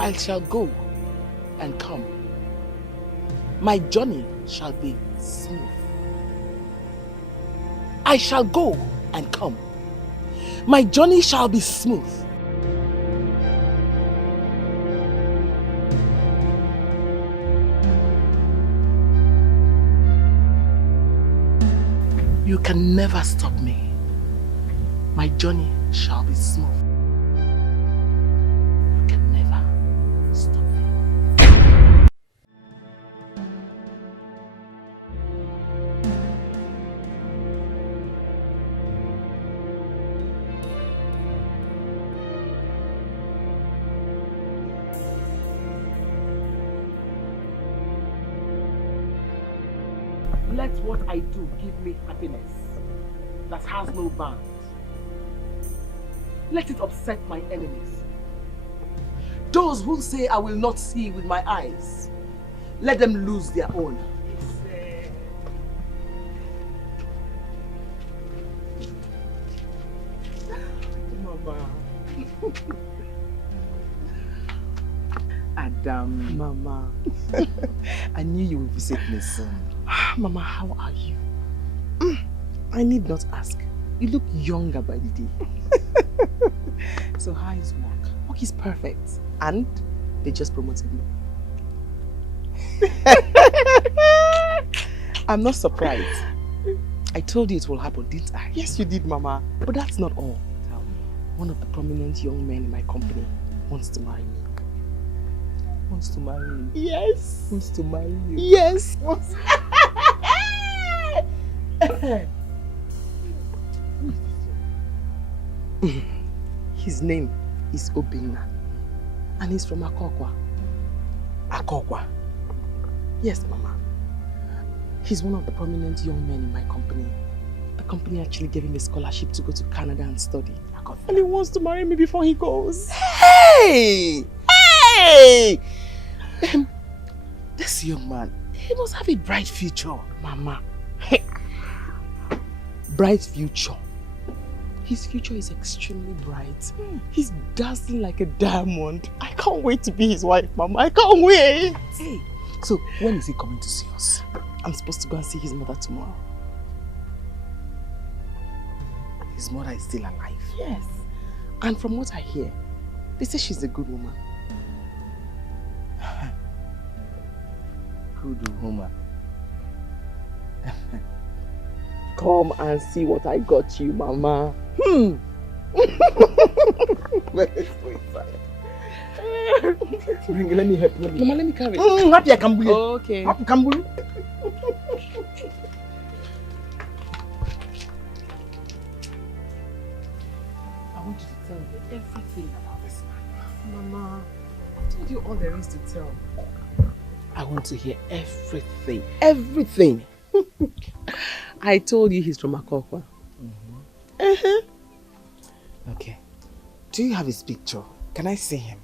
I shall go and come. My journey shall be smooth. I shall go and come. My journey shall be smooth. You can never stop me. My journey shall be smooth. You can never stop me. Let what I do give me happiness that has no bounds. Let it upset my enemies. Those who say I will not see with my eyes, let them lose their own. Mama. Adam. Mama. I knew you would visit me soon. Mama, how are you? I need not ask. You look younger by the day. So how is work? Work is perfect. And they just promoted me. I'm not surprised. I told you it will happen, didn't I? Yes, you did, Mama. But that's not all. Tell me. One of the prominent young men in my company wants to marry me. Wants to marry you. Yes. Wants to marry you. Yes. His name is Odimgbe, and he's from Akokwa. Akokwa? Yes, Mama. He's one of the prominent young men in my company. The company actually gave him a scholarship to go to Canada and study. And he wants to marry me before he goes. Hey! Hey! This young man, he must have a bright future. Mama. Bright future. His future is extremely bright. He's dazzling like a diamond. I can't wait to be his wife, Mama. I can't wait. Hey, so when is he coming to see us? I'm supposed to go and see his mother tomorrow. His mother is still alive? Yes. And from what I hear, they say she's a good woman. Good woman. Come and see what I got you, Mama. Let me help you. Mama, let me carry it. Happy I can believe. Okay. Happy can believe. I want you to tell me everything about this man. Mama, I've told you all there is to tell. I want to hear everything. Everything. I told you he's from Akokwa. Okay. Do you have his picture? Can I see him?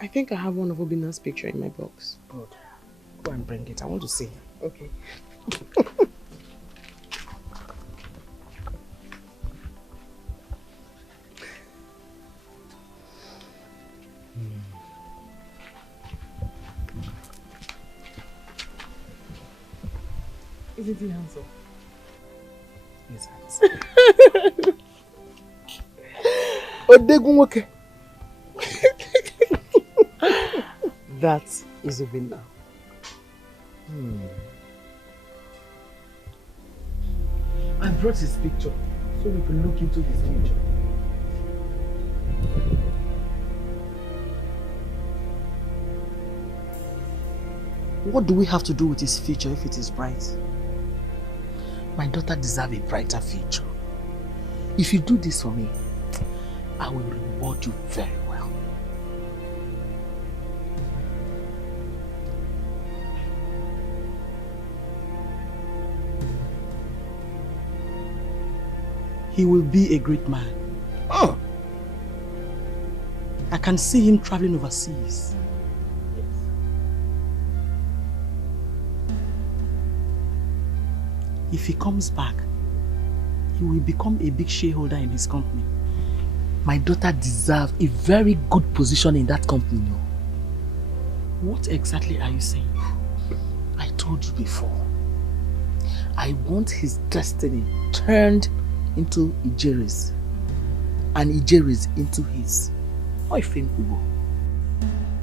I think I have one of Obina's picture in my box. Good. Go and bring it. I want to see him. Okay. Isn't he handsome? He's handsome. Odegunwoke. That is Obina. I brought his picture so we can look into his future. What do we have to do with his future if it is bright? My daughter deserves a brighter future. If you do this for me, I will reward you very well. He will be a great man. Oh! I can see him traveling overseas. If he comes back, he will become a big shareholder in his company. My daughter deserves a very good position in that company. No? What exactly are you saying? I told you before. I want his destiny turned into Ijeri's and Ijeri's into his. How you think we go?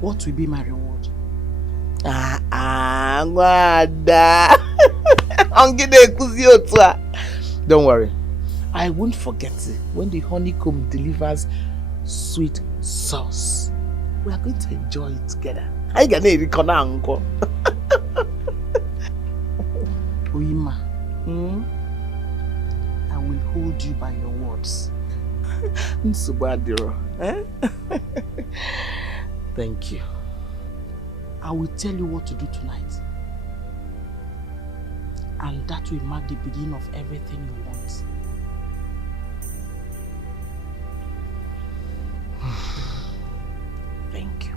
What will be my reward? Don't worry. I won't forget it when the honeycomb delivers sweet sauce. We are going to enjoy it together. I can uncle. Oima, I will hold you by your words. Thank you. I will tell you what to do tonight. And that will mark the beginning of everything you want. Thank you.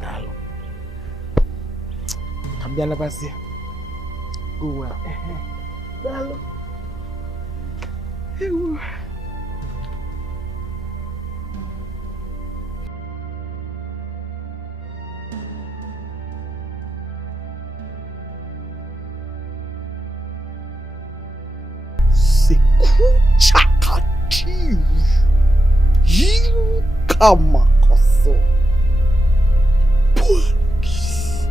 Hello. Kambiana Basia. Go well. Hello. Sekuchakati Yinkamakaso Puakis.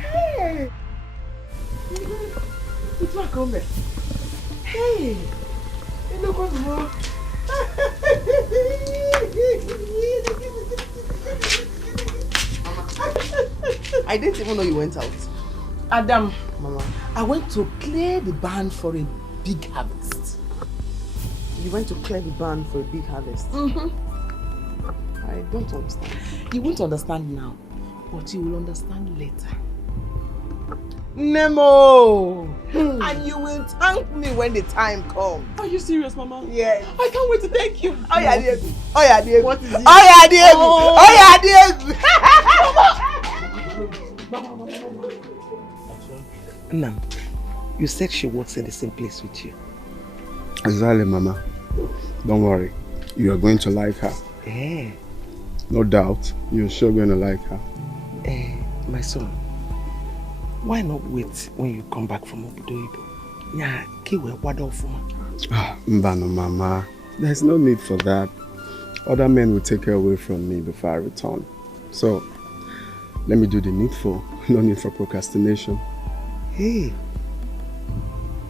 Hey! It's not coming. Hey! You look what's wrong. I didn't even know you went out. Adam, Mama, I went to clear the barn for a big harvest. you went to clear the barn for a big harvest. I don't understand. You won't understand now, but you will understand later. Nemo! And you will thank me when the time comes. Are you serious, Mama? Yes. I can't wait to thank you. Oh yeah, Diego. Oh yeah, Diego. What is it? Oh yeah, Diego. Oh yeah, Diego. Nam, you said she works in the same place with you. Exactly, Mama. Don't worry. You are going to like her. Eh. No doubt. You're sure going to like her. My son, why not wait when you come back from Obodoyibo? Yeah, kiwe wado fuma. Mbano, Mama. There's no need for that. Other men will take her away from me before I return. So, let me do the needful. No need for procrastination. Hey,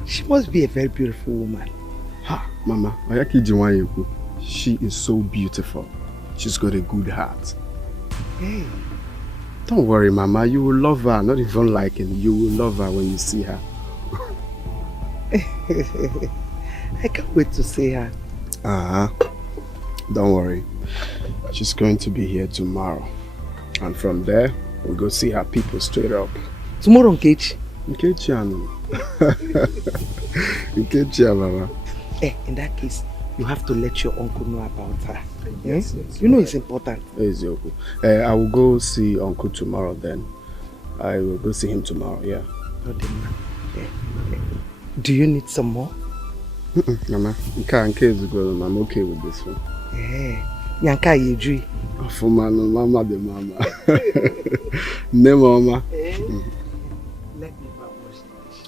she must be a very beautiful woman. Ha, Mama. Ayaki Jiwanyeku. She is so beautiful. She's got a good heart. Hey. Don't worry, Mama. You will love her. Not even liking. You will love her when you see her. I can't wait to see her. Don't worry. She's going to be here tomorrow. And from there, we'll go see her people straight up. Tomorrow, Nkechi? Nkechi, Nkechi, Mama. In that case, you have to let your uncle know about her. Yes. You know it's important. I will go see Uncle tomorrow then. I will go see him tomorrow, yeah. Do you need some more? Mama, I'm okay with this one. Nyanka Yedri. For Mama the Mama. Ne Mama. Let me wash the dish.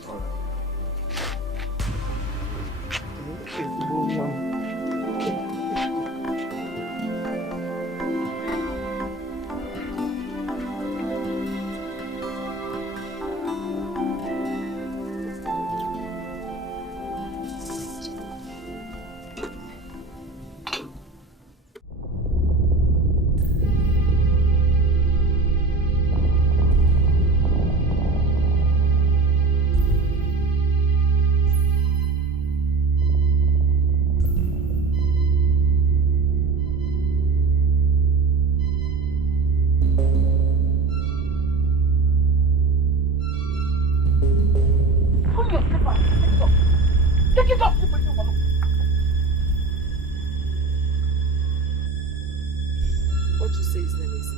Take it off! Take it off! What you say his name is?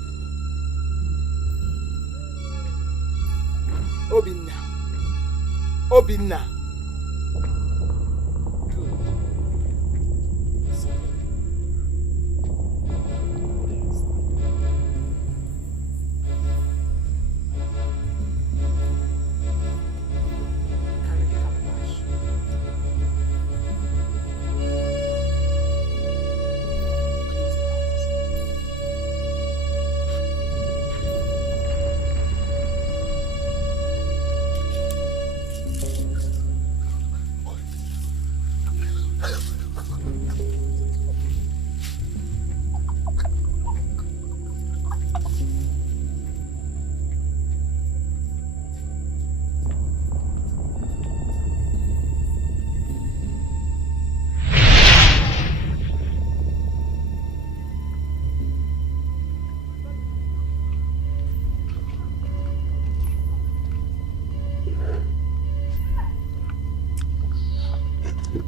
Obinna. Obinna.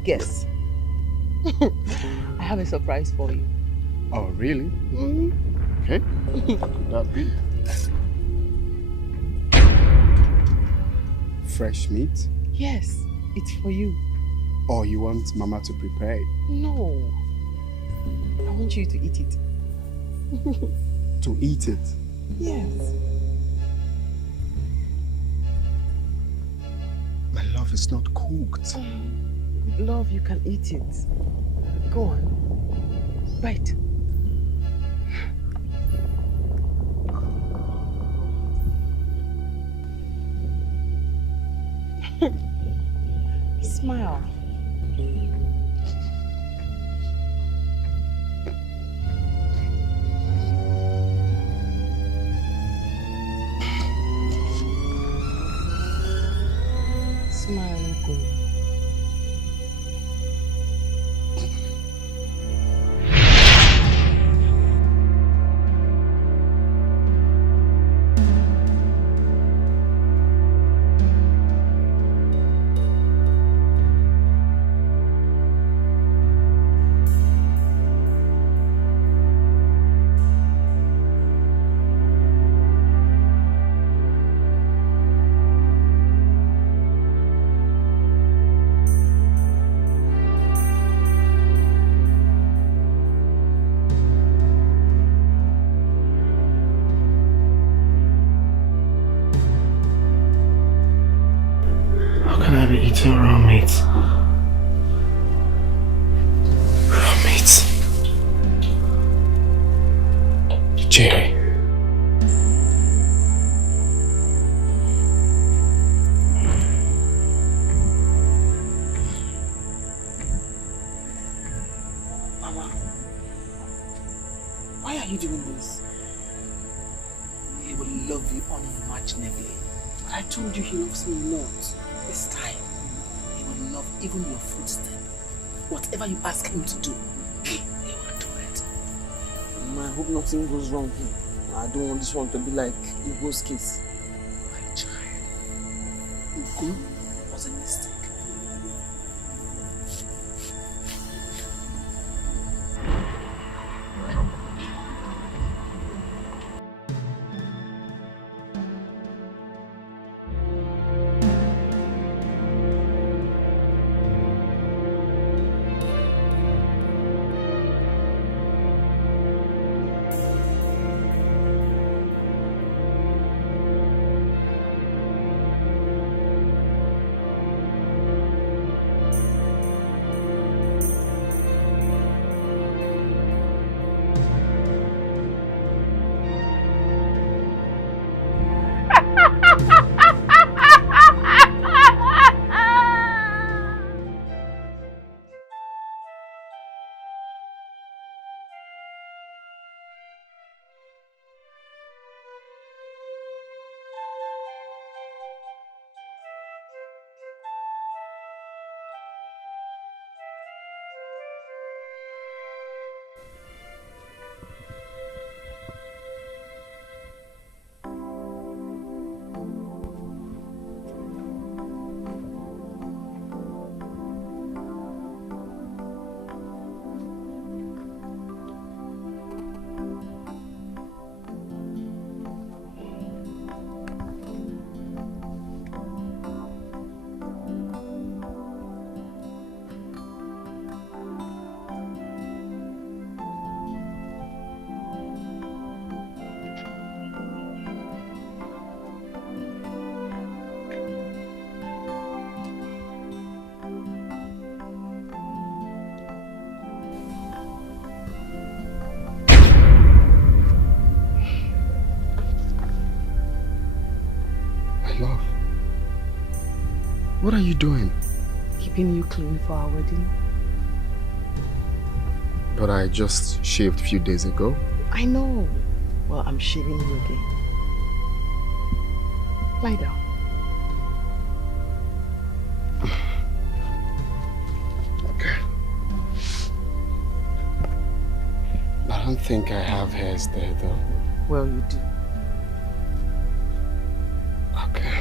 Guess. I have a surprise for you. Oh, really? Okay. What could that be? Fresh meat? Yes, it's for you. Or you want Mama to prepare it? No. I want you to eat it. To eat it? Yes. My love is not cooked. Love, you can eat it. Go on. Bite. Smile. Smile, Uncle. Eating raw meat. Raw meat. Jerry. Mama, why are you doing this? He will love you unimaginably. I told you he loves me a lot. This time, he will love even your footstep. Whatever you ask him to do, he will do it. I hope nothing goes wrong here. I don't want this one to be like Ugo's case. My child, Ugo was a mistake. What are you doing? Keeping you clean for our wedding. But I just shaved a few days ago. I know. Well, I'm shaving you again. Lie down. Okay. I don't think I have hairs there though. Well, you do. Okay.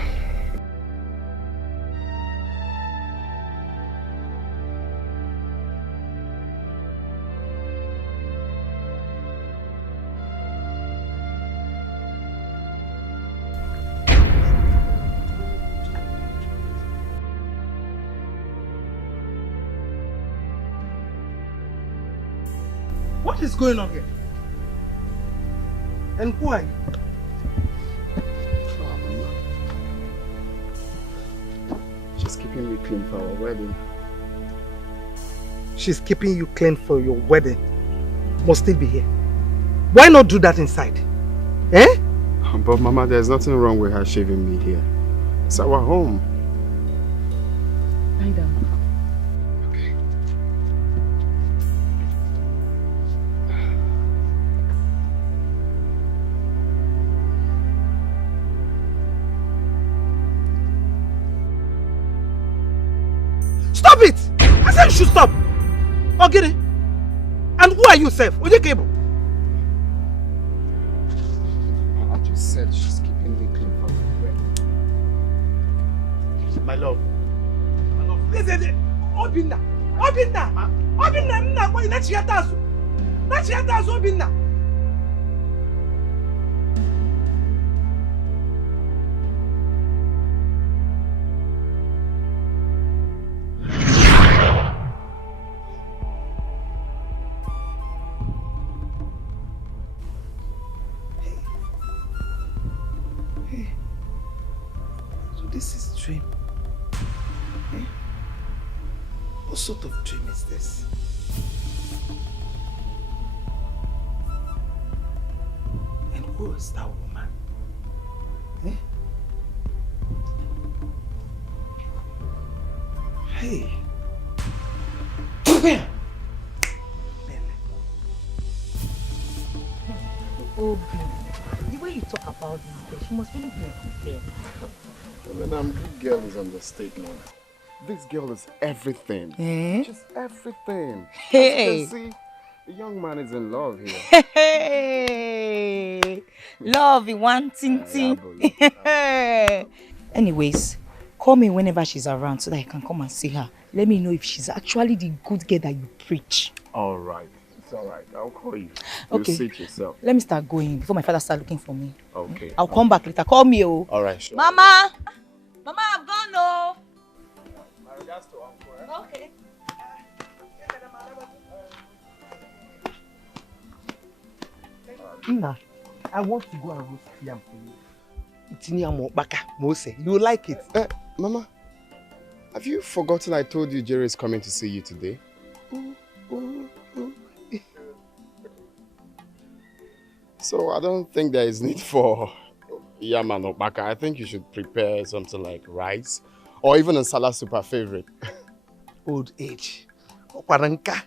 What is going on here? And who are you? Oh, Mama. She's keeping me clean for our wedding. She's keeping you clean for your wedding. Must still be here. Why not do that inside? Eh? But Mama, there's nothing wrong with her shaving me here. It's our home. Lie down. Okay. Stop it! I said you should stop. Oh, get it. And who are you, Seth? Odimgbe. I just said she's keeping me clean for our wedding. My love. My love. Listen, Obinna. Obinna. Obinna, boy, let's hear that. Let's hear that, Obinna. This is dream. Eh? What sort of dream is this? And who is that woman? Eh? Hey. Oh, the way you talk about this girl, she must really be a good girl. Madam, good girl is understatement. This girl is everything. Eh? She's everything. Hey. As you can see, the young man is in love here. Hey, love you one ting ting. Anyways, call me whenever she's around so that I can come and see her. Let me know if she's actually the good girl that you preach. All right. It's all right. I'll call you. Okay. You'll see it yourself. Let me start going before my father starts looking for me. Okay. I'll come back later. Call me, oh. All right, sure. Mama! Mama, I've gone, oh. My regards to Uncle. Okay. Nna, I want to go and roast yam for you. Itinyamo baka, Mose. You will like it. Mama, have you forgotten I told you Jerry is coming to see you today? So I don't think there is need for yam and baka. I think you should prepare something like rice or even a salad super favorite. Old age. Okwaranka.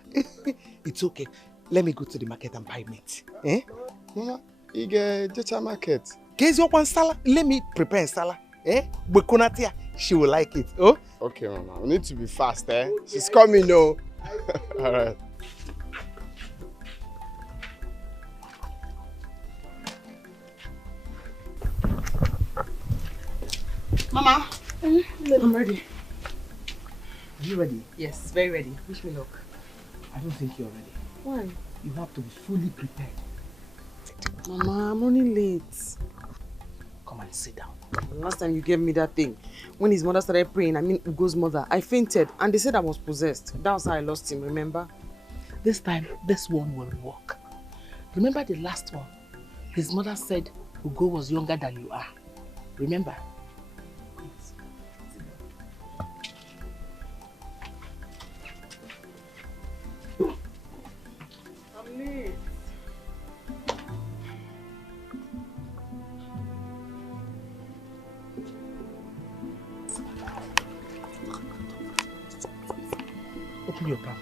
It's okay. Let me go to the market and buy meat. Eh? Mama, you get Jecha market. Get your one salad. Let me prepare salad. Eh? Bukunatia. She will like it. Oh? Okay, Mama. We need to be fast, eh? She's coming, no. All right. Mama, I'm ready. Are you ready? Yes, very ready. Wish me luck. I don't think you're ready. Why? You have to be fully prepared. Mama, I'm running late. Come and sit down. Last time you gave me that thing, when his mother started praying, Ugo's mother, I fainted and they said I was possessed. That was how I lost him, remember? This time, this one will work. Remember the last one? His mother said Ugo was younger than you are. Remember? I'm late. Open your palm.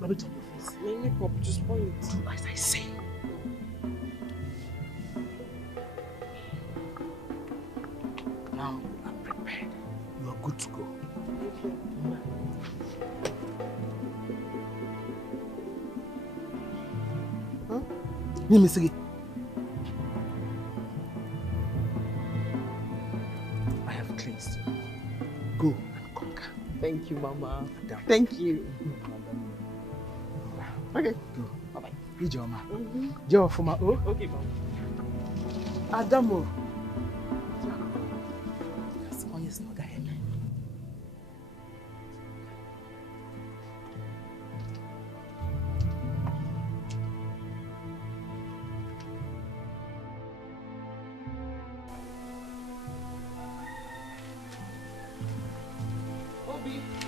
Rub it on your face. My makeup, just spoil it. As I say. Now I'm prepared. You are good to go. Thank you. Huh? Let me see it. I have cleansed you. Go and conquer. Thank you, Mama. Madam. Thank you. Okay. Go. Bye-bye. Ijoma. Mm-hmm. Joe for my oh. Okay, Mama. Adamo. Yes, oh yes, no guy.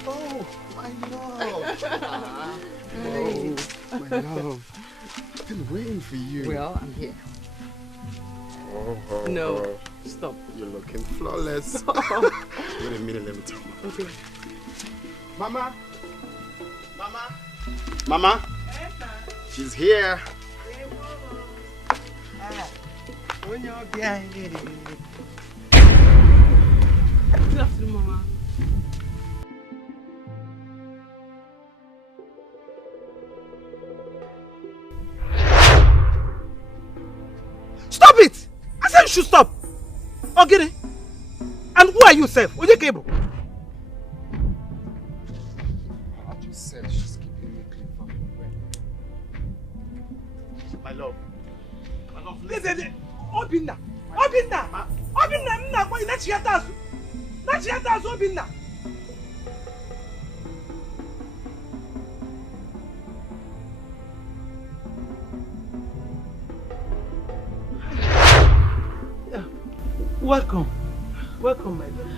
Oh, my love. Oh, my love. I've been waiting for you. Well, I'm here. Oh, No, stop. You're looking flawless. Wait a minute, let me talk. Okay. Mama. Mama. Mama. She's here. Good afternoon, Mama. Stop it! I said you should stop. Okay. And who are you, Seth? Odimgbe. I just said she's keeping me clean from the way. My love. My love, listen. Obinna. Mna kwa inachiatazu. Nachiatazu Obinna. Welcome, my love.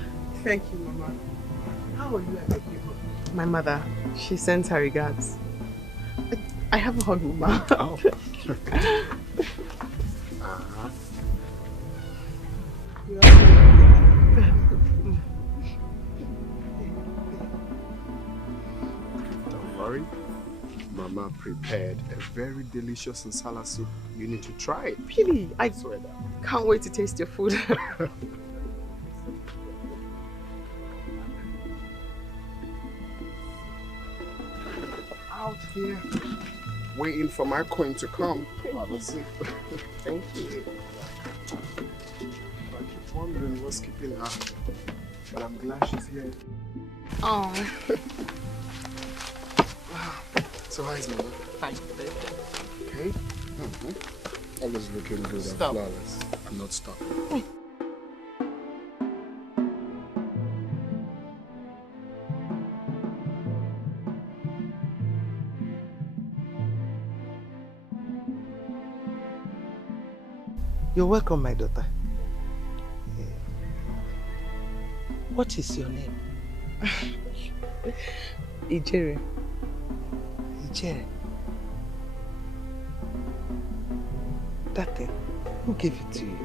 Thank you, Mama. How are you and your people? My mother, she sends her regards. I have a hug, Mama. Oh. Don't worry. Mama prepared a very delicious nsala soup. You need to try it. Really, I Swear that. can't wait to taste your food. Out here, waiting for my queen to come. Have a seat. Thank you. I keep wondering what's keeping her, but I'm glad she's here. Oh. So how is Mama? Fine. Okay. Always looking good Stop. and flawless. I'm not stopping. You're welcome, my daughter. What is your name? Ijere. Ijere. That thing, who gave it to you?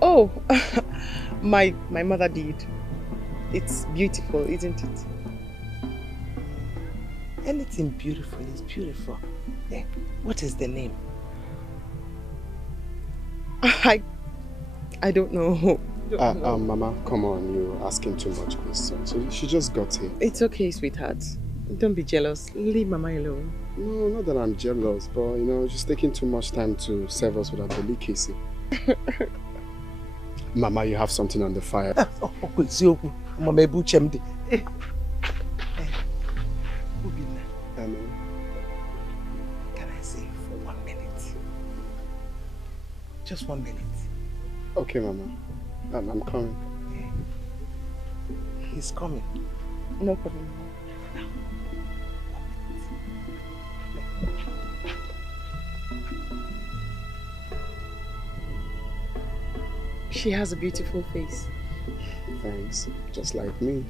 Oh, my mother did. It's beautiful, isn't it? Anything beautiful is beautiful. Eh, what is the name? I don't know. Mama, come on, you're asking too much questions. She just got here. It's okay, sweetheart. Don't be jealous. Leave Mama alone. No, not that I'm jealous, but you know, she's taking too much time to serve us with a delicacy. Mama, you have something on the fire. Can I say for 1 minute? Just 1 minute. Okay, Mama. I'm coming. He's coming. No problem. She has a beautiful face. Thanks. Just like me.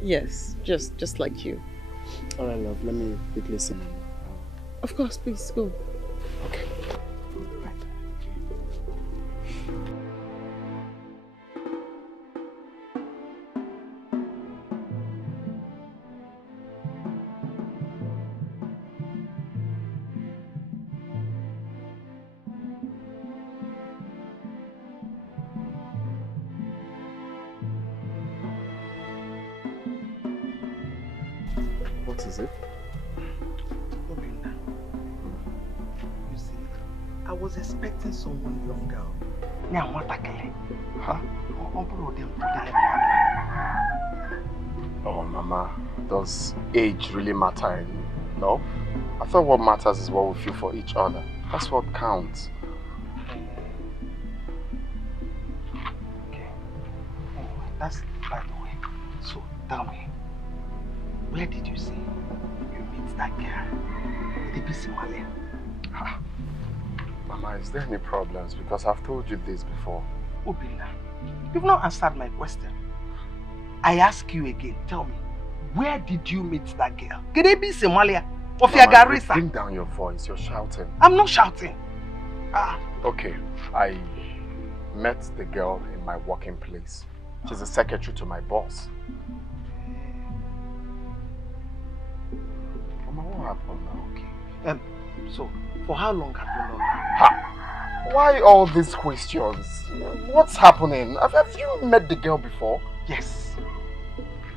Yes, just like you. Alright, love. Let me quickly see Mama. Of course, please go. Okay. What is it? Obinna, you see, I was expecting someone young girl. Now, what a huh? Oh, Mama. Does age really matter in love? I thought what matters is what we feel for each other. That's what counts. Okay. That's by the way. So, tell me, where did you say you meet that girl? The Bisimalia? Mama, is there any problems? Because I've told you this before. Obinna, you've not answered my question. I ask you again, tell me, where did you meet that girl? Could it be Somalia? Or Mama, bring down your voice, you're shouting. I'm not shouting. Okay, I met the girl in my working place. She's a secretary to my boss. Mama, what happened now? Okay. So, for how long have you known her? Ha! Why all these questions? What's happening? Have you met the girl before? Yes.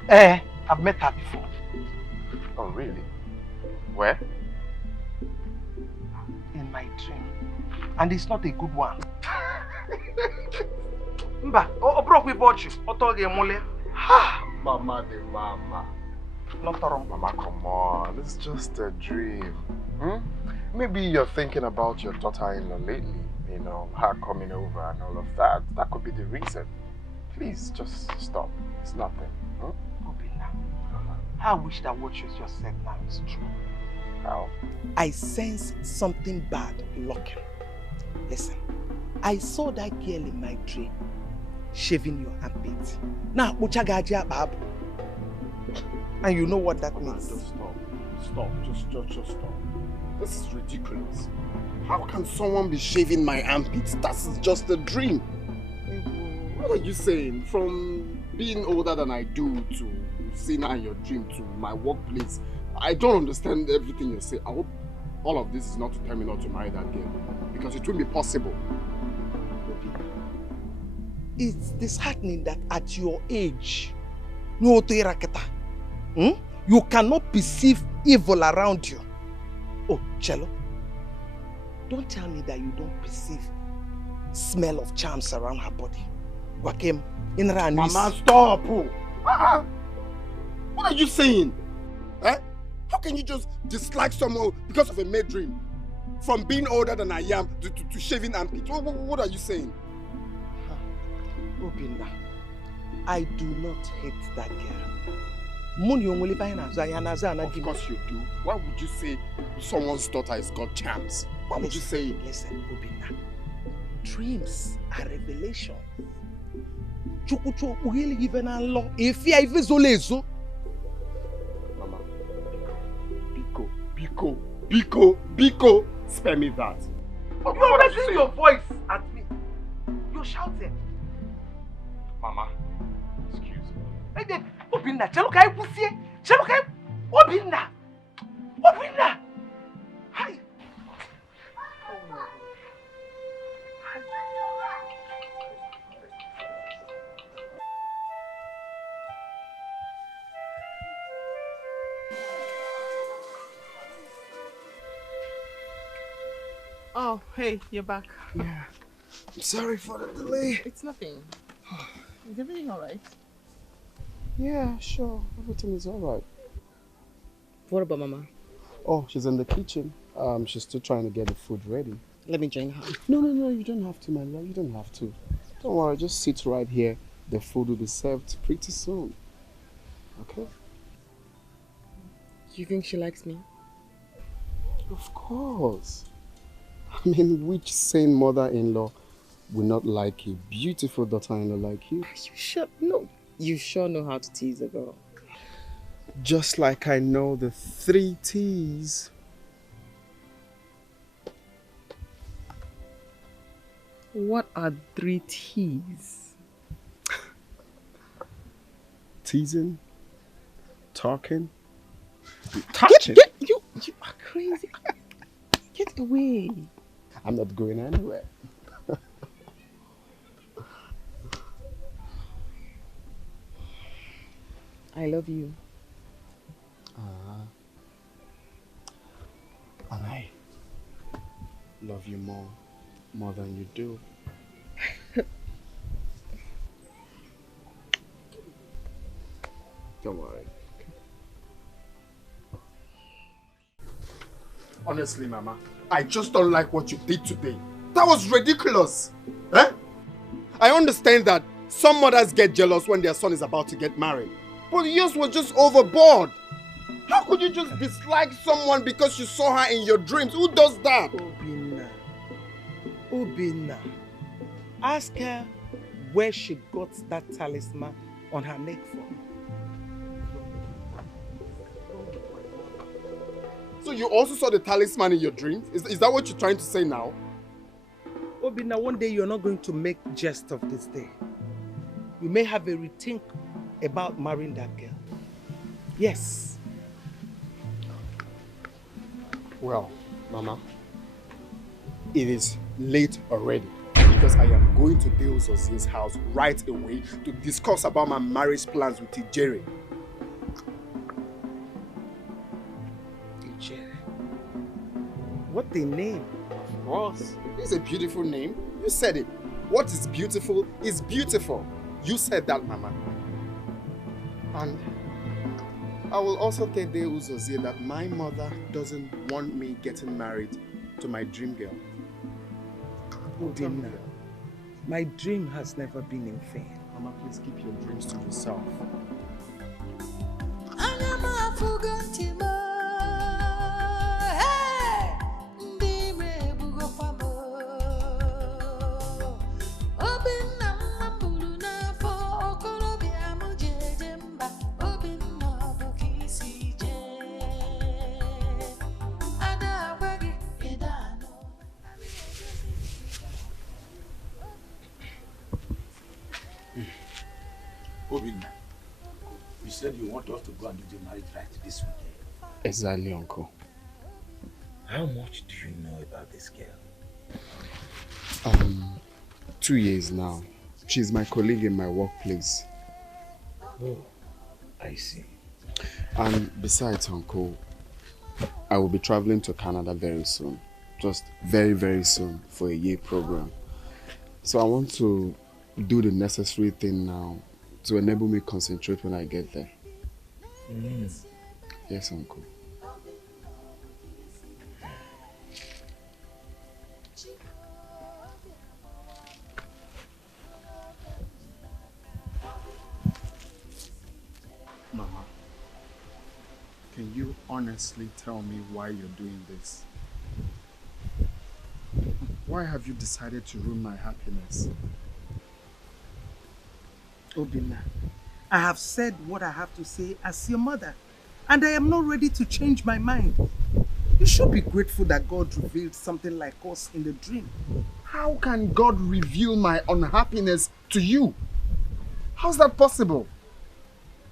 I've met her before. Oh, really? Where? In my dream. And it's not a good one. Mba, broke with you. Mama the mama. Mama, come on. It's just a dream. Maybe you're thinking about your daughter-in-law lately. You know, her coming over and all of that. That could be the reason. Please, just stop. It's nothing. Obinna, I wish that what you just said now is true. How? I sense something bad lurking. Listen, I saw that girl in my dream shaving your armpit. Now, and you know what that means. Just stop. Stop. Just stop. This is ridiculous. How can someone be shaving my armpits? That's just a dream. What are you saying? From being older than I do to seeing her in your dream to my workplace, I don't understand everything you say. I hope all of this is not to tell me not to marry that girl, because it won't be possible. It's disheartening that at your age, you cannot perceive evil around you. Oh, Cello, don't tell me that you don't perceive smell of charms around her body. Wakem, Mama, stop! What are you saying? Eh? How can you just dislike someone because of a mad dream? From being older than I am to shaving armpits? What are you saying? Obinna, I do not hate that girl. Of course you do. Why would you say someone's daughter has got charms? Why would you say it? Listen, Obinna. Dreams are revelations. Mama, Biko, spare me that. You're raising your voice at me. You're shouting. Mama, excuse me. Obinna, Chelukai Pussy, Chelukai, Obinna, Obinna. Hi. Oh, hey, you're back. Yeah. I'm sorry for the delay. It's nothing. Is everything alright? Yeah, sure. Everything is alright. What about Mama? Oh, she's in the kitchen. She's still trying to get the food ready. Let me join her. No, you don't have to, my love. You don't have to. Don't worry, just sit right here. The food will be served pretty soon. Okay? You think she likes me? Of course. I mean, which sane mother-in-law will not like a beautiful daughter-in-law like you? Are you sure? No. You sure know how to tease a girl. Just like I know the 3 T's. What are 3 T's? Teasing, talking, touching. You are crazy. Get away. I'm not going anywhere. I love you. And I love you more than you do. Don't worry. Honestly, Mama, I just don't like what you did today. That was ridiculous. Eh? I understand that some mothers get jealous when their son is about to get married. But yours was just overboard. How could you just dislike someone because you saw her in your dreams? Who does that? Obinna. Ask her where she got that talisman on her neck from. So you also saw the talisman in your dreams? Is that what you're trying to say now? Obinna, one day you're not going to make jest of this day. You may have a rethink about marrying that girl. Yes. Well, Mama, it is late already because I am going to Dale Zozie's house right away to discuss about my marriage plans with Ijere. Ijere? What the name? Of course. It's a beautiful name. You said it. What is beautiful is beautiful. You said that, Mama. And I will also tell Dale Zozie that my mother doesn't want me getting married to my dream girl. Odimgbe, my dream has never been in vain. Mama, please keep your dreams to yourself. Obinna, you said you want us to go and do the marriage right this weekend. Exactly, Uncle. How much do you know about this girl? 2 years now. She's my colleague in my workplace. Oh, I see. And besides, Uncle, I will be traveling to Canada very soon. Just very, very soon for a year program. So I want to do the necessary thing now to enable me concentrate when I get there. Yes, Uncle. Mama, can you honestly tell me why you're doing this? Why have you decided to ruin my happiness? Obinna, I have said what I have to say as your mother, and I am not ready to change my mind. You should be grateful that God revealed something like us in the dream. How can God reveal my unhappiness to you? How's that possible?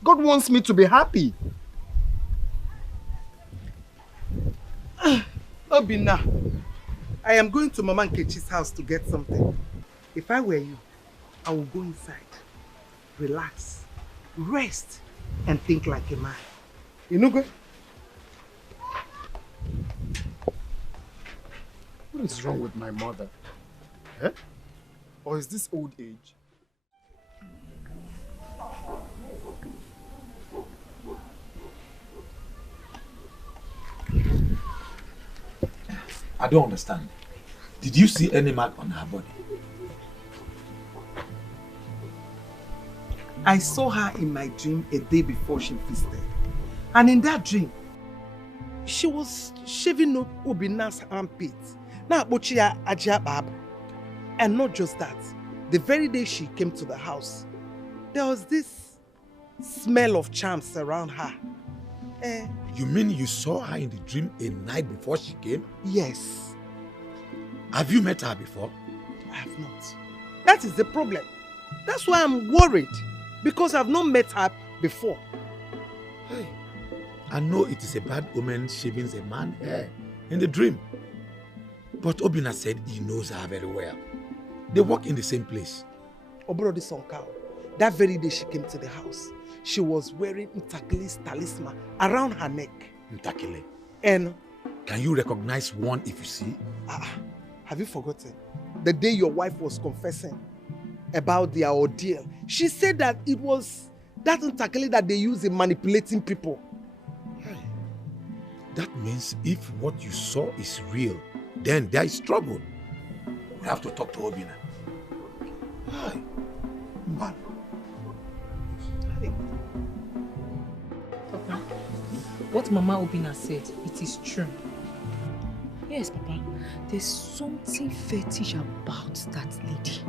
God wants me to be happy. Obinna, I am going to Mama Nkechi's house to get something. If I were you, I would go inside, relax, rest, and think like a man. You know, good? What is wrong with my mother? Eh? Or is this old age? I don't understand. Did you see any mark on her body? I saw her in my dream a day before she visited. And in that dream, she was shaving Obina's armpit. And not just that, the very day she came to the house, there was this smell of charms around her. You mean you saw her in the dream a night before she came? Yes. Have you met her before? I have not. That is the problem. That's why I'm worried. Because I've not met her before. Hey, I know it is a bad omen shaving a man's hair in the dream. But Obina said he knows her very well. They work in the same place. Obrodi Sonkao, that very day she came to the house, she was wearing Ntakile's talisman around her neck. Ntakile. And... Can you recognize one if you see? Have you forgotten? The day your wife was confessing about their ordeal, she said that it was that Ntakile that they use in manipulating people. Hey, that means if what you saw is real, then there is trouble. We have to talk to Obina. Hi. Man. Papa, what Mama Obina said, it is true. Yes, Papa. There's something fetish about that lady.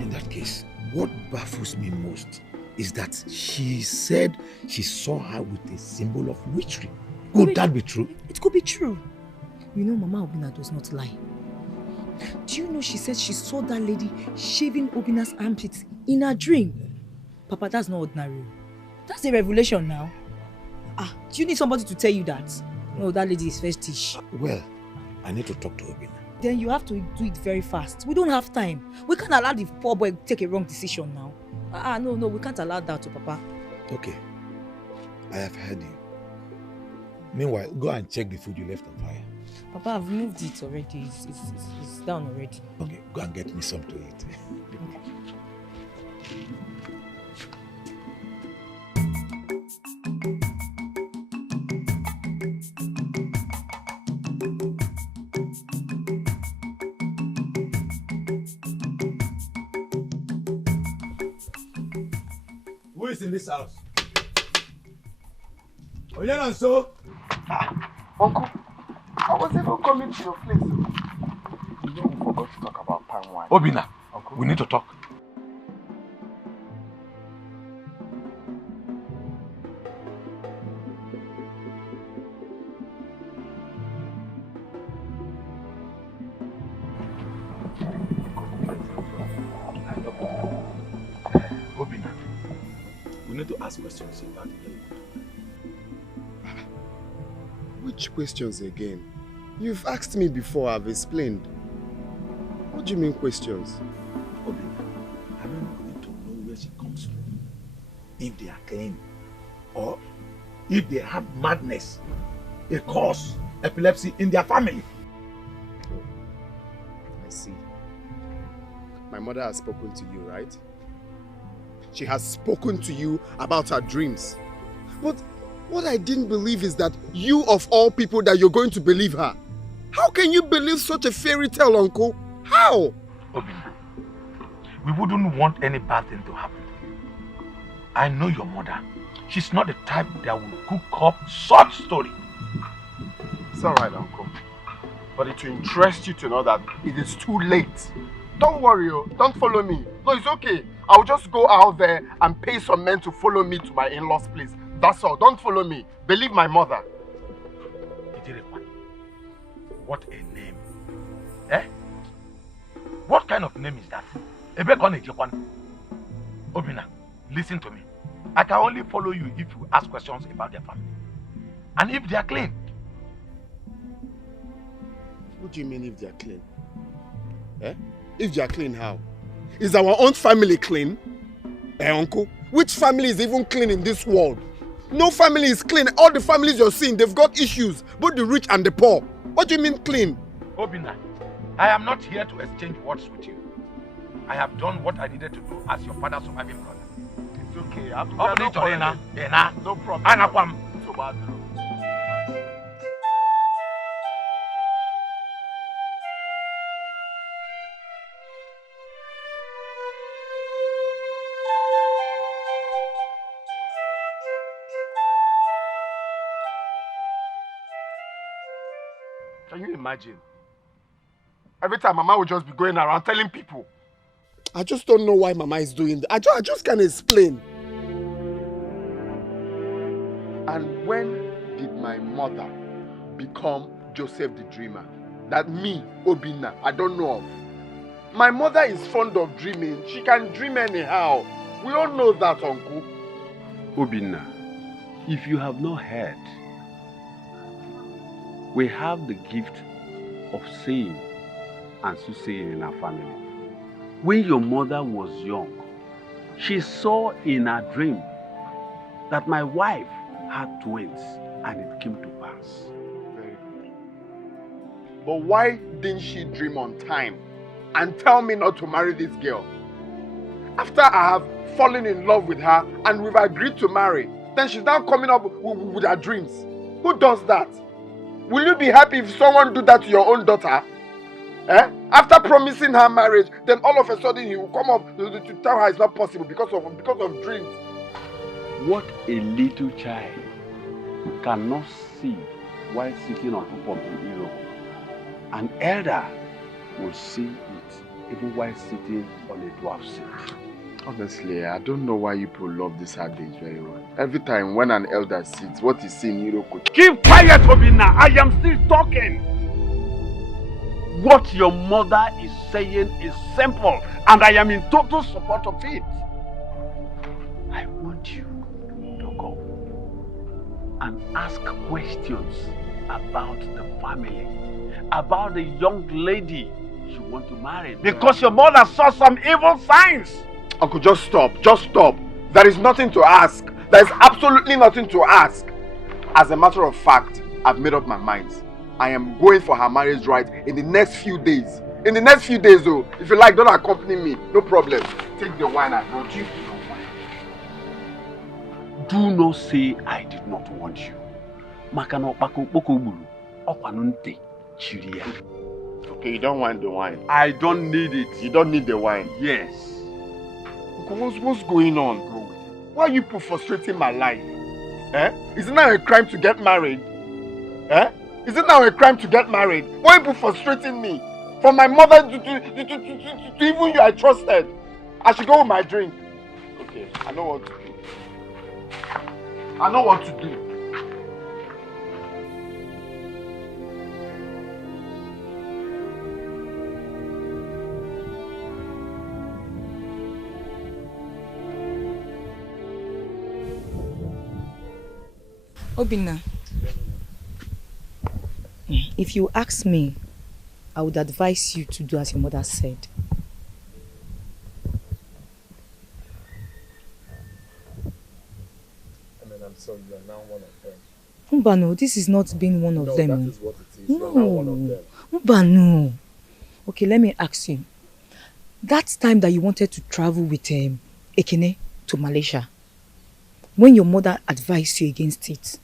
In that case, what baffles me most is that she said she saw her with a symbol of witchery. Could that be true? It could be true. You know, Mama Obina does not lie. Do you know she said she saw that lady shaving Obina's armpits in her dream? Papa, that's not ordinary. That's a revelation now. Do you need somebody to tell you that? No, that lady is fetish. Well, I need to talk to Obina. Then you have to do it very fast. We don't have time. We can't allow the poor boy to take a wrong decision now. No, we can't allow that to Papa. Okay, I have heard you. Meanwhile, go and check the food you left on fire. Papa, I've moved it already. It's down already. Okay, go and get me some to eat. Who is in this house? Oyenan so? Uncle, I was even coming to your place. You know we forgot to talk about palm wine. Obina, Uncle, we need to talk. Obina, we need to ask questions about it. which questions again? You've asked me before, I've explained. What do you mean questions? Obina, I don't need to know where she comes from. If they are clean, or if they have madness, a cause, epilepsy in their family. Oh, I see. My mother has spoken to you, right? She has spoken to you about her dreams. But what I didn't believe is that you of all people that you're going to believe her. How can you believe such a fairy tale, Uncle? How? Obina, we wouldn't want any bad thing to happen to you. I know your mother. She's not the type that will cook up such story. It's alright, Uncle. But it will interest you to know that it is too late. Don't worry, don't follow me. No, it's okay. I'll just go out there and pay some men to follow me to my in-laws' place. That's all. Don't follow me. Believe my mother. What a name. Eh? What kind of name is that? Obina, listen to me. I can only follow you if you ask questions about their family. And if they are clean. What do you mean if they are clean? Eh? If they are clean, how? Is our own family clean? Uncle? Which family is even clean in this world? No family is clean. All the families you're seeing, they've got issues. Both the rich and the poor. What do you mean clean? Obina, I am not here to exchange words with you. I have done what I needed to do as your father's surviving brother. It's okay. No problem. So bad. Can you imagine? Every time Mama will just be going around telling people. I just don't know why Mama is doing that. I just can't explain. And when did my mother become Joseph the Dreamer? That me, Obinna, I don't know of. My mother is fond of dreaming. She can dream anyhow. We all know that, Uncle. Obinna, if you have not heard, we have the gift of saying and soothsaying in our family. When your mother was young, she saw in her dream that my wife had twins, and it came to pass. Very good. But why didn't she dream on time and tell me not to marry this girl? After I have fallen in love with her and we've agreed to marry, then she's now coming up with her dreams. Who does that? Will you be happy if someone do that to your own daughter? Eh? After promising her marriage, then all of a sudden he will come up to tell her it's not possible because of dreams. What a little child cannot see while sitting on top of the hero, an elder will see it even while sitting on a dwarf's seat. Honestly, I don't know why you people love this adage very well. Every time when an elder sits, what is seen, Hero could... Keep quiet, Obinna! I am still talking! What your mother is saying is simple, and I am in total support of it. I want you to go and ask questions about the family, about the young lady you want to marry, because your mother saw some evil signs. Uncle, just stop. Just stop. There is nothing to ask. There is absolutely nothing to ask. As a matter of fact, I've made up my mind. I am going for her marriage right in the next few days. In the next few days, though, if you like, don't accompany me. No problem. Take the wine I brought you. Do not say I did not want you. Okay, you don't want the wine. I don't need it. You don't need the wine? Yes. Uncle, what's going on? Why are you frustrating my life? Eh? Is it now a crime to get married? Eh? Is it now a crime to get married? Why are you frustrating me? From my mother to even you I trusted. I should go with my drink. Okay, I know what to do. I know what to do. Obinna, if you ask me, I would advise you to do as your mother said. I mean, I'm sorry, you are now one of them. Mbano, this is not being one of them. That is what it is. No. You are now one of them. Mbano. Okay, let me ask you. That time that you wanted to travel with Ekene to Malaysia, when your mother advised you against it,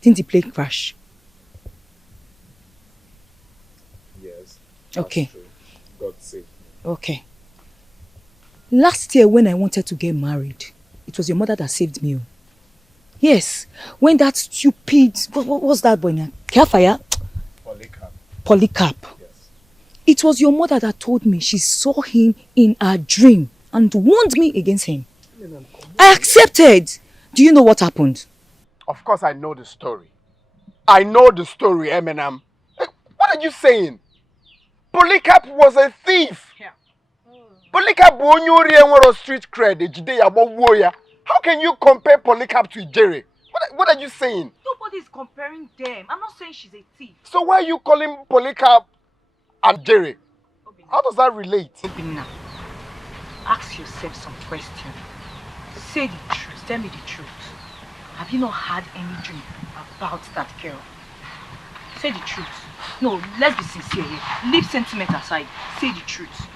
didn't the plane crash? Yes. Okay. True. God save me. Okay. Last year when I wanted to get married, it was your mother that saved me. Yes. When that stupid, what was that boy now? Carefire? Polycarp. Yes. It was your mother that told me she saw him in a dream and warned me against him. I accepted. Do you know what happened? Of course I know the story. I know the story, Eminem. What are you saying? Polycarp was a thief. Yeah. Polycarp was street cred. How can you compare Polycarp to Jerry? What are you saying? Nobody is comparing them. I'm not saying she's a thief. So why are you calling Polycarp and Jerry? How does that relate? Obinna, ask yourself some questions. Say the truth. Tell me the truth. Have you not had any dream about that girl? Say the truth. No, let's be sincere here. Leave sentiment aside. Say the truth.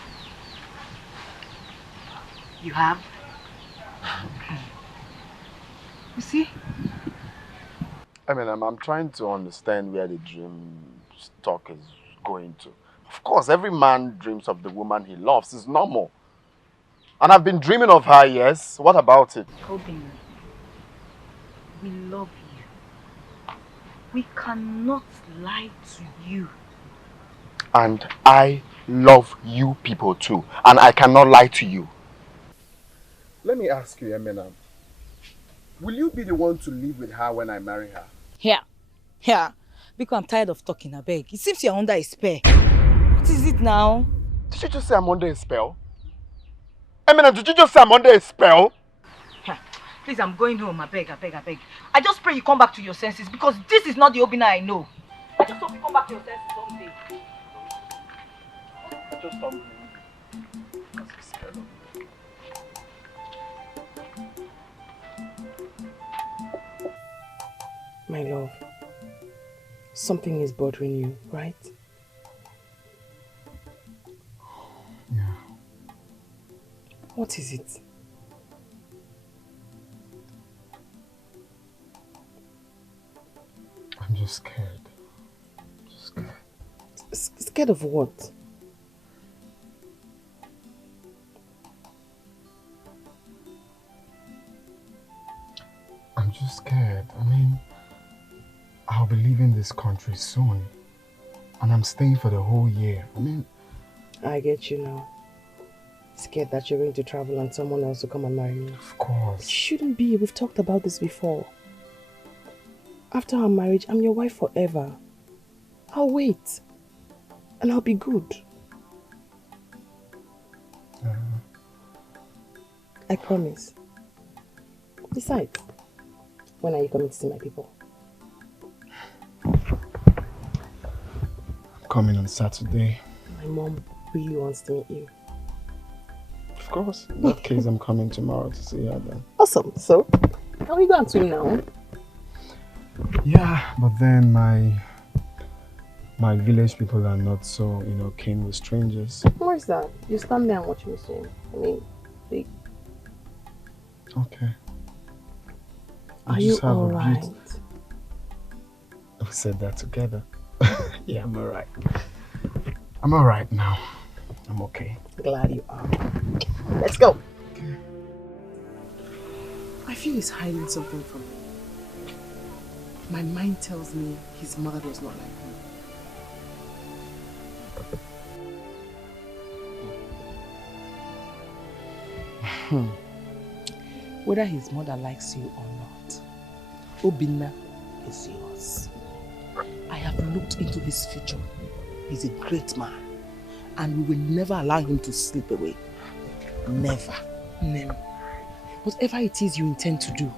You have? You see? I mean, I'm trying to understand where the dream talk is going to. Of course, every man dreams of the woman he loves. It's normal. And I've been dreaming of her, yes. What about it? Obinna, we love you. We cannot lie to you. And I love you people too. And I cannot lie to you. Let me ask you, Eminem. Will you be the one to live with her when I marry her? Yeah. Because I'm tired of talking, I beg. It seems you're under a spell. What is it now? Did you just say I'm under a spell? Eminem, did you just say I'm under a spell? Please, I'm going home. I beg. I just pray you come back to your senses because this is not the Obina I know. I just hope you come back to your senses someday. Just stop. I'm scared of you. My love, something is bothering you, right? Yeah. What is it? I'm just scared. Scared of what? I'm just scared. I mean, I'll be leaving this country soon. And I'm staying for the whole year. I mean... I get you now. Scared that you're going to travel and someone else will come and marry you. Of course. It shouldn't be. We've talked about this before. After our marriage, I'm your wife forever. I'll wait. And I'll be good. I promise. Besides, when are you coming to see my people? I'm coming on Saturday. My mom really wants to meet you. Of course. In that case, I'm coming tomorrow to see her then. Awesome. So, can we go and swim now? Yeah, but then my village people are not so, keen with strangers. Where's that? You stand there and watch me swim. I mean, big. Okay. Are you alright? We said that together. Yeah, I'm alright. I'm alright now. I'm okay. Glad you are. Let's go. Okay. I feel he's hiding something from me. My mind tells me his mother does not like me. Whether his mother likes you or not, Obinna is yours. I have looked into his future. He's a great man. And we will never allow him to slip away. Never. Never. Whatever it is you intend to do,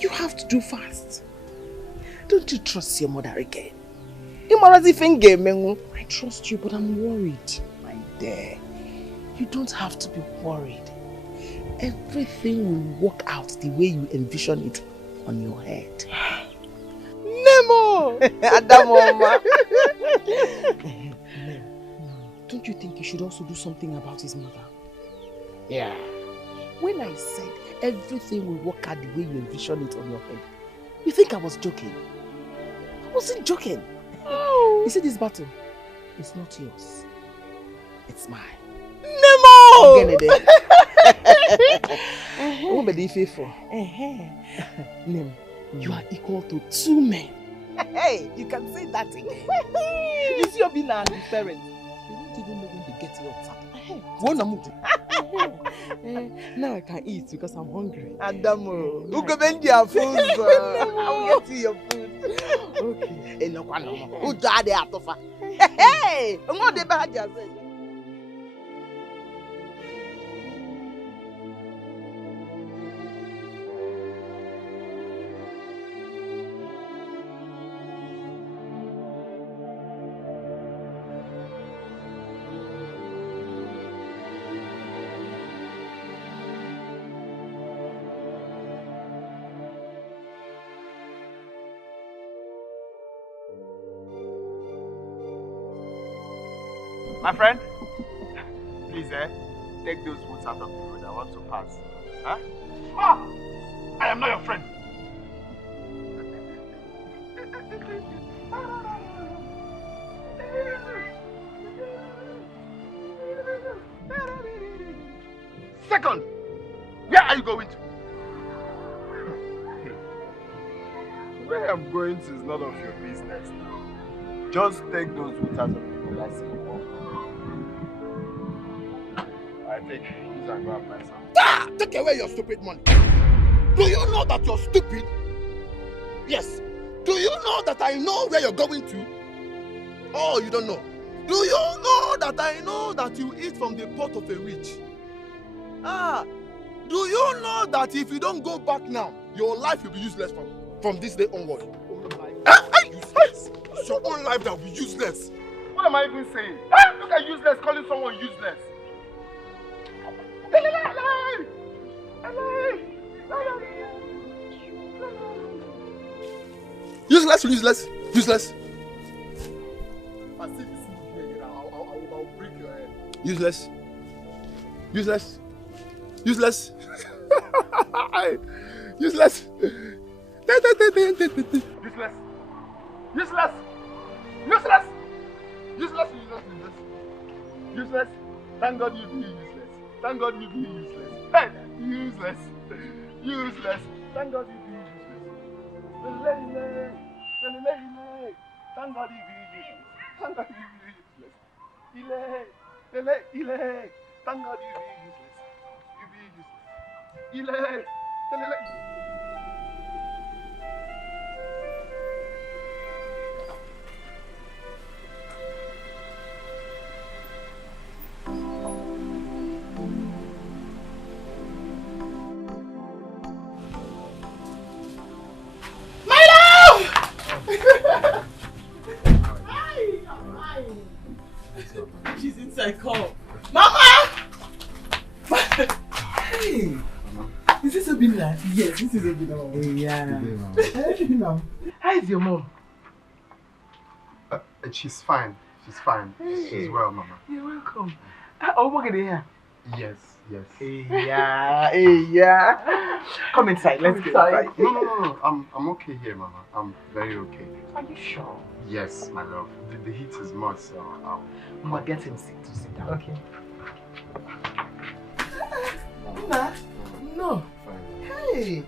you have to do fast. Don't you trust your mother again? I trust you, but I'm worried, my dear. You don't have to be worried. Everything will work out the way you envision it on your head. Nemo! Adamoma! Don't you think you should also do something about his mother? Yeah. When I said everything will work out the way you envision it on your head, you think I was joking? I wasn't joking. Oh. You see this battle? It's not yours. It's mine. Nemo! Nemo, you are equal to 2 men. Hey, you can say that again. You see Obinna and his parents. They don't even know when they get here on Saturday. Now I can eat because I'm hungry. Adamo, who can bend your food? I will get to your food. Okay. Who died there? Hey, I'm not the bad. My friend, please, take those boots out of the road. I want to pass. Huh? Ah! I am not your friend. Second, where are you going to? Where Where I'm going to is none of your business now. Just take those waters of the glass and walk. I think use and go and buy some. Ah! Take away your stupid money. Do you know that you're stupid? Yes. Do you know that I know where you're going to? Oh, you don't know. Do you know that I know that you eat from the pot of a witch? Ah, do you know that if you don't go back now, your life will be useless from this day onward? Useless. It's your own life that will be useless. What am I even saying? Look at useless calling someone useless. Useless, useless, useless. I see this again, I'll break your head. Useless. Useless. Useless. Useless. Useless. Useless. Useless. Useless. Useless. Useless. Thank God you be useless. Thank God you be useless. Hey, useless. Useless. Thank God you be useless. Thank God you be useless. Thank God you be useless. Thank God you be useless. You be useless. She's inside. Call. Mama! Hey! Is this Obinna? Yes, this is Obinna. Yeah. How is your mom? She's fine. She's fine. Hey. She's well, Mama. You're welcome. Oh, what are here? Yes, yes. Yeah. Come inside. Let's go inside. No. I'm okay here, Mama. I'm very okay. Are you sure? Yes, my love. The heat is much, so I'll... Mama, get him sick to sit down. Okay. No. Fine. Hey.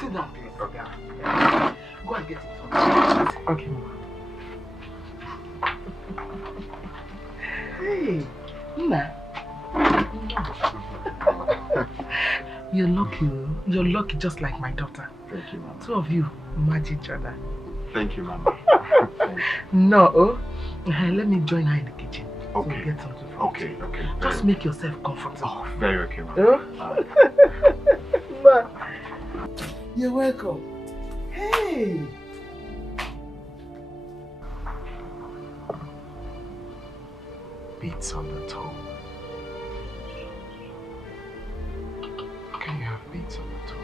Sit down, please. Okay. Go and get it. Okay, Mama. Hey, Nna. You're lucky. You're lucky just like my daughter. Thank you, Mama. Two of you match each other. Thank you, Mama. Thank you. No, let me join her in the kitchen. Okay. So we'll get something for Okay. Just make yourself comfortable. Oh, very okay, Mama. Ma, you're welcome. Hey! Beats on the toe. How can you have beats on the toe?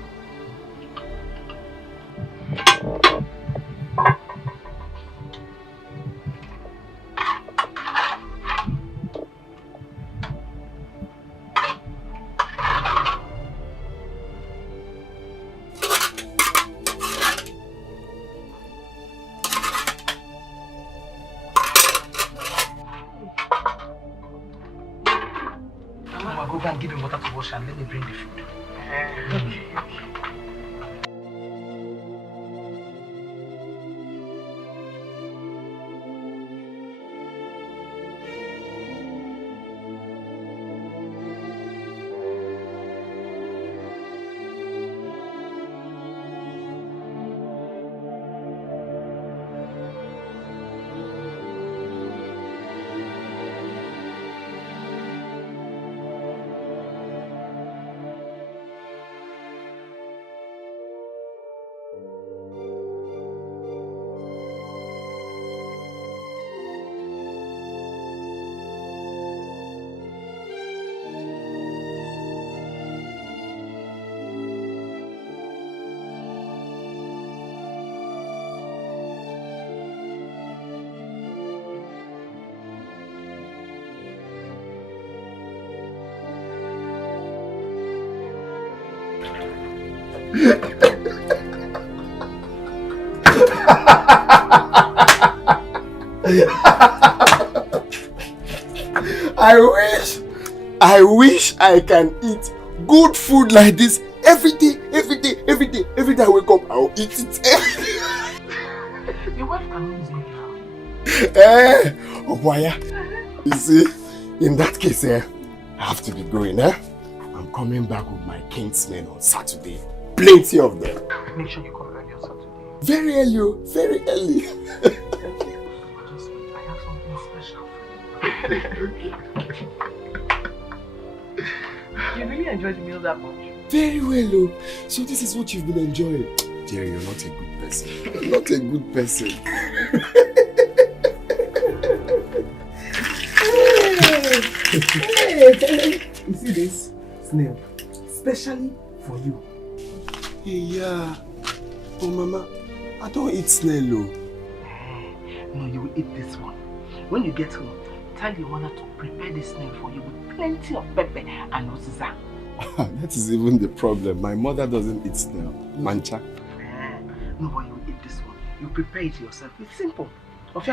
Go and give him water to wash and let me bring the food. Okay. I wish I can eat good food like this every day. Every day I wake up, I'll eat it. Your wife can always make it out. Oh boy, you see, in that case, I have to be going. I'm coming back with my kinsmen on Saturday. Plenty of them. Make sure you come early on Saturday. Very early, very early. Just wait, I have something special. You really enjoyed the meal that much? Very well, so this is what you've been enjoying. Jerry, you're not a good person. You're not a good person. Hey. You see this snail? Especially for you. Yeah. Oh, Mama, I don't eat snail. No, you will eat this one. When you get home, tell your mother to prepare this snail for you with plenty of pepper and uziza. That is even the problem. My mother doesn't eat snail. Mancha. No, but you will eat this one. You prepare it yourself. It's simple. Okay.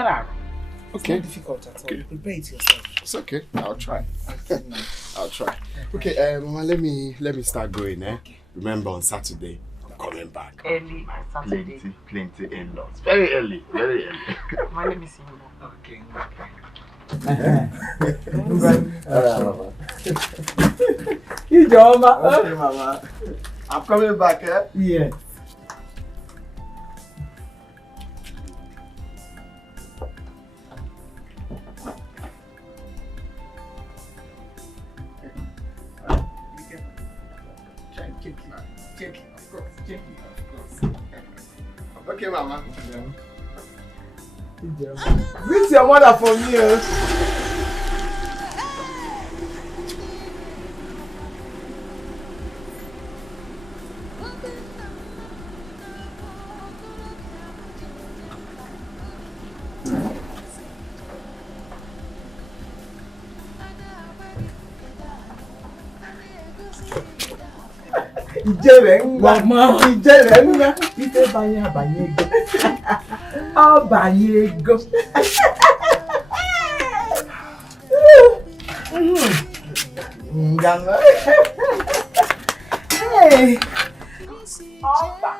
It's not difficult at all. You prepare it yourself. It's okay. I'll try. I'll try. Okay, Mama, let me start going. Okay. Remember, on Saturday, I'm coming back. Early on Saturday. Plenty in-laws. Very early. Mama, let me see you now. Okay. Okay, Mama. I'm coming back, eh? Yes. Okay, Mama. This is your mother for me. Mama, ite banyego. Oh, banyego. Hey. Oba.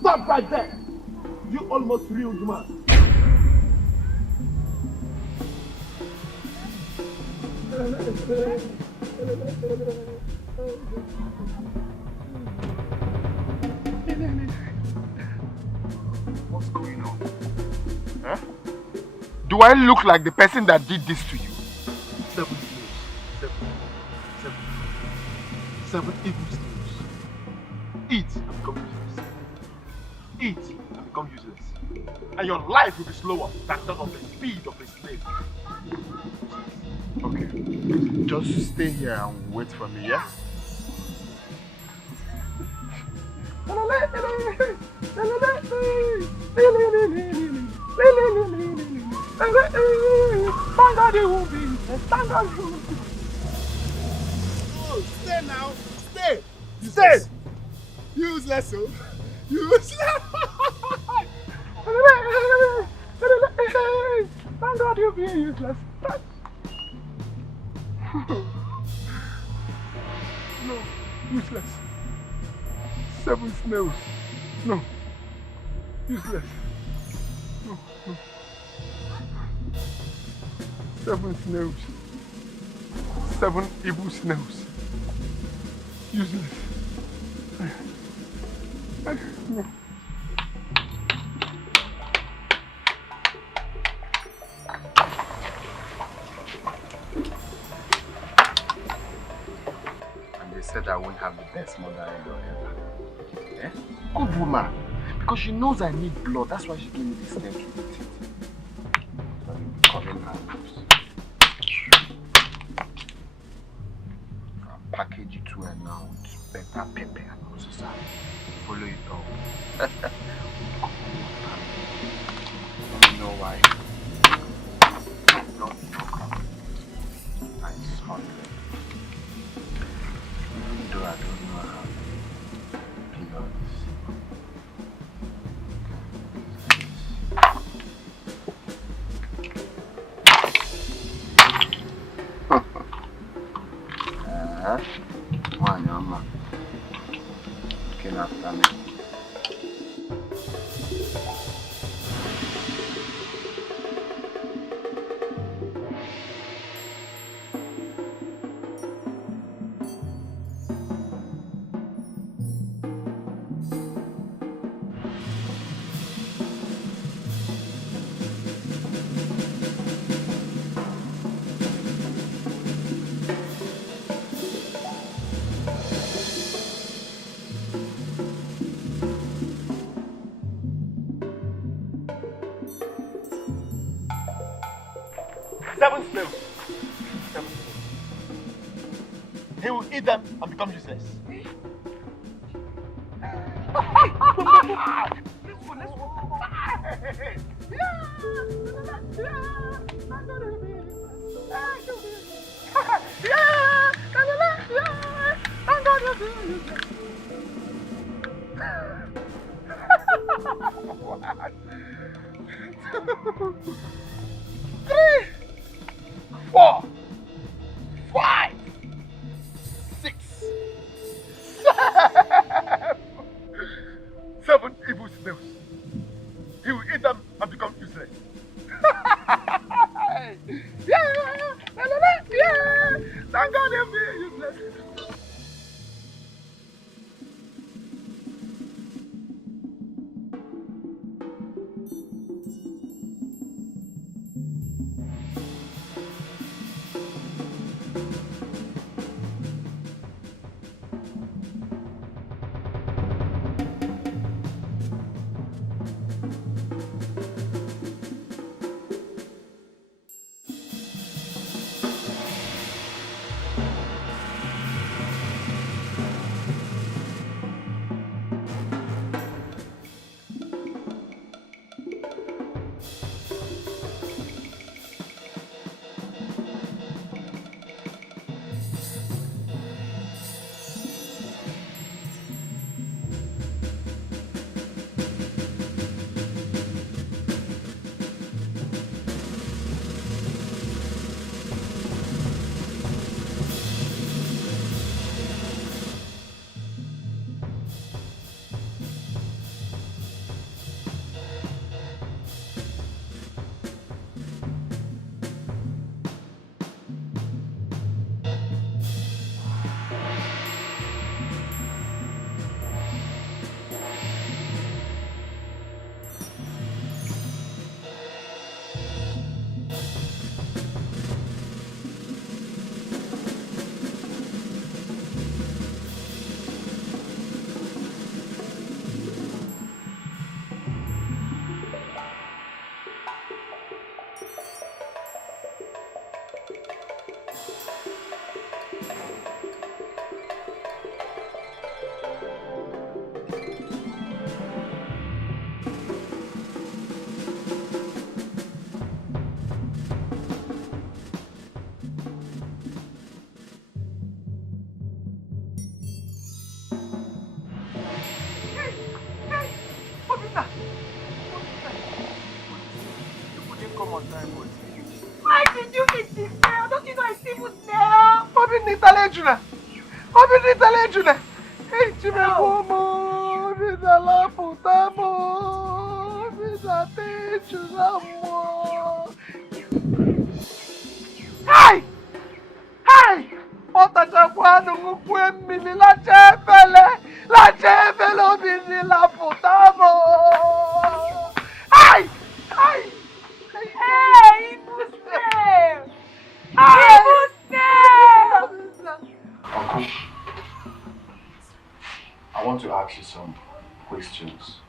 Stop right there! You almost ruined man. What's going on? Huh? Do I look like the person that did this to you? 7 evil snails. Eat and become useless. Eat and become useless. And your life will be slower than that of the speed of a slave. Okay. Just stay here and wait for me, yeah? Oh, stay now. Stay. Stay. Useless, oh. Useless. Thank God you're being useless. No, useless. 7 snails. No, useless. No. 7 snails. 7 evil snails. Useless. No. They said I won't have the best mother-in-law ever. Eh? Good woman. Because she knows I need blood. That's why she gave me this name to eat it. Coming out. I'll package it well now with better pepper and also follow it. 7 snails. 7 snails. He will eat them and become useless. Three, 4, 5, 6, 7 evil snails. He will eat them and become useless. Thank God he'll be useless. Why did you eat this snail? Don't you know it's evil snail? Obi Nitalejuna! Obi Nitalejuna! Hey, Chimemomo! Obi Nalaputamo! Obi Natejunamo! Hey! Hey! Otachakwanu Mukwemili la chefele! La chefele Obi Nilaputamo! Hey! Hey! Hey, evil snail! Evil snail! Uncle, I want to ask you some questions.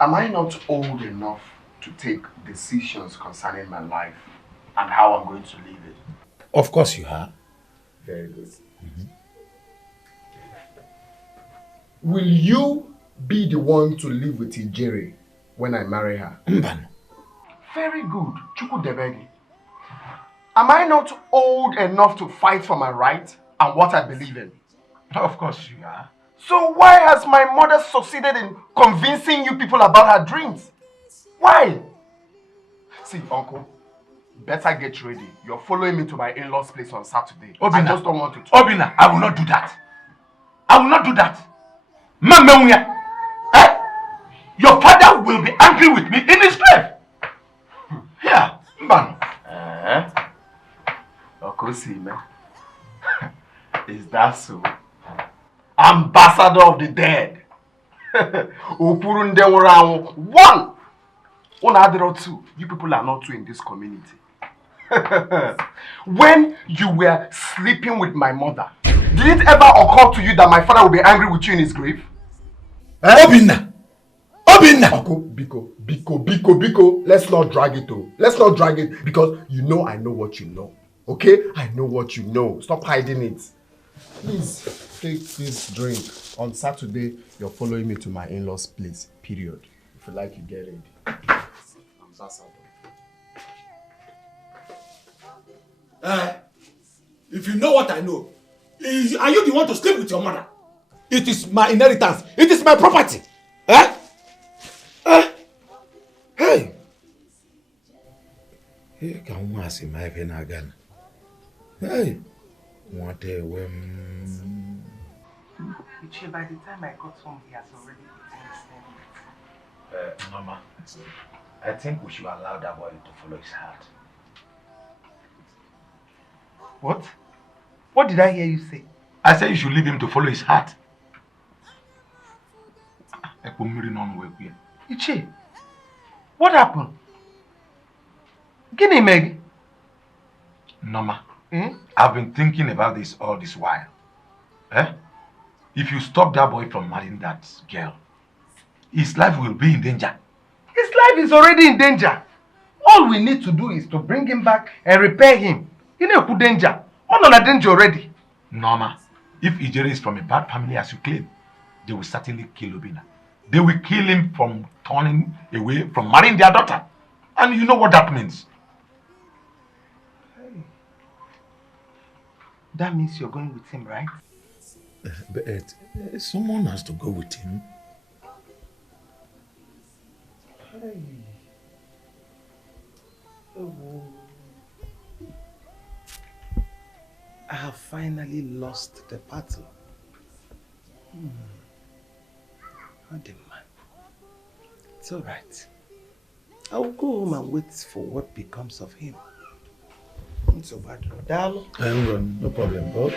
Am I not old enough to take decisions concerning my life and how I'm going to live it? Of course you are. Very good. Will you be the one to live with Ijere when I marry her? Mban. Very good. Chukudebegi. Am I not old enough to fight for my right and what I believe in? Of course you are. So why has my mother succeeded in convincing you people about her dreams? Why? See, Uncle, better get ready. You're following me to my in-laws' place on Saturday. Obina, I just don't want to talk. Obina, I will not do that. I will not do that. Mamma, your father will be angry with me in his grave. Yeah, Mban. Okosime. Is that so? Ambassador of the dead. One. Two. You people are not two in this community. When you were sleeping with my mother, did it ever occur to you that my father will be angry with you in his grave? Obina! Biko. Let's not drag it, though. Let's not drag it because you know I know what you know. Okay? I know what you know. Stop hiding it. Please, take this drink. On Saturday, you're following me to my in-laws' place. Period. If you like, you get ready. I'm Sasa. If you know what I know, are you the one to sleep with your mother? It is my inheritance. It is my property. Hey! Hey, can one see my pen again? Hey! What a whim. By the time I got home, he has already eaten. Mama, I think we should allow that boy to follow his heart. What? What did I hear you say? I said you should leave him to follow his heart. Iche, what happened? Guinea Meg? Norma, I've been thinking about this all this while. If you stop that boy from marrying that girl, his life will be in danger. His life is already in danger. All we need to do is to bring him back and repair him. In a good danger. All on a danger already. Norma, if Ijere is from a bad family as you claim, they will certainly kill Obina. They will kill him from turning away from marrying their daughter. And you know what that means. Hey. That means you're going with him, right? But someone has to go with him. Hey. Oh. I have finally lost the battle. Odimgbe. It's all right. I will go home and wait for what becomes of him. It's so bad. No problem, Bob.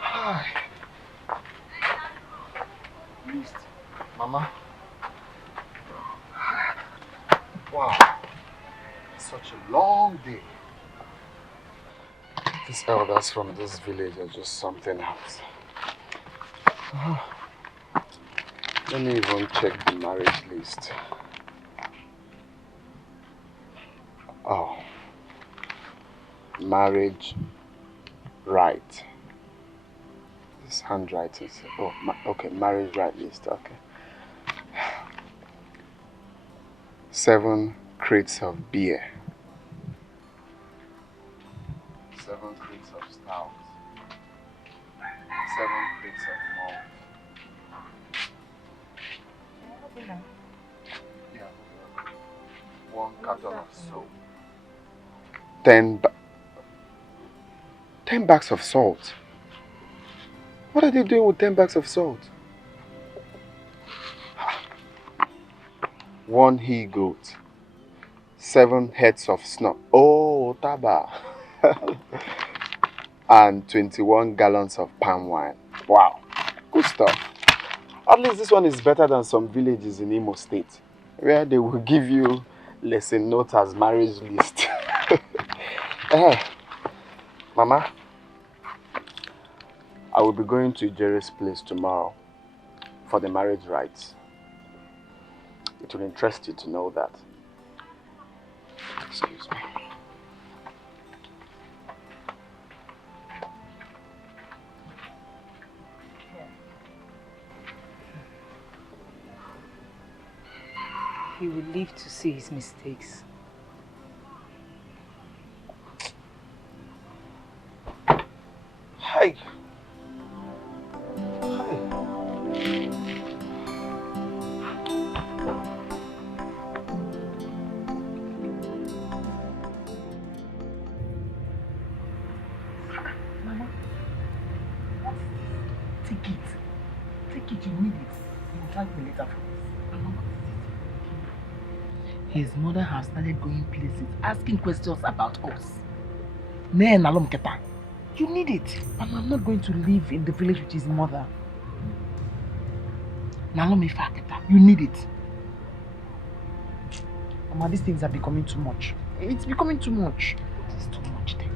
Hi. Mama. Wow. Such a long day. These elders from this village are just something else. Let me even check the marriage list. Oh. Marriage right. This handwriting. Oh, okay, marriage right list. Okay. 7 crates of beer. 7 crates of stout. 7 crates of malt. Yeah. 1 carton of soap. 10 bags of salt. What are they doing with 10 bags of salt? 1 he-goat. 7 heads of snuff. Oh, taba. And 21 gallons of palm wine. Wow. Good stuff. At least this one is better than some villages in Imo State, where they will give you lesson notes as marriage list. Mama, I will be going to Jerry's place tomorrow for the marriage rites. It will interest you to know that. Excuse me. He will live to see his mistakes. Hi. His mother has started going places, asking questions about us. Men alum keta. You need it. And I'm not going to live in the village with his mother. You need it. Mama, these things are becoming too much. It's becoming too much. What is too much then?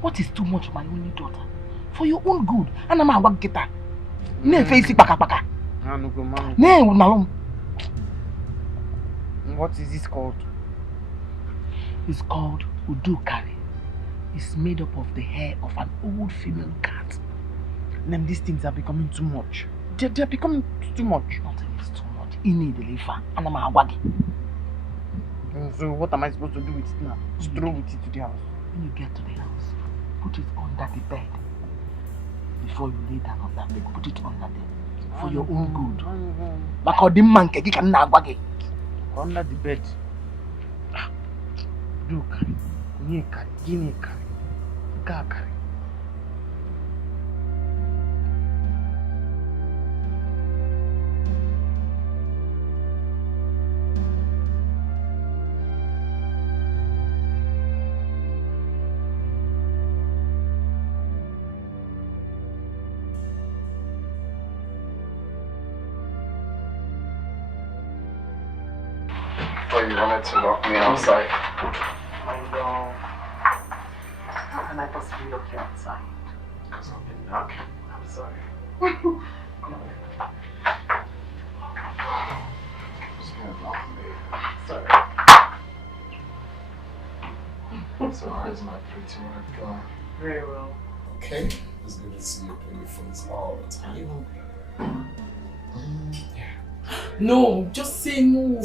What is too much, my only daughter? For your own good. And I'm a get her. Ne face baka baka. Ne nalom. What is this called? It's called Udukari. It's made up of the hair of an old female cat. Then these things are becoming too much. They're becoming too much. Nothing is too much. You need the liver. And I'm a wagi. So what am I supposed to do with it now? Just throw with it to the house. When you get to the house, put it under the bed. Before you lay down on that bed, put it under there. For your own good. Like how the man can get Under the bed. Do carry. Nye carry. Guinea carry. Ga carry. You wanted to lock me outside. How can I possibly lock you outside? Because I've been knocking. I'm sorry. Just gonna lock me. Sorry. So how's my pretty wife going? Very well. Okay. It's good to see you play phones all the time. Yeah. No, just say no.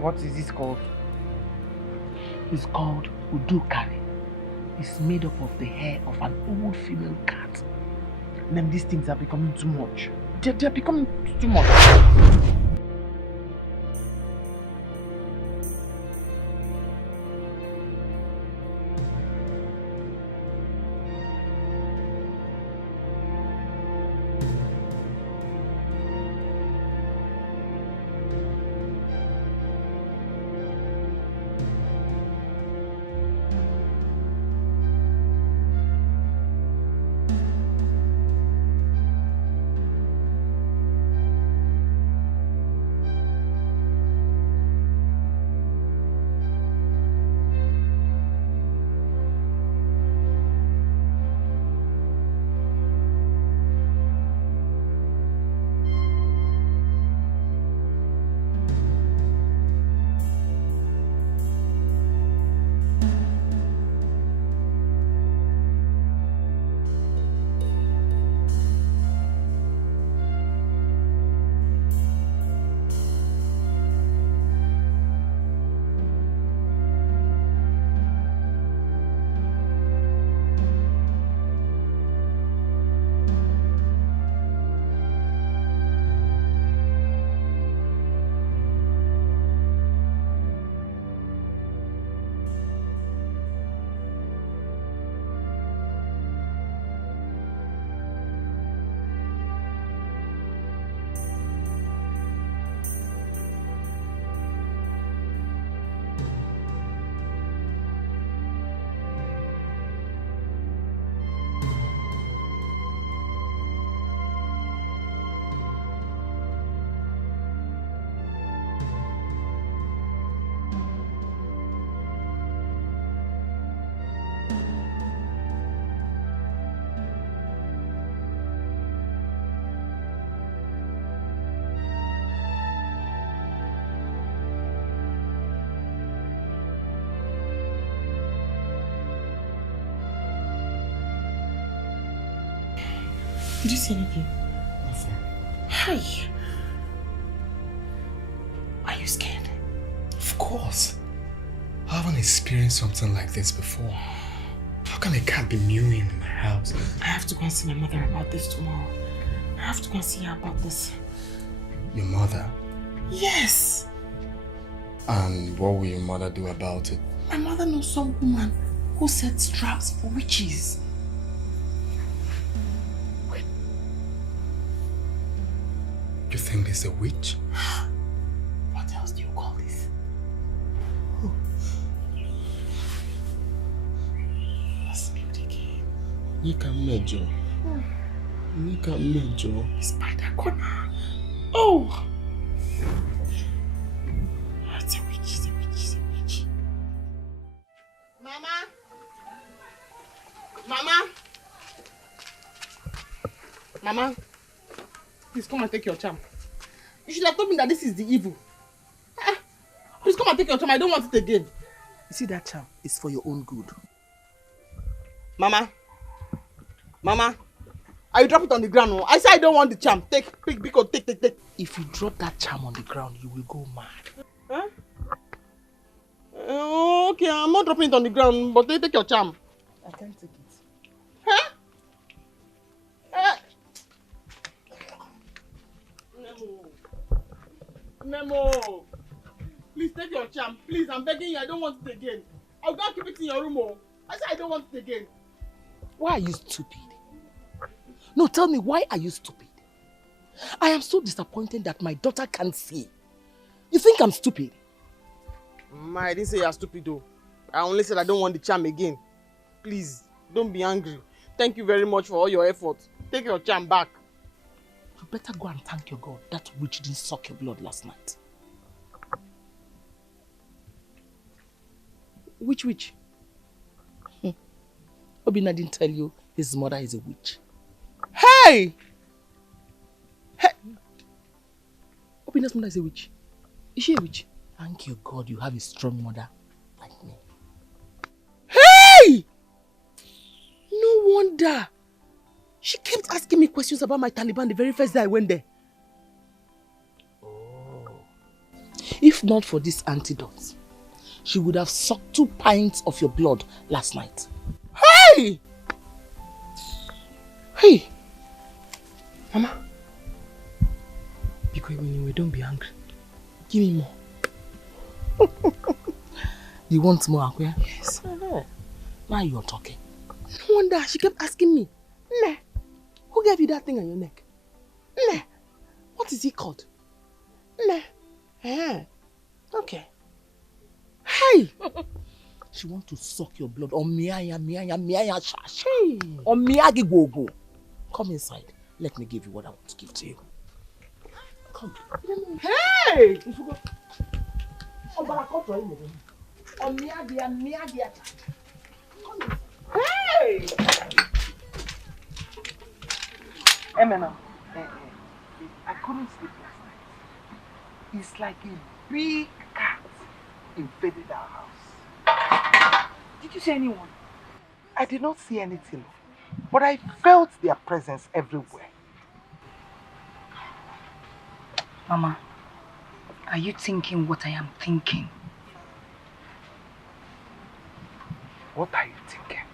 What is this called? It's called Udukari. It's made up of the hair of an old female cat. Then these things are becoming too much. They're becoming too much. Did you see anything? Nothing. Hi. Are you scared? Of course. I haven't experienced something like this before. How can a cat be mewing in my house? I have to go and see my mother about this tomorrow. I have to go and see her about this. Your mother? Yes. And what will your mother do about it? My mother knows some woman who sets traps for witches. You think this is a witch? What else do you call this? Let's mute again. You can measure. You can measure. Spider corner. Oh! It's a witch, it's a witch, it's a witch. Mama! Mama! Mama! Please come and take your charm. You should have told me that this is the evil. Please come and take your charm. I don't want it again. You see, that charm is for your own good. Mama. Mama. I drop it on the ground. No? I say I don't want the charm. Take. If you drop that charm on the ground, you will go mad. Huh? Okay, I'm not dropping it on the ground, but take your charm. I can't take it. Huh? Nemo. Please take your charm. Please, I'm begging you. I don't want it again. I'll go keep it in your room. Oh. I said I don't want it again. Why are you stupid? No, tell me, why are you stupid? I am so disappointed that my daughter can't see. You think I'm stupid? I didn't say you're stupid though. I only said I don't want the charm again. Please, don't be angry. Thank you very much for all your efforts. Take your charm back. You better go and thank your God that witch didn't suck your blood last night. Which witch? Obina didn't tell you his mother is a witch. Hey! Hey! Obina's mother is a witch. Is she a witch? Thank your God you have a strong mother like me. Hey! No wonder. She kept asking me questions about my Taliban the very first day I went there. Oh. If not for this antidote, she would have sucked 2 pints of your blood last night. Hey! Hey! Mama. Because when you don't be angry. Give me more. You want more, Akuya? Yes. Now you're talking. No wonder she kept asking me. Nah. Who gave you that thing on your neck? Nah. What is it called? Nah. Okay. Hey! She wants to suck your blood on miaya shash. On miyagi gogo. Come inside. Let me give you what I want to give to you. Come. Hey! On miyagi. Hey! Emena, I couldn't sleep last night. It's like a big cat invaded our house. Did you see anyone? I did not see anything, but I felt their presence everywhere. Mama, are you thinking what I am thinking? What are you thinking?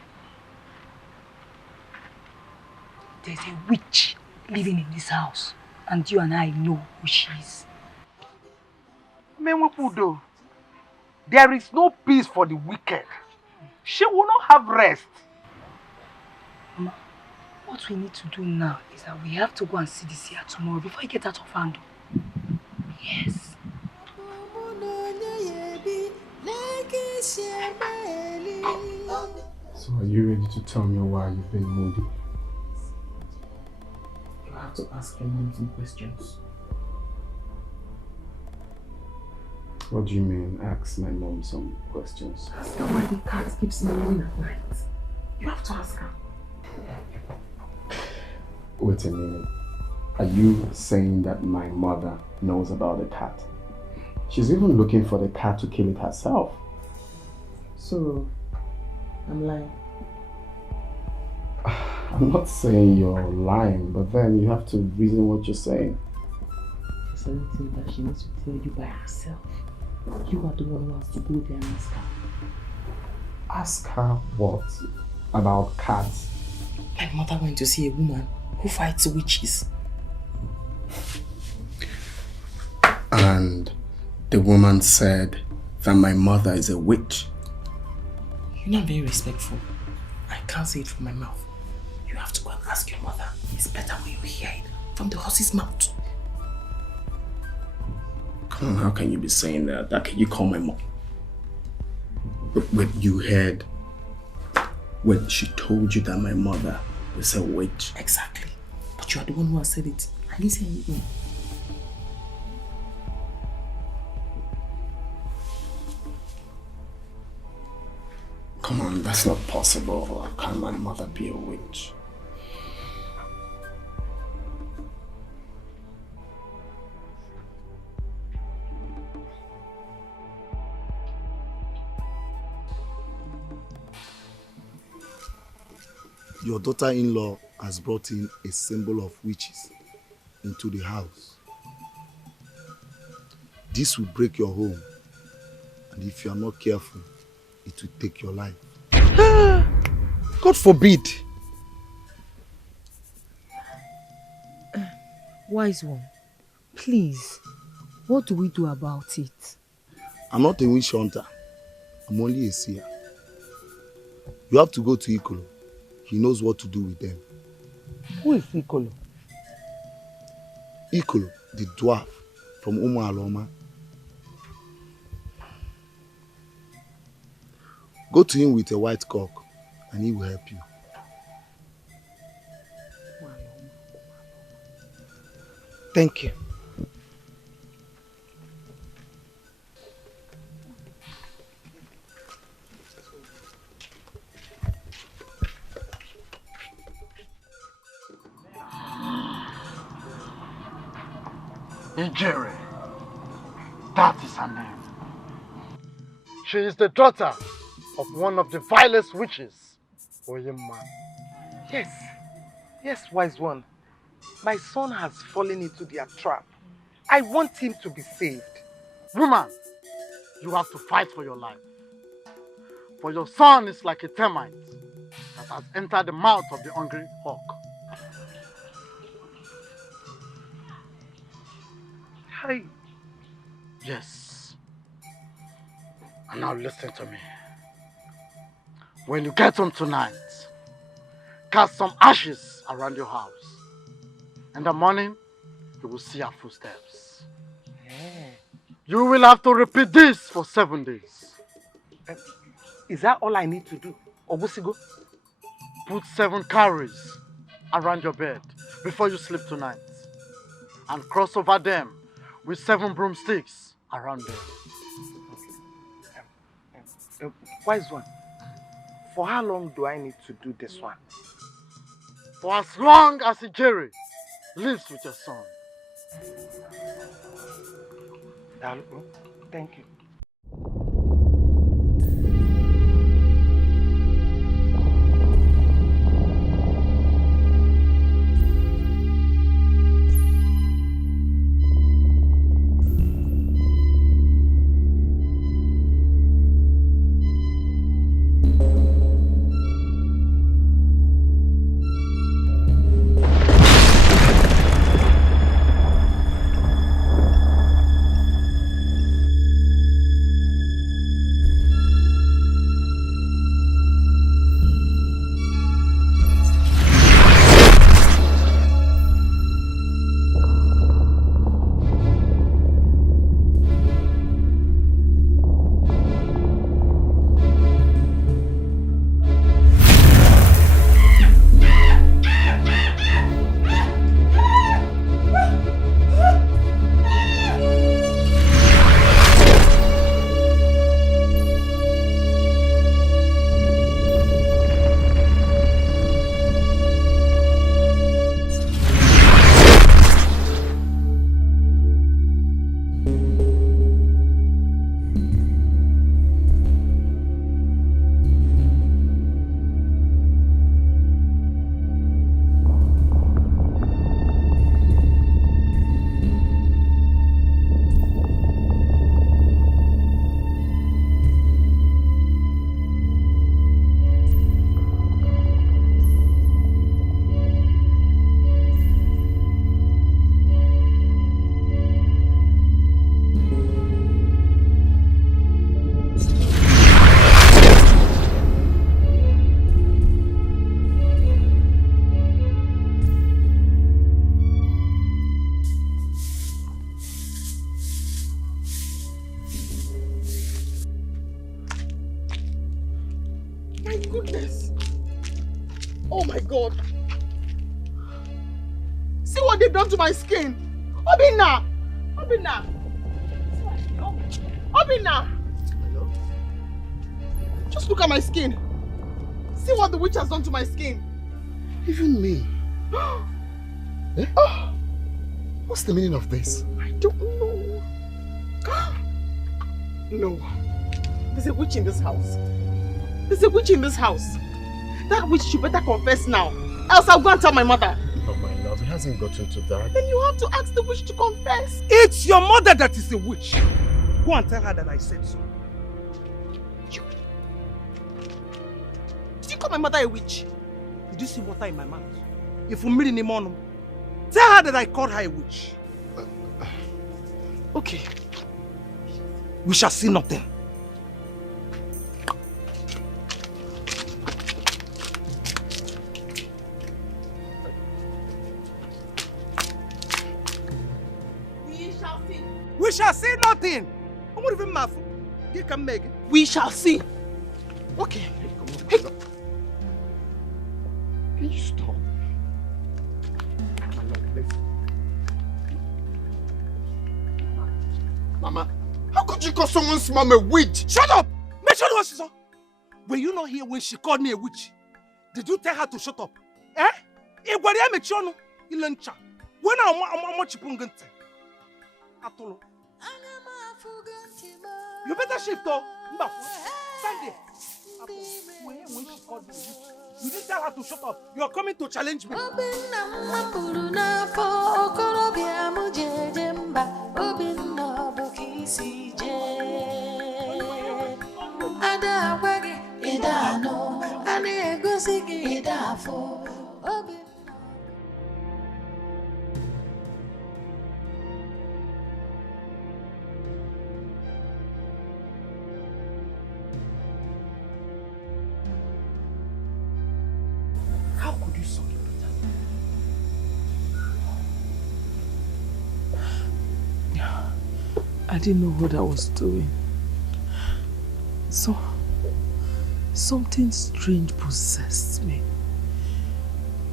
There's a witch living in this house, and you and I know who she is. Menwepudo, there is no peace for the wicked. She will not have rest. Mama, what we need to do now is that we have to go and see this here tomorrow before I get out of hand. Yes. So are you ready to tell me why you've been moody? You have to ask your mom some questions. What do you mean, ask my mom some questions? Ask her why the cat keeps meowing at night. You have to ask her. Wait a minute. Are you saying that my mother knows about the cat? She's even looking for the cat to kill it herself. So, I'm lying. I'm not saying you're lying, but then you have to reason what you're saying. There's certain things that she needs to tell you by herself. You are the one who has to go there and ask her. Ask her what? About cats? My mother went to see a woman who fights witches. And the woman said that my mother is a witch. You're not very respectful. I can't say it from my mouth. You have to go and ask your mother. It's better when you hear it from the horse's mouth. Come on, how can you be saying that? That can you call my mom? But you heard when she told you that my mother is a witch. Exactly. But you are the one who has said it. I didn't say anything. Come on, that's not possible. How can my mother be a witch? Your daughter-in-law has brought in a symbol of witches into the house. This will break your home, and if you are not careful, it will take your life. God forbid. Wise one, please, what do we do about it? I'm not a witch hunter. I'm only a seer. You have to go to Ikolo. He knows what to do with them. Who is Ikolo? Ikolo, the dwarf from Umu Aloma. Go to him with a white cock and he will help you. Thank you. Ijere. That is her name. She is the daughter of one of the vilest witches, Oyemma. Yes, wise one. My son has fallen into their trap. I want him to be saved. Woman, you have to fight for your life. For your son is like a termite that has entered the mouth of the hungry hawk. Hi. Yes. And now listen to me. When you get home tonight, cast some ashes around your house. In the morning, you will see our footsteps. You will have to repeat this for 7 days. Is that all I need to do? Obusigo? Put 7 cowries around your bed before you sleep tonight. And cross over them with 7 broomsticks around them. Wise one, for how long do I need to do this one? For as long as Ijere lives with your son. Thank you. My goodness. Oh my God. See what they've done to my skin. Obinna! Obinna! Obinna! Hello? Just look at my skin. See what the witch has done to my skin. Even me. Eh? What's the meaning of this? I don't know. No. There's a witch in this house. There's a witch in this house. That witch should better confess now. Else I'll go and tell my mother. Oh my love, it hasn't gotten to that. Then you have to ask the witch to confess. It's your mother that is a witch. Go and tell her that I said so. Did you call my mother a witch? Did you see water in my mouth? If you in the morning, tell her that I called her a witch. Okay. We shall see nothing. We shall see nothing. I'm not even mad. You can make it. We shall see. Okay. Hey. Can you stop? My love, listen. Mama, how could you call someone's mom a witch? Shut up! Make sure what she saw. Were you not here when she called me a witch? Did you tell her to shut up? Eh? When you better shift up. Stand there. When she called me, you didn't tell her to shut up. You are coming to challenge me. How could you suck it, Peter? I didn't know what I was doing. So, something strange possessed me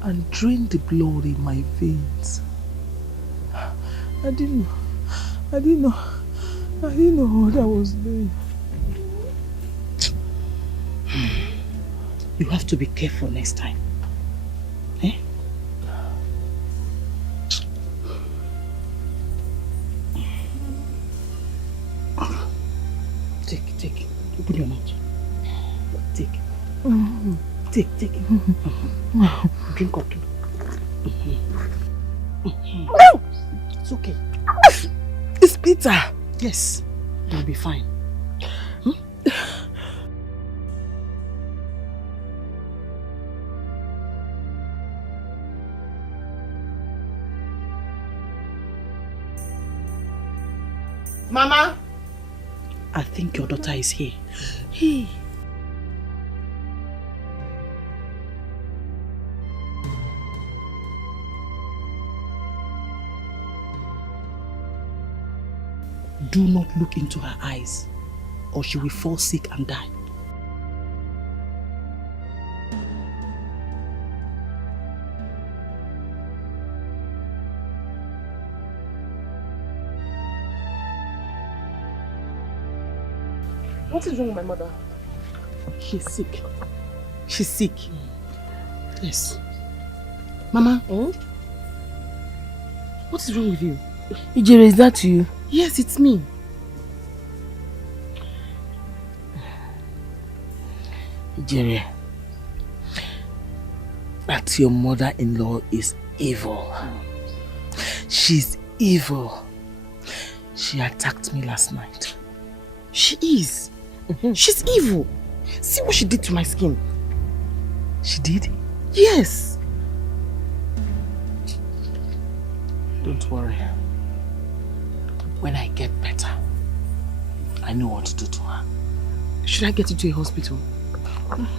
and drained the blood in my veins. I didn't know what I was doing. You have to be careful next time. Eh? Take. Open your mouth. Take. Take. Drink up. It's okay. It's Peter. Yes, you'll be fine. Mama? I think your daughter is here. Hey. Do not look into her eyes, or she will fall sick and die. What is wrong with my mother? She's sick. She's sick. Yes. Mama, what is wrong with you? Ijere, is that you? Yes, it's me. Ijere, that your mother-in-law is evil. She's evil. She attacked me last night. She is. She's evil. See what she did to my skin. She did? Yes. Don't worry. When I get better, I know what to do to her. Should I get you to a hospital?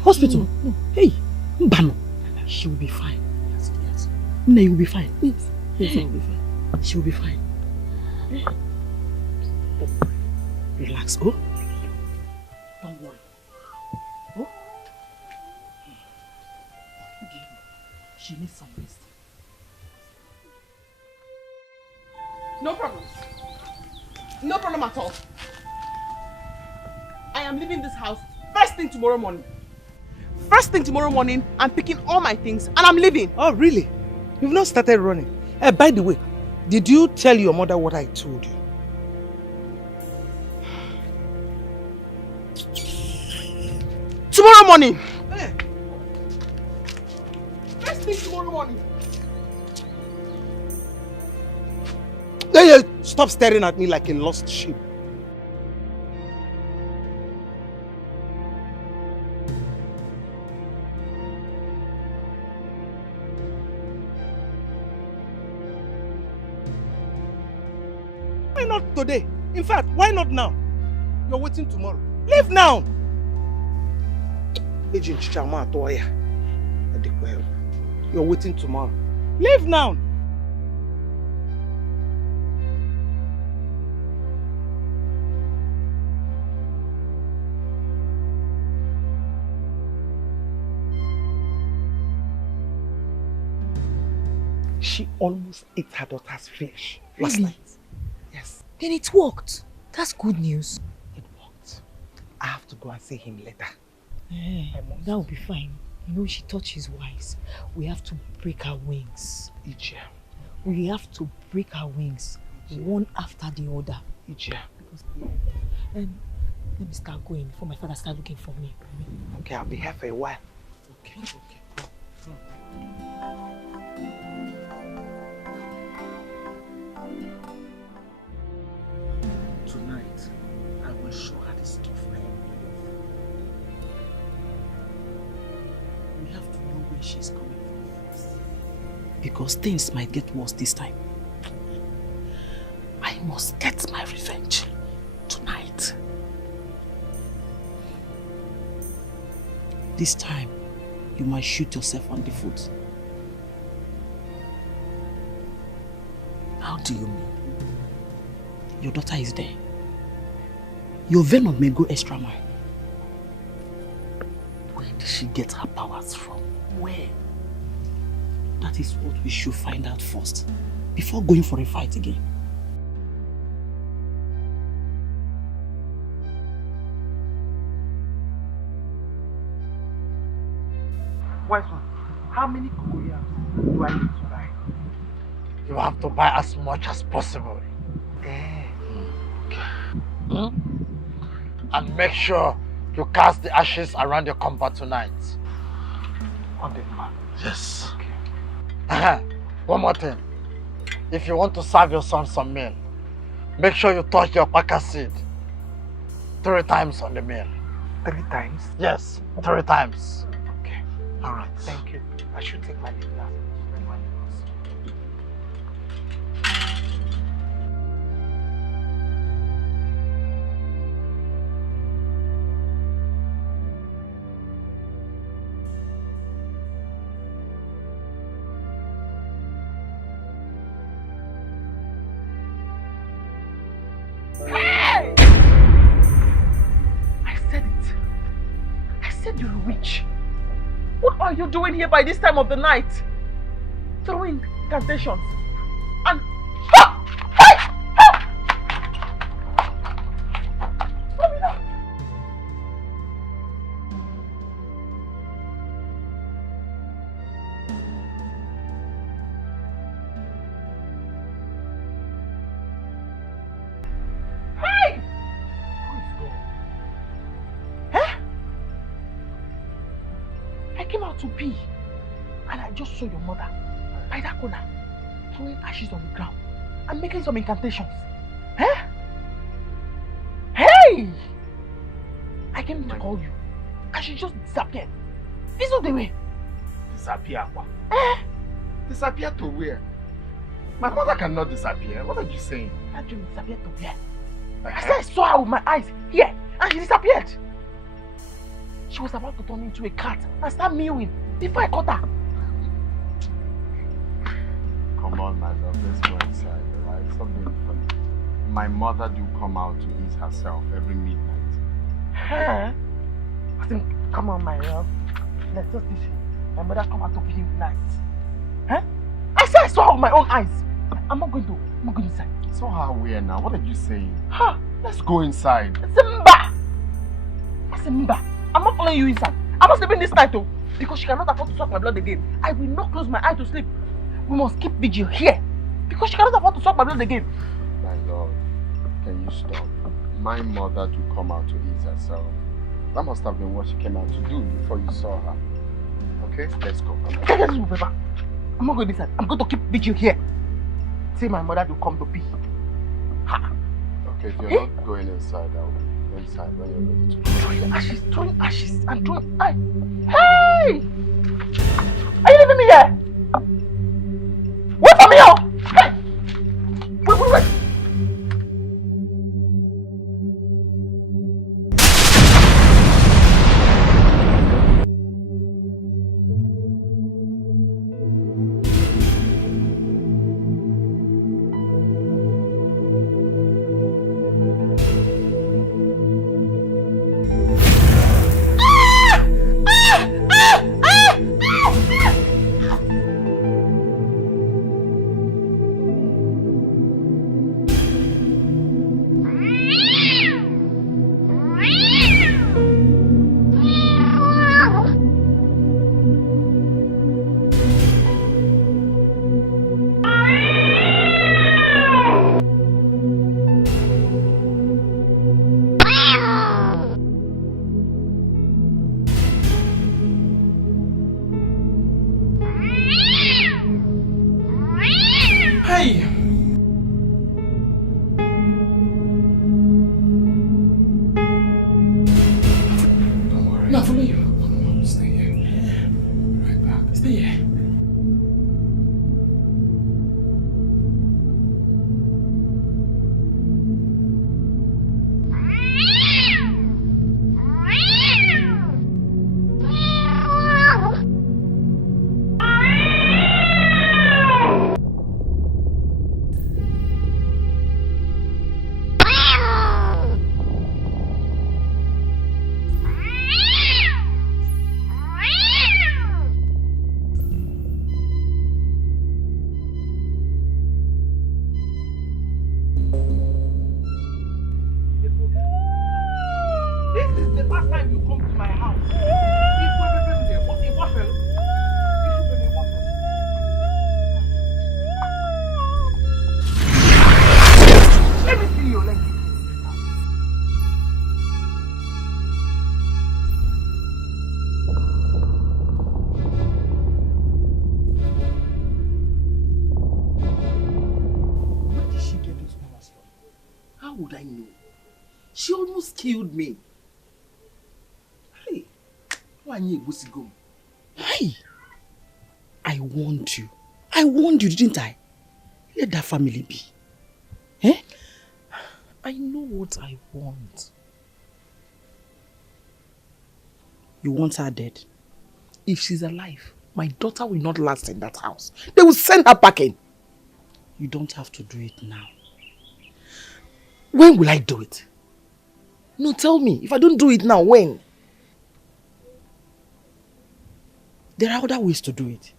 Hospital? No. Hey, Mbano. She will be fine. Yes. No, you will be fine. Yes, I will be fine. She will be fine. Relax, oh? Don't worry. Oh? she needs some rest. No problem. No problem at all. I am leaving this house first thing tomorrow morning. First thing tomorrow morning, I'm picking all my things and I'm leaving. Oh, really? You've not started running. By the way, did you tell your mother what I told you? Tomorrow morning. Hey. First thing tomorrow morning. Hey, stop staring at me like a lost sheep. Why not today? In fact, why not now? You're waiting tomorrow. Leave now! Agent Chama Atoya. You're waiting tomorrow. Leave now! She almost ate her daughter's flesh last night. Yes. Then it worked. That's good news. It worked. I have to go and see him later. That will be fine. You know, she thought she's wise. We have to break her wings. Ije. We have to break her wings. One after the other. Ije. Let me start going before my father starts looking for me. Okay, I'll be here for a while. Okay. Tonight, I will show her the stuff I am. We have to know where she's coming from first. Because things might get worse this time. I must get my revenge tonight. This time, you might shoot yourself on the foot. How do you mean? Your daughter is there. Your venom may go extra mile. Where did she get her powers from? Where? That is what we should find out first, before going for a fight again. Wise one, how many cocoyams do I need to buy? You have to buy as much as possible. And make sure you cast the ashes around your compound tonight. On the map. Yes. Okay. One more thing. If you want to serve your son some meal, make sure you touch your paka seed 3 times on the meal. 3 times? Yes, 3 times. Okay. Alright. Thank you. I should take my leave now. What are you doing here by this time of the night? Throwing incantations. And... Hey! I came out to pee, and I just saw your mother by that corner throwing ashes on the ground and making some incantations. Hey! I came to call you, and she just disappeared. This is not the way. Disappear? Disappear to where? My mother cannot disappear. What are you saying? That dream disappeared to where? I said I saw her with my eyes here, and she disappeared. She was about to turn into a cat and start mewing before I caught her. Come on, my love, let's go inside, alright? Stop being funny. My mother do come out to ease herself every midnight. Huh? I think, come on, my love. Let's just this. My mother come out to be night. Huh? I said I saw her with my own eyes. I'm not going inside. Saw her where now? What are you saying? Huh? Let's go inside. Simba! Simba! I'm not following you inside. I'm not sleeping this night though. Because she cannot afford to suck my blood again. I will not close my eye to sleep. We must keep vigil here. Because she cannot afford to suck my blood again. My lord, can you stop? My mother to come out to ease herself. That must have been what she came out to do before you saw her. Okay, let's go. I'm not going inside. I'm going to keep vigil here. Say my mother to come to pee. Ha. Okay, if you're not going inside, I'll go inside when you're ready to go. Throwing ashes and throwing... Hey! Are you leaving me here? Wait for me, oh! Hey! Wait! She almost killed me. Hey, hey, I warned you. I warned you, didn't I? Let that family be. Eh? I know what I want. You want her dead? If she's alive, my daughter will not last in that house. They will send her packing. You don't have to do it now. When will I do it? No, tell me. If I don't do it now, when? There are other ways to do it.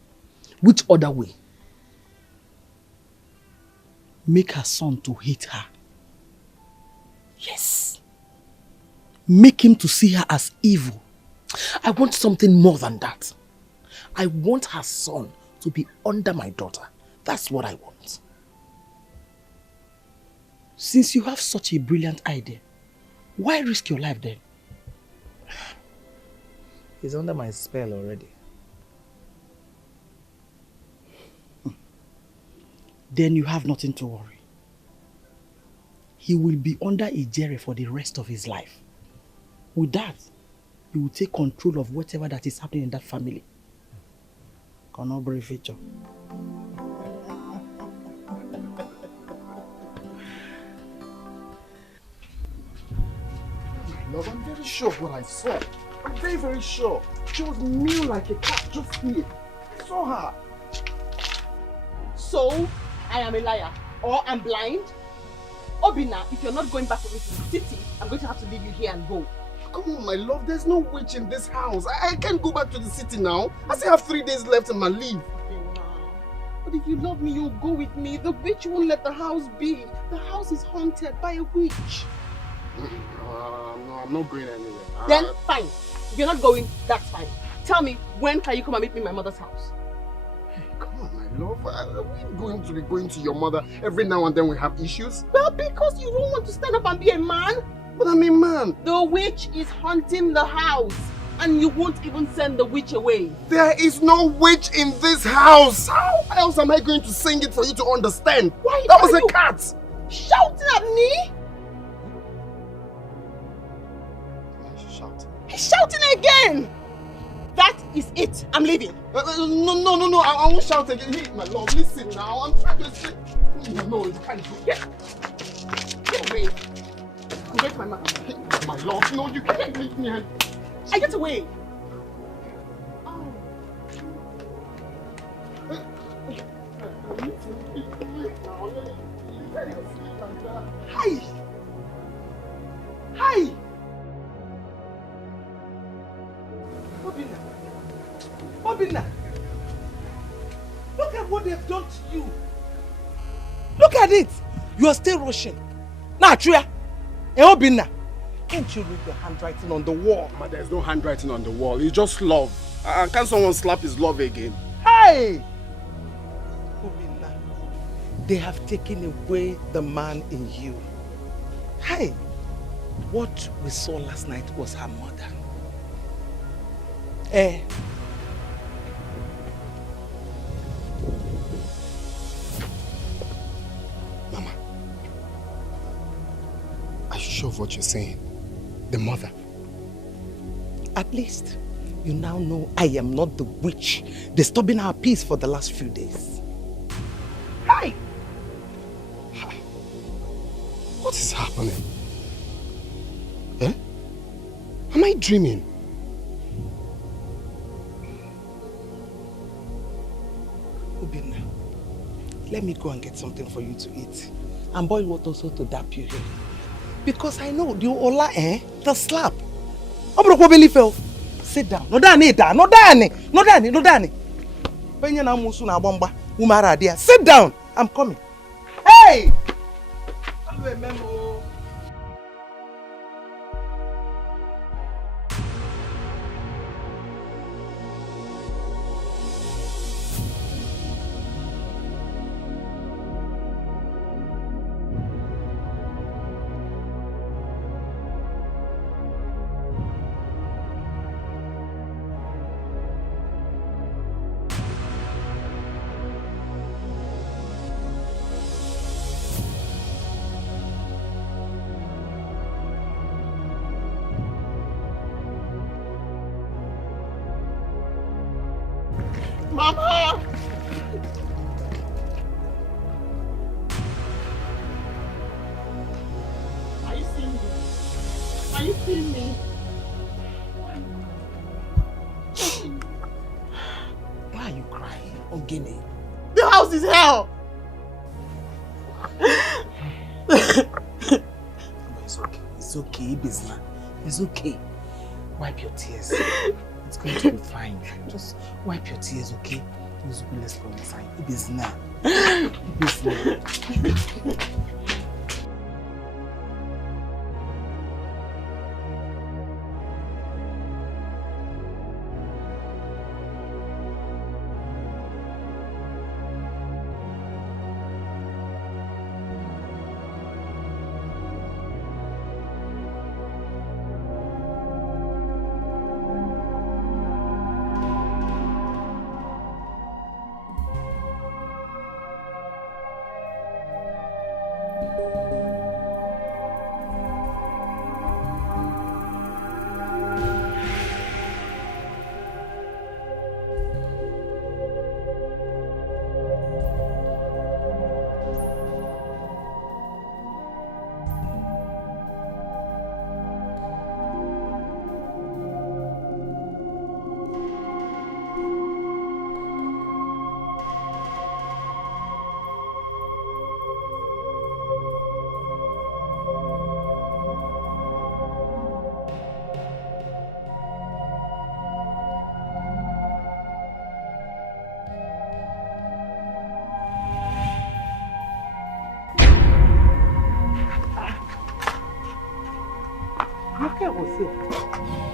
Which other way? Make her son to hate her. Yes. Make him to see her as evil. I want something more than that. I want her son to be under my daughter. That's what I want. Since you have such a brilliant idea, why risk your life then? He's under my spell already. Then you have nothing to worry. He will be under a jury for the rest of his life. With that, he will take control of whatever that is happening in that family. Cannot be feature. Love, I'm very sure of what I saw. I'm very, very sure. She was mean like a cat just here. I saw her. So, I am a liar or I'm blind? Obina, if you're not going back with me to the city, I'm going to have to leave you here and go. Come on, my love. There's no witch in this house. I can't go back to the city now. I still have 3 days left in my leave. But if you love me, you'll go with me. The witch won't let the house be. The house is haunted by a witch. No, I'm not going anywhere. Then, fine. If you're not going, that's fine. Tell me, when can you come and meet me in my mother's house? Hey, come on, my love. Are we going to be going to your mother every now and then we have issues? Well, because you don't want to stand up and be a man. But I'm a man. The witch is haunting the house. And you won't even send the witch away. There is no witch in this house. How else am I going to sing it for you to understand? Why? That was a cat. Shouting at me? He's shouting again. That is it. I'm leaving. No. I won't shout again. Hey, my love, listen now. I'm trying to say. No, you can't do it. Get away. Go back to my mother. Hey, my love, no, you can't leave me. I get away. Hi. Hi. Obinna, look at what they've done to you. Look at it. You are still rushing. Now, Tria, Obinna, can't you read the handwriting on the wall? But there's no handwriting on the wall. It's just love. Can someone slap his love again? Hey! Obinna, they have taken away the man in you. Hey! What we saw last night was her mother. Mama, are you sure of what you're saying? The mother? At least, you now know I am not the witch disturbing our peace for the last few days. Hi! What is happening? Eh? Am I dreaming? Obinna, let me go and get something for you to eat. And boil water so to dap you here. Because I know the Ola, the slap. Sit down. No dani. Sit down. I'm coming. Hey! Mama! Are you seeing me? Are you seeing me? Why are you crying, Ogene? The house is hell! It's okay. It's okay, Bizna. It's okay. Wipe your tears. It's going to be fine. Just wipe your tears, okay? Let's go inside. Bizna.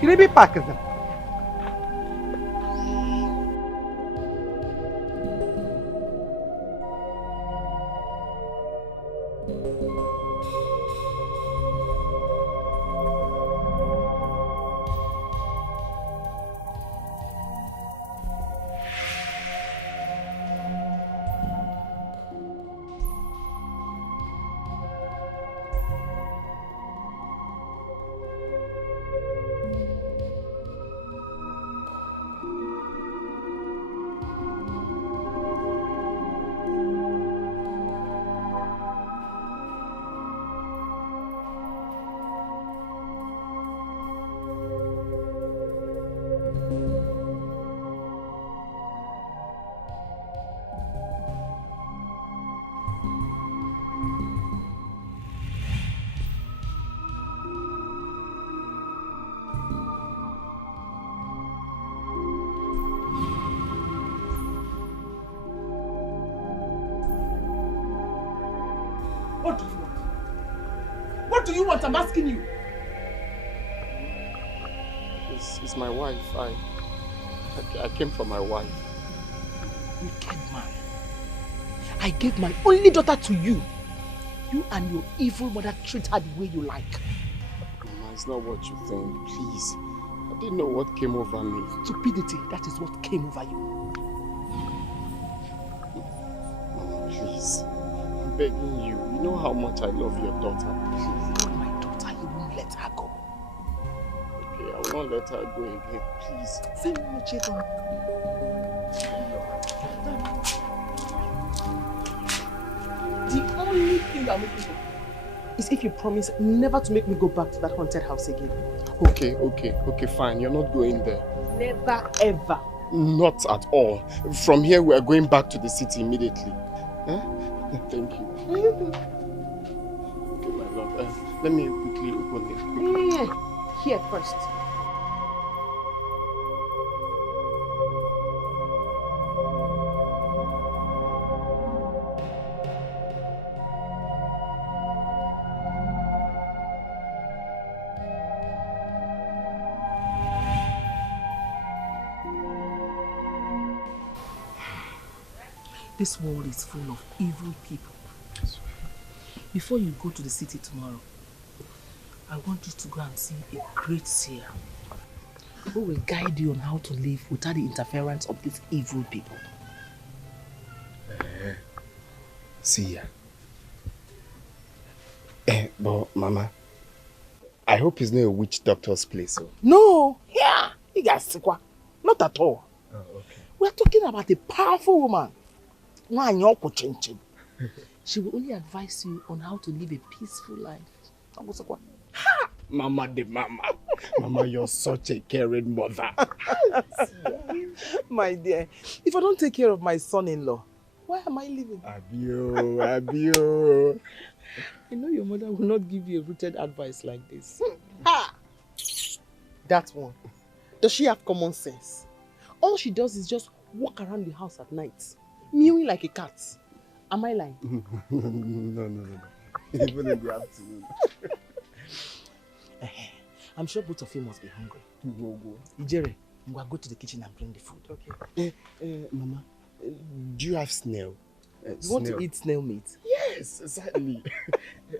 Gribi pak kızım. What do you want? What do you want? I'm asking you. It's my wife. I came for my wife. Wicked man. I gave my only daughter to you. You and your evil mother treat her the way you like. Mama, it's not what you think. Please. I didn't know what came over me. Stupidity, that is what came over you. Mama, please. I'm begging you. You know how much I love your daughter. Please, not my daughter. You won't let her go. Okay, I will not let her go again. Please. Say no, Chidon. The only thing I'm looking for is if you promise never to make me go back to that haunted house again. Okay, fine. You're not going there. Never, ever. Not at all. From here, we are going back to the city immediately. Huh? Thank you. Okay, my love. Let me quickly open this. Yeah. Here first. This world is full of evil people. Before you go to the city tomorrow, I want you to go and see a great seer who will guide you on how to live without the interference of these evil people. Seer. But Mama, I hope it's not a witch doctor's place. So. No! Yeah! Not at all. Oh, okay. We're talking about a powerful woman. She will only advise you on how to live a peaceful life. Ha! Mama de mama. Mama, you're such a caring mother. My dear, if I don't take care of my son-in-law, why am I living? Abio. I know your mother will not give you a rooted advice like this. Ha! That one. Does she have common sense? All she does is just walk around the house at night, mewing like a cat. Am I lying? No. Even in the afternoon. I'm sure both of you must be hungry. Go. Ijere, we'll go to the kitchen and bring the food. Okay. Mama, do you have snail? You want to eat snail meat? Yes, exactly.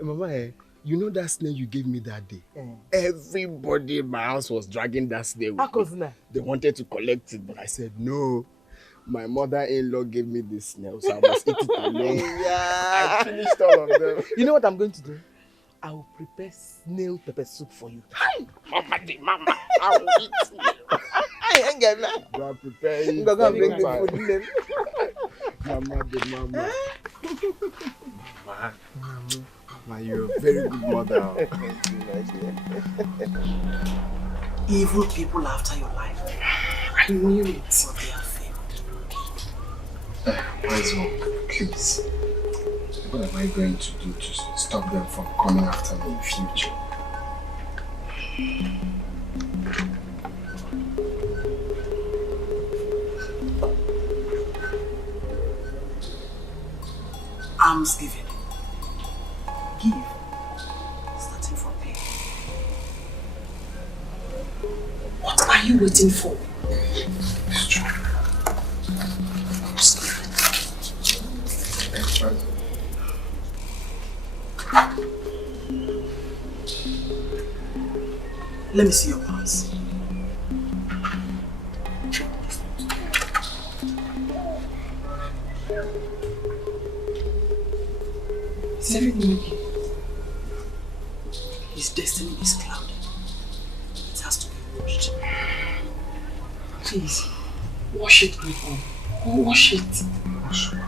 Mama, you know that snail you gave me that day? Everybody in my house was dragging that snail with me. They wanted to collect it, but I said no. My mother-in-law gave me this snail, so I must eat it alone. Yeah. I finished all of them. You know what I'm going to do? I will prepare snail pepper soup for you. Mama, I will eat snail. I ain't getting that. Go and prepare it. Go and bring the food in them. Mama. Mama, you're a very good mother. Evil people after your life. I knew it. But they have failed. Wise one, please. What am I going to do to stop them from coming after me in future? Almsgiving. Give. Starting from here. you waiting for? Let me see your pants. Is everything okay? His destiny is clouded. It has to be washed. Please, wash it, people. Wash it. Wash it.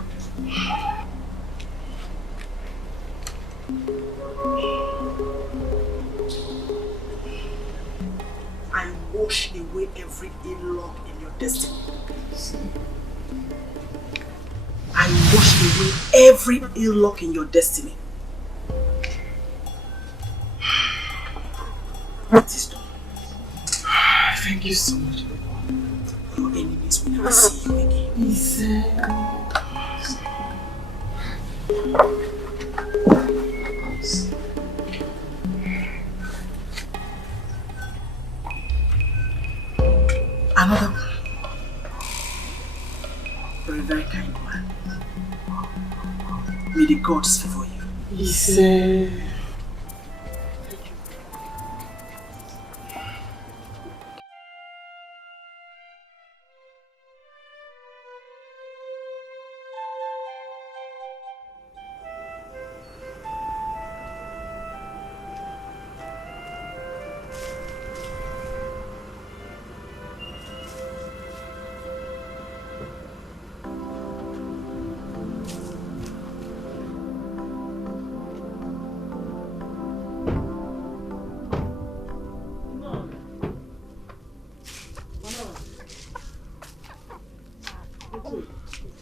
I wash away every ill luck in your destiny. I wash away every ill luck in your destiny. It is done. Thank you so much. Your enemies will never see you again. Please. Another one. You're a very kind man. May the gods favor you. Yes.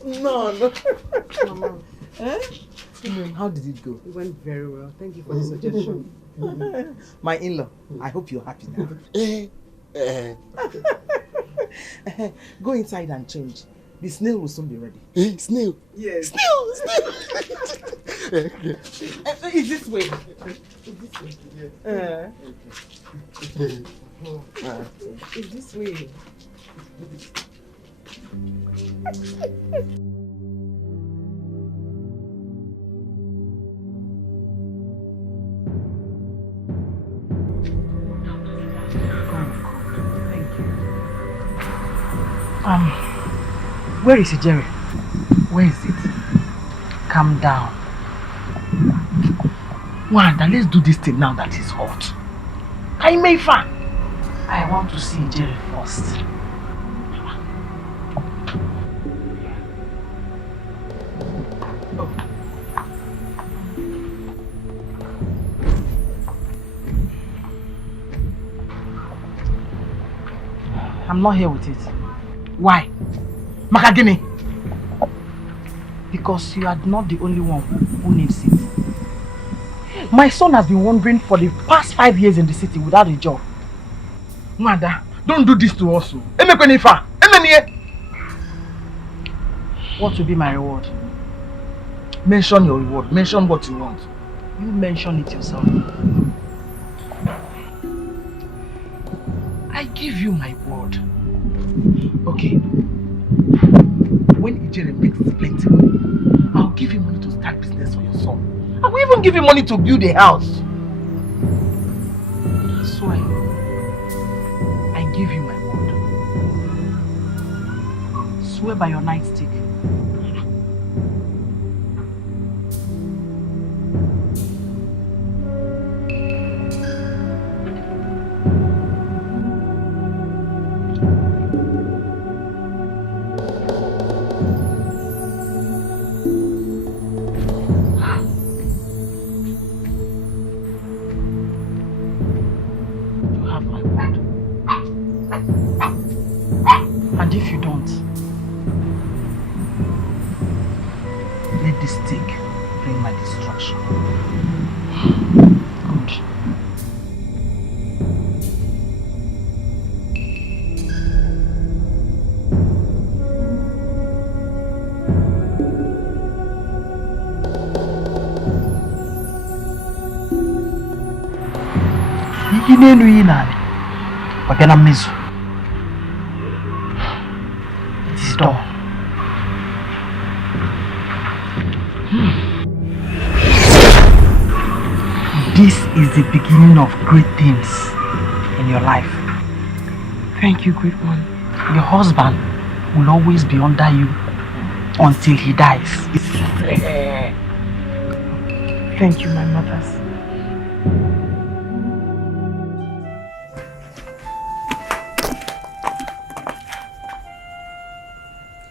No. Mama. Eh? How did it go? It went very well. Thank you for the suggestion. My in-law, I hope you're happy now. Go inside and change. The snail will soon be ready. Snail? Yes. Snail! Is this way? Is this way? Where is it, Jerry? Where is it? Calm down. Wanda, let's do this thing now that it's hot. Kaimeifa! I want to see Jerry first. I'm not here with it. Why? Makagini? Because you are not the only one who needs it. My son has been wandering for the past 5 years in the city without a job. Mother, don't do this to us. What will be my reward? Mention your reward. Mention what you want. You mention it yourself. I give you my word. Okay. When Ijere makes plenty money, I'll give you money to start business for your son. I will even give you money to build a house. I swear. I give you my word. Swear by your nightstick. Inenu yinani, wakena mizu. done. This is the beginning of great things in your life. Thank you, great one. Your husband will always be under you until he dies. Thank you, my mothers.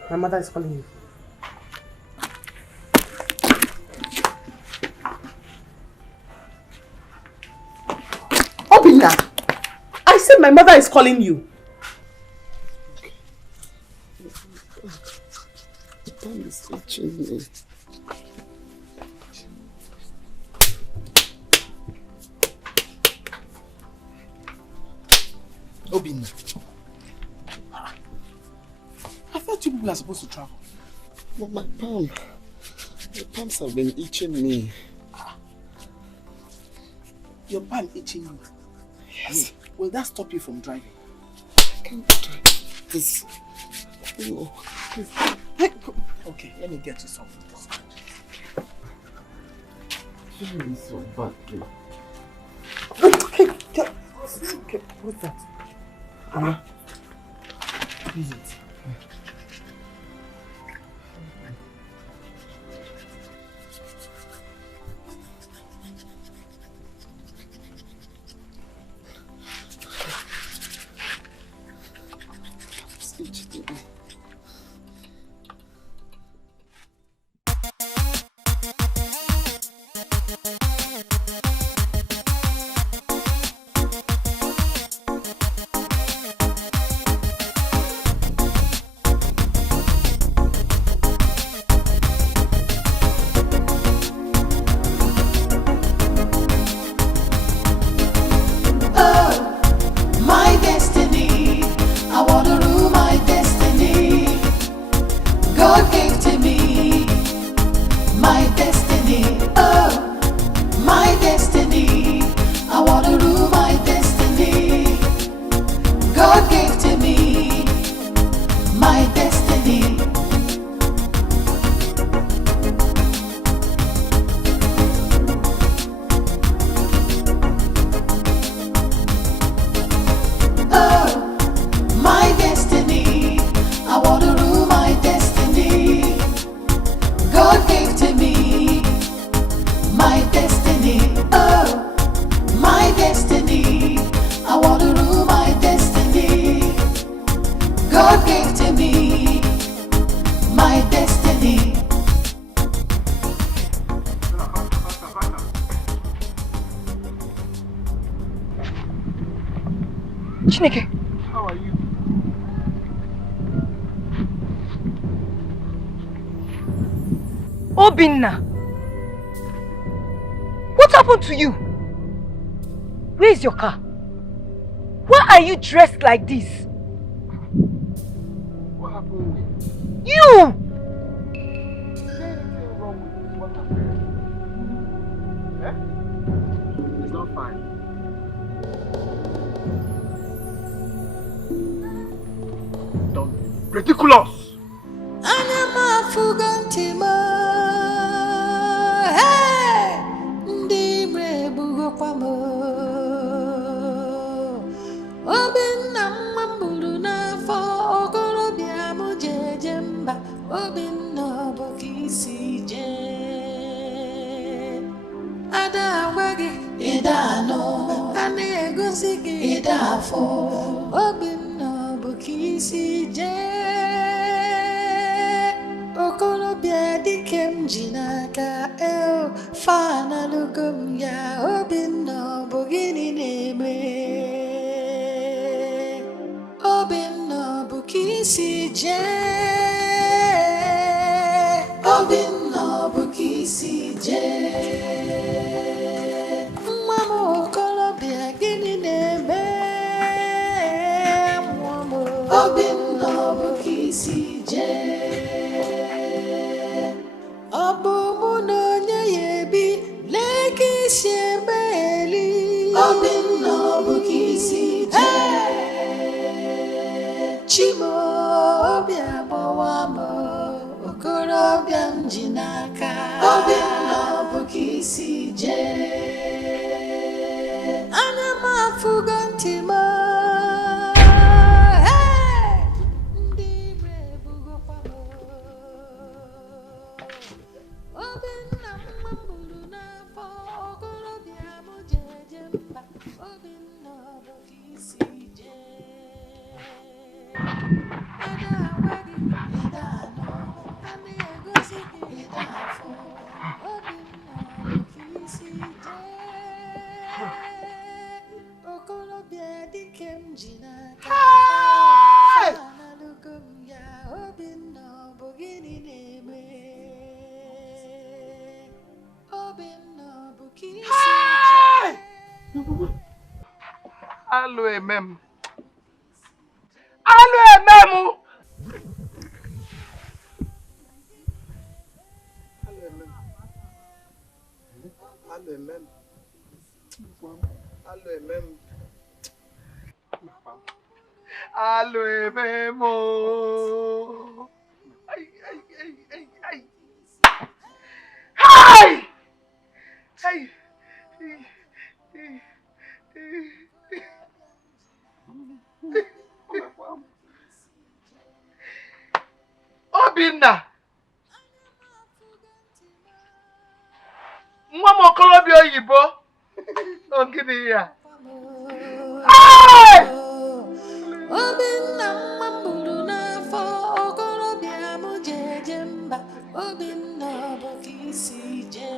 My mother is calling you. Obinna! I said my mother is calling you. The tongue is itching me. Obinna. I thought you people are supposed to travel. But my palms have been itching me. Your palm itching you? Yes. Will that stop you from driving? I can't drive this. No. Okay, let me get you something. Feeling so bad, please. Okay, what's that? Use it. Chineke. How are you? Obinna. What happened to you? Where is your car? Why are you dressed like this? What happened with you? Is there anything wrong with what happened? Eh? It's not fine. Don't be ridiculous! okorobịa gbawa m okorobịa m ji n'aka Obinna bụ ka isi jee anya m afụgo ntị m ndị ire ebugokwa m Obinna mma m buru n'afọ okorobịa m jeje mba Obinna bụ ka isi jee ada agwa gị ịda anọ a na-egosi gị ịda afọ Obinna bụ ka isi jee okorobịa dike m ji n'aka analụgo m ya Obinna bụ gịnị na-eme Obinna bụ ka isi jee alụ emem alụ emem alụ emem ay ay ay ay ay hay hey Obinna nwa m okorobịa oyibo ogidi ya Obinna mma m buru n'afọ okorobịa m jeje mba Obinna bụ ka isi jee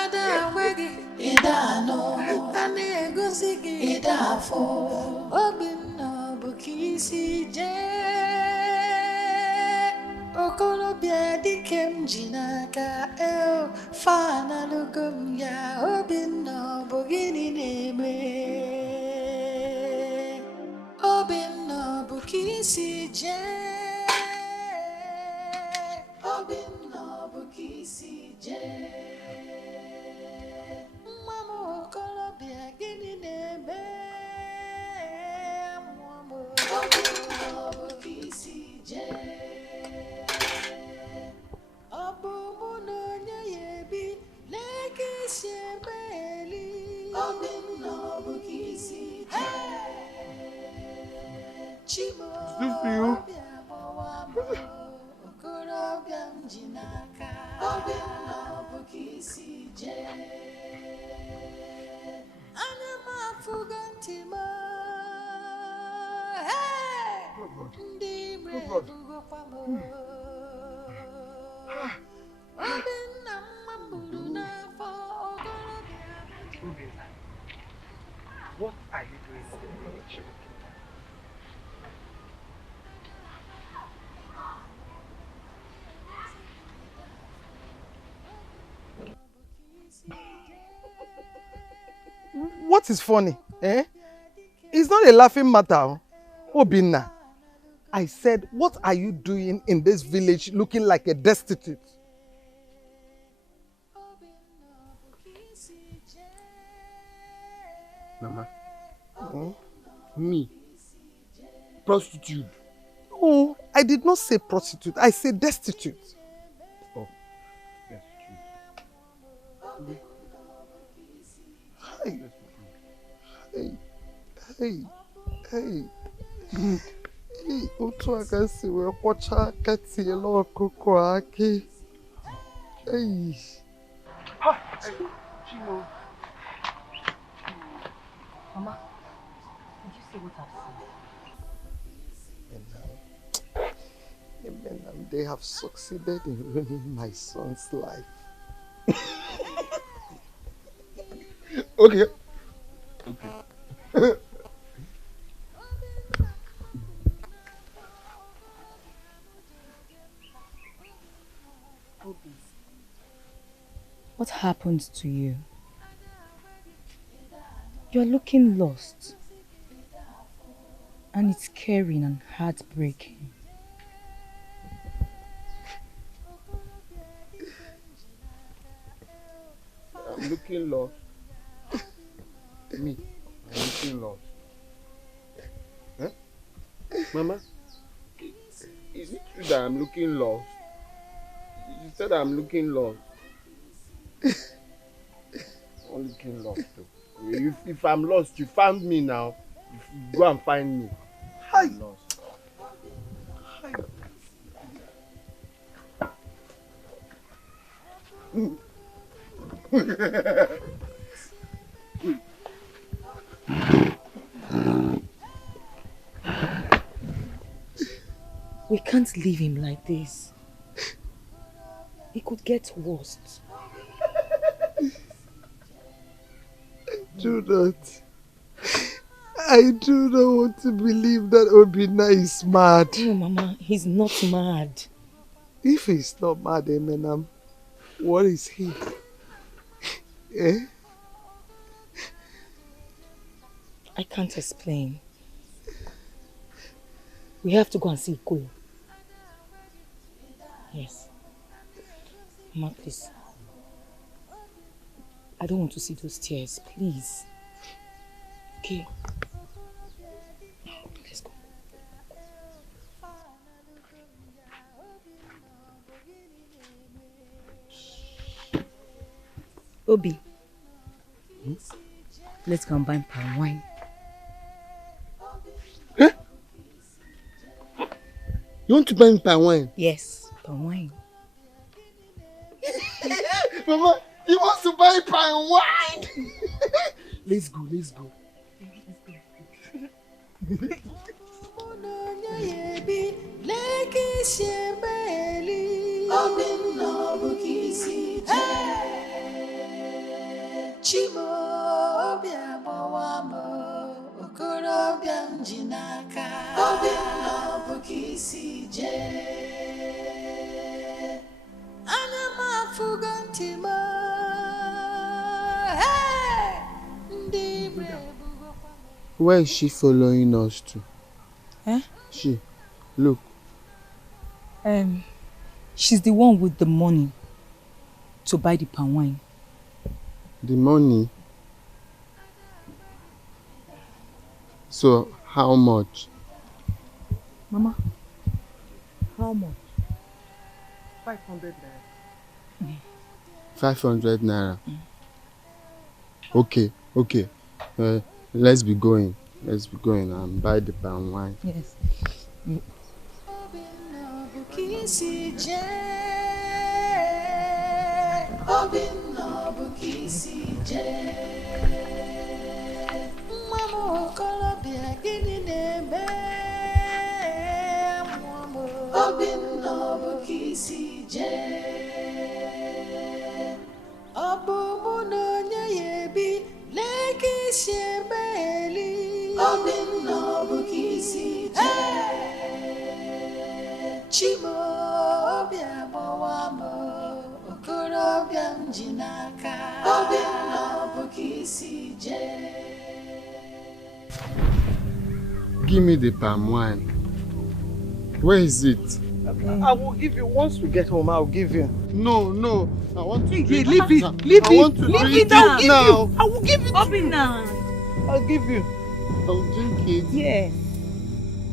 ada agwa gị ịda anọ a na-egosi gị ịda afọ Obinna bụ ka isi jee okorobịa dike m ji n'aka fanalụgo m ya Obinna bụ gịnị na-eme Obinna bụ ka isi jee Obinna bụ ka isi jee nwa m okorobịa gịnị na-eme mmụọ m Obinna bụ ka isi jee ọ bụ mụ na onye ya ebi lee ka isi eme eli Obinna bụ ka isi jee Chimo ọbịa gbawa m okorobịa m ji n'aka Obinna bụ ka isi jee anya m afụgo ntị m ndị ire ebugokwa m Obinna mma m buru n'afọ okorobịa m ji What are you doing in the village? What is funny? It's not a laughing matter. Obinna, I said, what are you doing in this village looking like a destitute? Mama. Me? Prostitute? Oh, I did not say prostitute. I said destitute. Oh, destitute. Hey. Otu aka si wee kwọcha aka tiela ọkụkọ akị. Hey. Chimo. Mama, did you see what I've seen? And they have succeeded in ruining my son's life. Okay. What happened to you? You're looking lost. And it's caring and heartbreaking. I'm looking lost. Me, I'm looking lost. Huh? Mama, is it true that I'm looking lost? You said I'm looking lost. I'm looking lost too. If I'm lost, you found me now. Go and find me. I'm lost. We can't leave him like this. It could get worse. I do not want to believe that Obinna is mad. No, Mama, he's not mad. If he's not mad, Emenam, what is he? Eh? I can't explain. We have to go and see Ikulu. Yes. Mama, please. I don't want to see those tears, please. Okay. Let's go. Obi. Let's go and buy palm wine. Huh? You want to buy me palm wine? Yes, palm wine. Mama, he wants to buy palm wine! Let's go. Where is she following us to? Huh? She. Look. She's the one with the money to buy the palm wine. The money? So, how much? Mama, how much? 500 naira. 500 naira. Okay. Let's be going and buy the palm wine. Yes. Give me the palm wine. Where is it? I will give you. Once we get home, I will give you. No. I want to drink Leave it. it. Leave I want to it. drink Leave it. I will it give now. you. I will give it. Open now. I'll give you. I'll drink it. Yeah.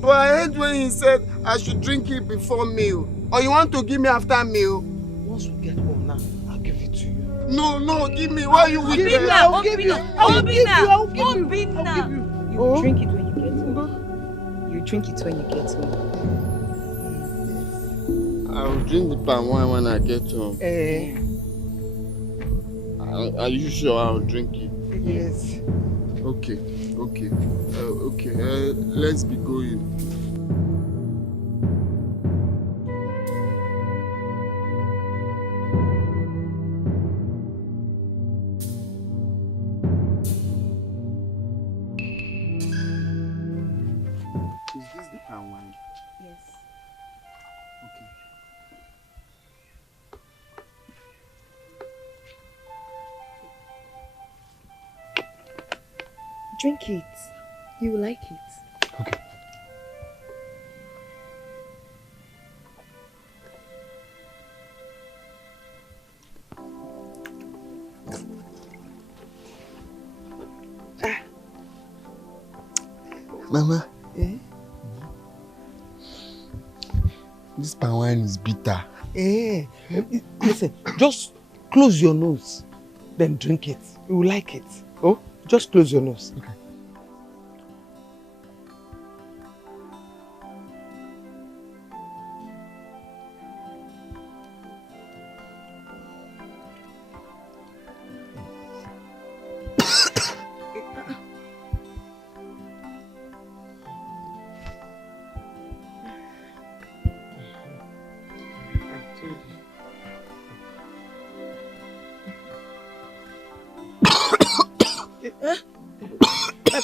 But I heard when he said I should drink it before meal. Or you want to give me after meal? Once we get home now, I'll give it to you. No, give me. Why are you with me? I'll give you. I'll give you. I'll give you. You drink it when you get home. You drink it when you get home. I'll drink the palm wine when I get home. Are you sure I'll drink it? Yes. Okay. Let's be going. Is this the palm wine? Yes. Okay. Drink it. You will like it. Okay. Mama, This palm wine is bitter. Listen, just close your nose, then drink it. You will like it. Oh, just close your nose. Okay.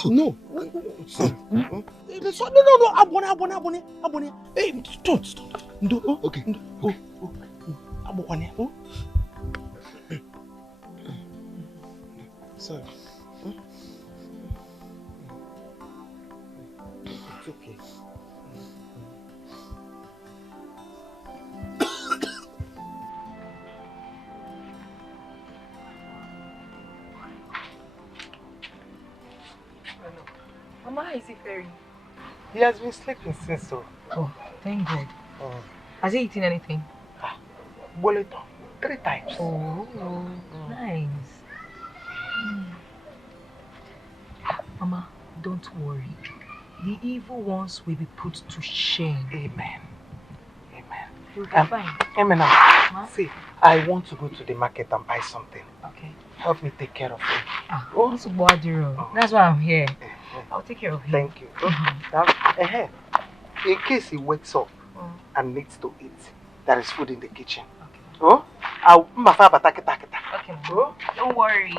No. No. Abone. Hey, don't. No. Okay. Abone. Sorry. It's okay. Mama, how is he faring? He has been sleeping since so. Oh, thank God. Has he eaten anything? Boleto 3 times. Oh, nice. Mama, don't worry. The evil ones will be put to shame. Amen. You'll be fine. Amen. Huh? See, I want to go to the market and buy something. Okay. Help me take care of him. That's why I'm here. I'll take care of him. Thank you. In case he wakes up and needs to eat, there is food in the kitchen. Okay. Oh? Okay. Oh? Don't worry.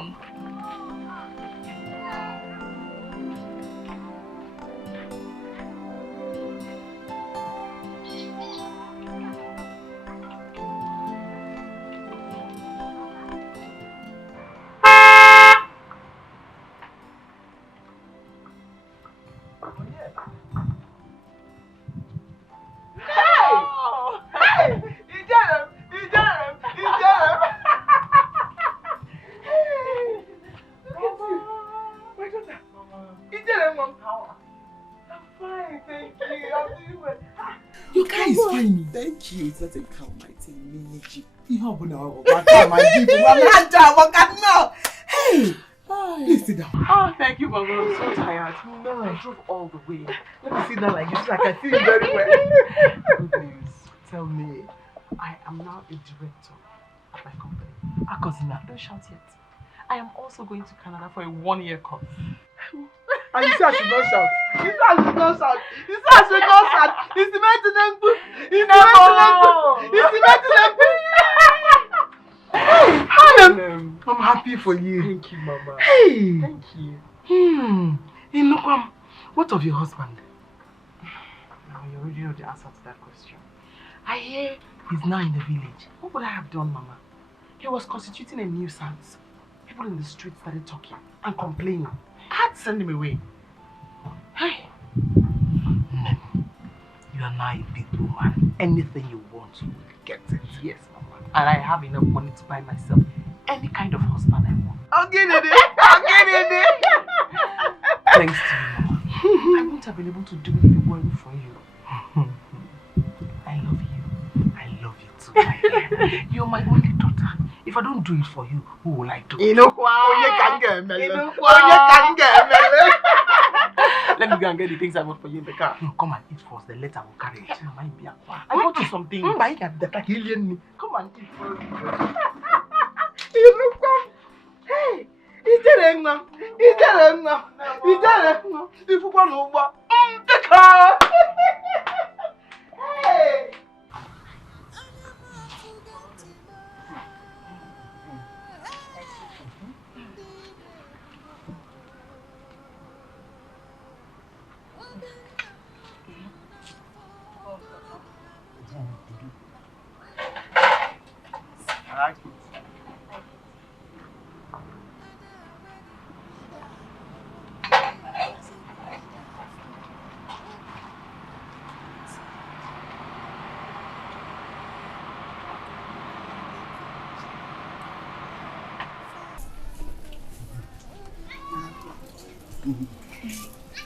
You guys find me. Thank you. It's not a cow, my team. Hey! Please sit down. Oh, thank you, Mama. I'm so tired. No, I drove all the way. Let me sit down like this so I can see you very well. Good news. Tell me. I am now a director at my company. Akosina, don't shout yet. I am also going to Canada for a 1-year course. And you say I should not shout. You say I should not shout. You say I should not shout. It's the I'm happy for you. Thank you, Mama. Hey. Thank you. Hey, what of your husband? Now you already know the answer to that question. I hear he's now in the village. What would I have done, Mama? He was constituting a nuisance. People in the street started talking and complaining. I had to send him away. Hey. You are now a big woman. Anything you want, you will get it. Yes, Mama. And I have enough money to buy myself any kind of husband I want. I'll get it. Thanks to you, Mama. I wouldn't have been able to do it if it weren't for you. I love you. I love you too, my dear. You're my only daughter. If I don't do it for you, who will I do it? Let me go and get the things I want for you in the car. No, come and eat first, the later will carry it. I bought you something. Come and eat first. Hey! Hey! I like it.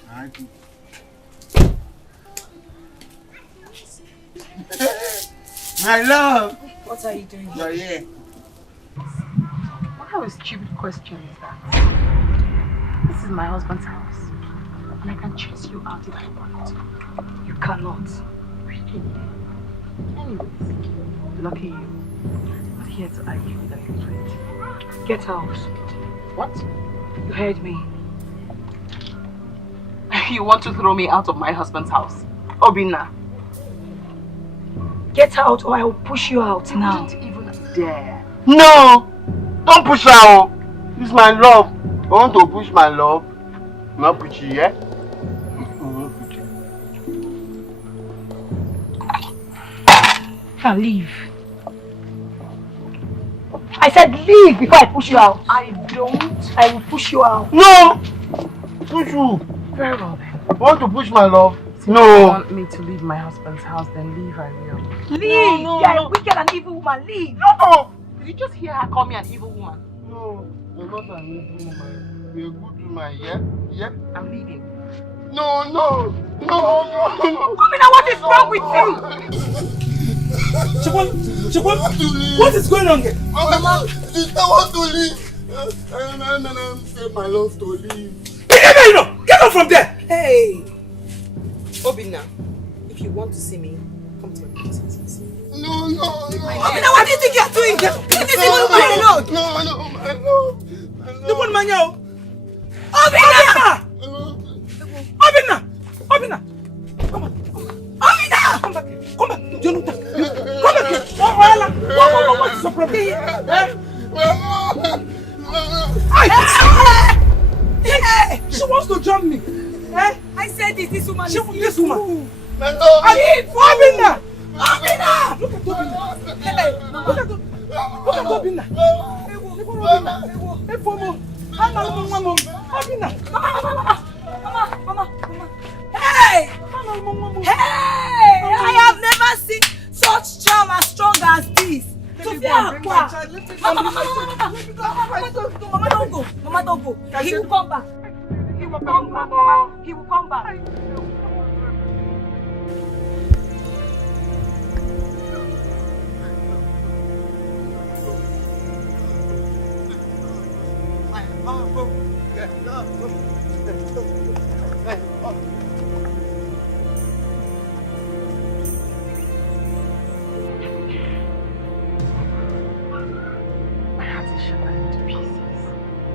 I like it. My love! What are you doing? You're here. What kind of stupid question is that? This is my husband's house. And I can chase you out if I want. You cannot. Really? Anyways, lucky you. I'm not here to argue with an infant. Get out. What? You heard me. You want to throw me out of my husband's house? Obina. Get out or I will push you out now. Don't even dare. No! Don't push her! Oh. This is my love. I want to push my love. Not push you, yeah? Now leave. I said leave before I push you out. I don't. I will push you out. No! Push you. Very well then. I want to push my love. If No! you want me to leave my husband's house, then leave I will. Leave! You are a wicked and evil woman. Leave! No! Did you just hear her call me an evil woman? No, you're not an evil woman. You're a good woman, yeah? Yeah? I'm leaving. No, no! No, no, no! Omina, what is wrong with you? Chipon, what is going on here? Mama, sister want to leave. I'm saying my love to leave. Get out from there! Hey! Obina, if you want to see me, come to my place and see me. No, no, no. Obina, what do you think you're doing? Leave this evil woman alone! No, no, my love. The one man here. Obina! Obina! Obina! Come on. Obina! Come back. Come back. Jonathan. Come back here. What is your problem? Hey! She wants to jump me. Eh? I said this woman is This woman. My love. Obina! Obina! Look at Obina. Hey, Look at Obina. Hey, Fomo. Obina. Mama. Hey! Hey! I have never seen such charm as strong as this. Sophia, Mama, don't go. Mama, don't go. He will come back. He will come back, Mama. He will come back. My heart is shattered into pieces.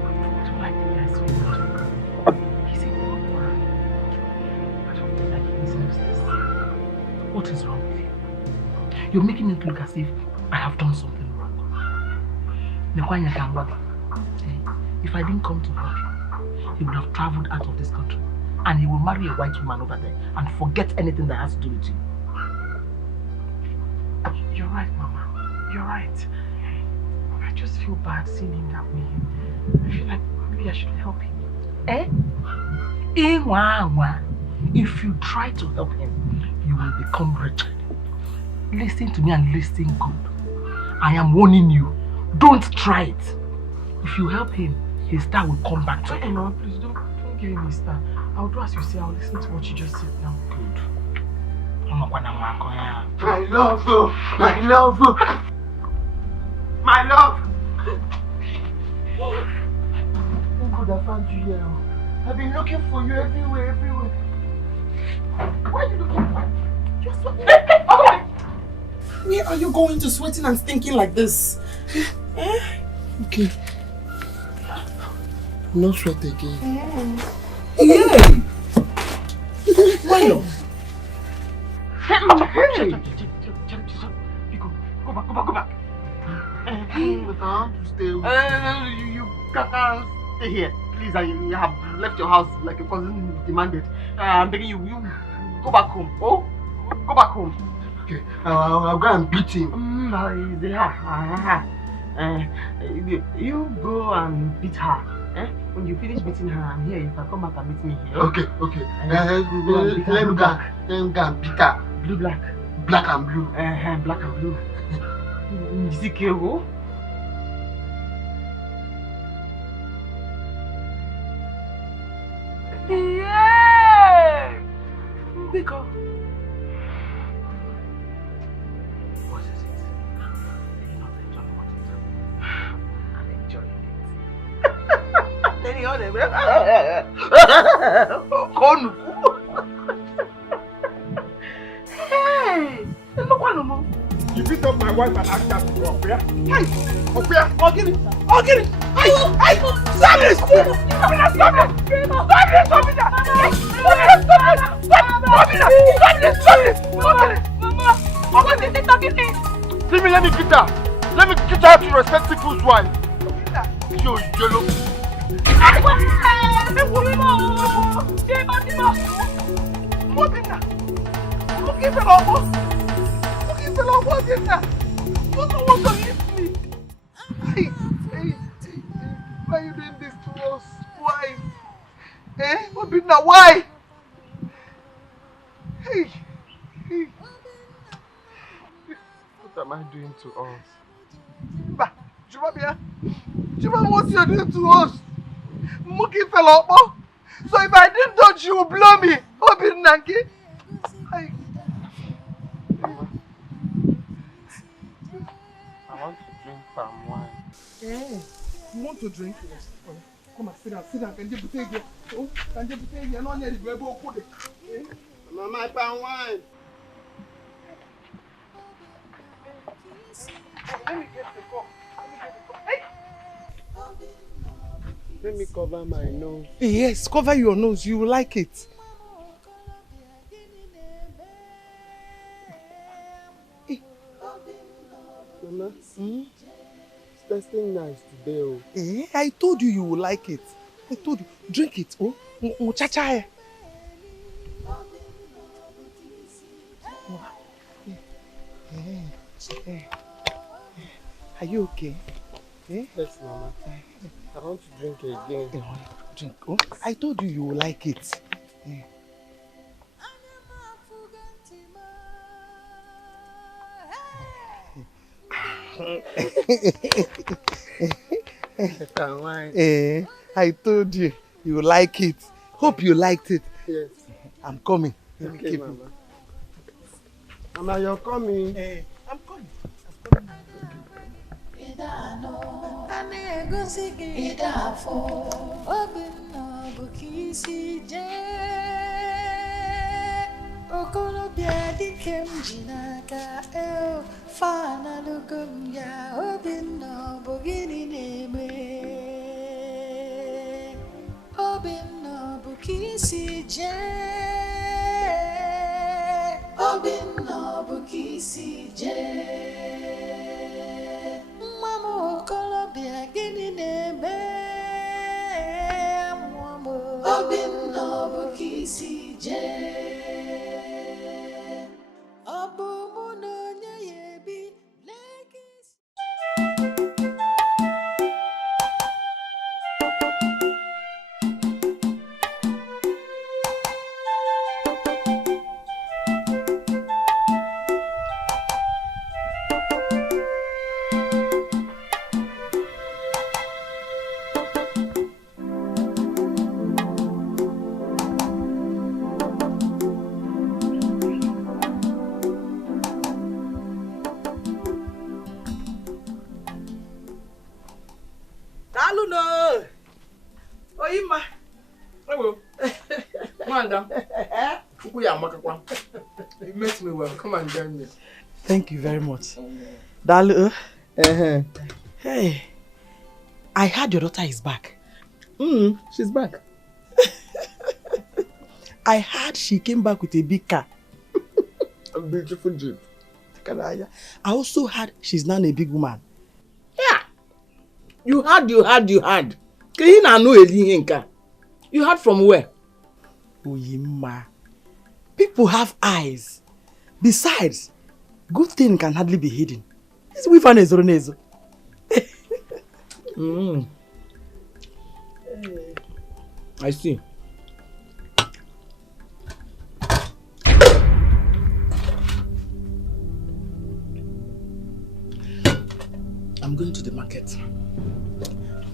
I don't like the guy so much. He's a good man. I don't feel like he deserves this. What is wrong with you? You're making it look as if I have done something wrong. Nekwanya Kangwaga. If I didn't come to help you, he would have traveled out of this country and he will marry a white woman over there and forget anything that has to do with you. You're right, Mama. You're right. I just feel bad seeing him that way. I feel like maybe I should help him. Eh? If you try to help him, you will become wretched. Listen to me and listen good. I am warning you. Don't try it. If you help him, his star will come back to you. No, please don't give him his star. I'll do as you say. I'll listen to what you just said now. Good. My love, my love, my love. Thank God I found you here. I've been looking for you everywhere. Why are you looking for? Just where are you going to sweating and stinking like this? Okay. No sweat again. Yay! Why not? Hey! Go back. I want to stay with You can't stay here. Please, I have left your house like your cousin demanded. I'm begging you, go back home. Oh? Go back home. Okay, I'll go and beat him. You go and beat her. When you finish beating her, I'm here. You can come back and meet me here. Okay. Let me go and beat her. Blue, black. Black and blue. Black and blue. You see Kego? Yeah! Biko. What is it? Hey, look what no. You beat up my wife and asked her to go up here? Hey, Opia! I'll get it. Hey, stop this! Stop it! Stop it! Let me get her. Let me get her to respect people's wife. You yellow. Why are you doing this to us? Why? Eh? Why? Hey. What am I doing to us? Juba, what you're doing to us? Muki fell up. So if I didn't dodge, you will blow me. Obinanki. Hey. I want to drink palm wine. Eh? You want to drink? Yes. Come on, sit down. Can you put here? Oh, can you put here? No, need to go put it. Mama, palm wine. Let me get the cup. Hey! Let me cover my nose. Yes, cover your nose. You will like it. Mama, it's tasting nice today. Oh. Eh? I told you will like it. I told you. Drink it. Oh, muchacha. Are you okay? Eh? Yes, Mama. I want to drink again. Drink. Oh, I told you will like it. Eh. I told you will like it. Hope you liked it. Yes. I'm coming. Okay, Mama. Mama, you're coming. I'm coming. Okolobia dikem jinaka fana lugum ya obinno bogini neme obinno bukisi je obinno bukisi je mamo okolobia gini neme mamo obinno bukisi je You met me well. Come and join me. Thank you very much. Dalu. Hey, I heard your daughter is back. She's back. I heard she came back with a big car. A beautiful jeep. I also heard she's now a big woman. Yeah. You heard. Can you not know Eli? You heard from where? Oyima. People have eyes. Besides, good thing can hardly be hidden. This we find Nezo. I see. I'm going to the market.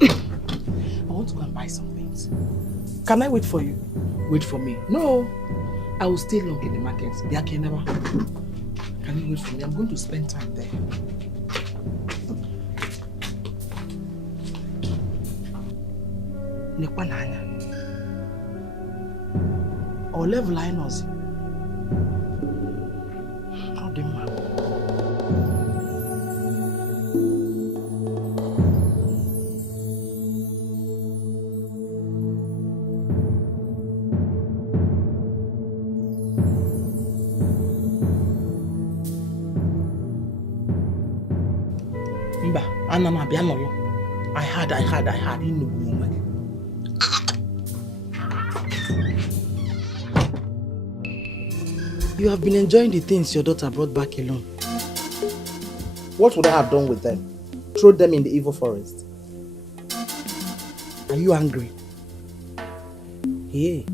I want to go and buy some things. Can I wait for you? Wait for me? No. I will stay long in the market. Can you wait for me? I'm going to spend time there. nekwa n'anya. Or level anyị nọzi. Ọ dị mma. Mba, ana m abịa n'ụlọ. I had ịnụgbu onwe gị. You have been enjoying the things your daughter brought back alone. What would I have done with them? Throw them in the evil forest? Are you angry? Hey,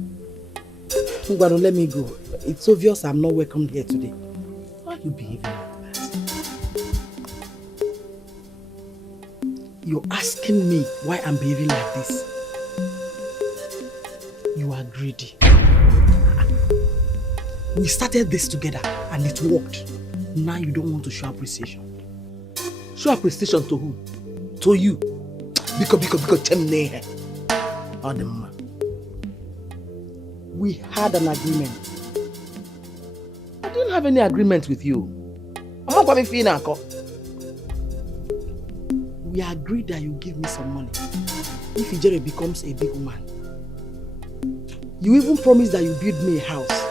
Ngwano, let me go. It's obvious I'm not welcome here today. Why are you behaving like that? You're asking me why I'm behaving like this. You are greedy. We started this together and it worked. Now you don't want to show appreciation. Show appreciation to who? To you. Because we had an agreement. I didn't have any agreement with you. I'm not going to be feeling. We agreed that you give me some money if Ijere becomes a big woman. You even promised that you build me a house.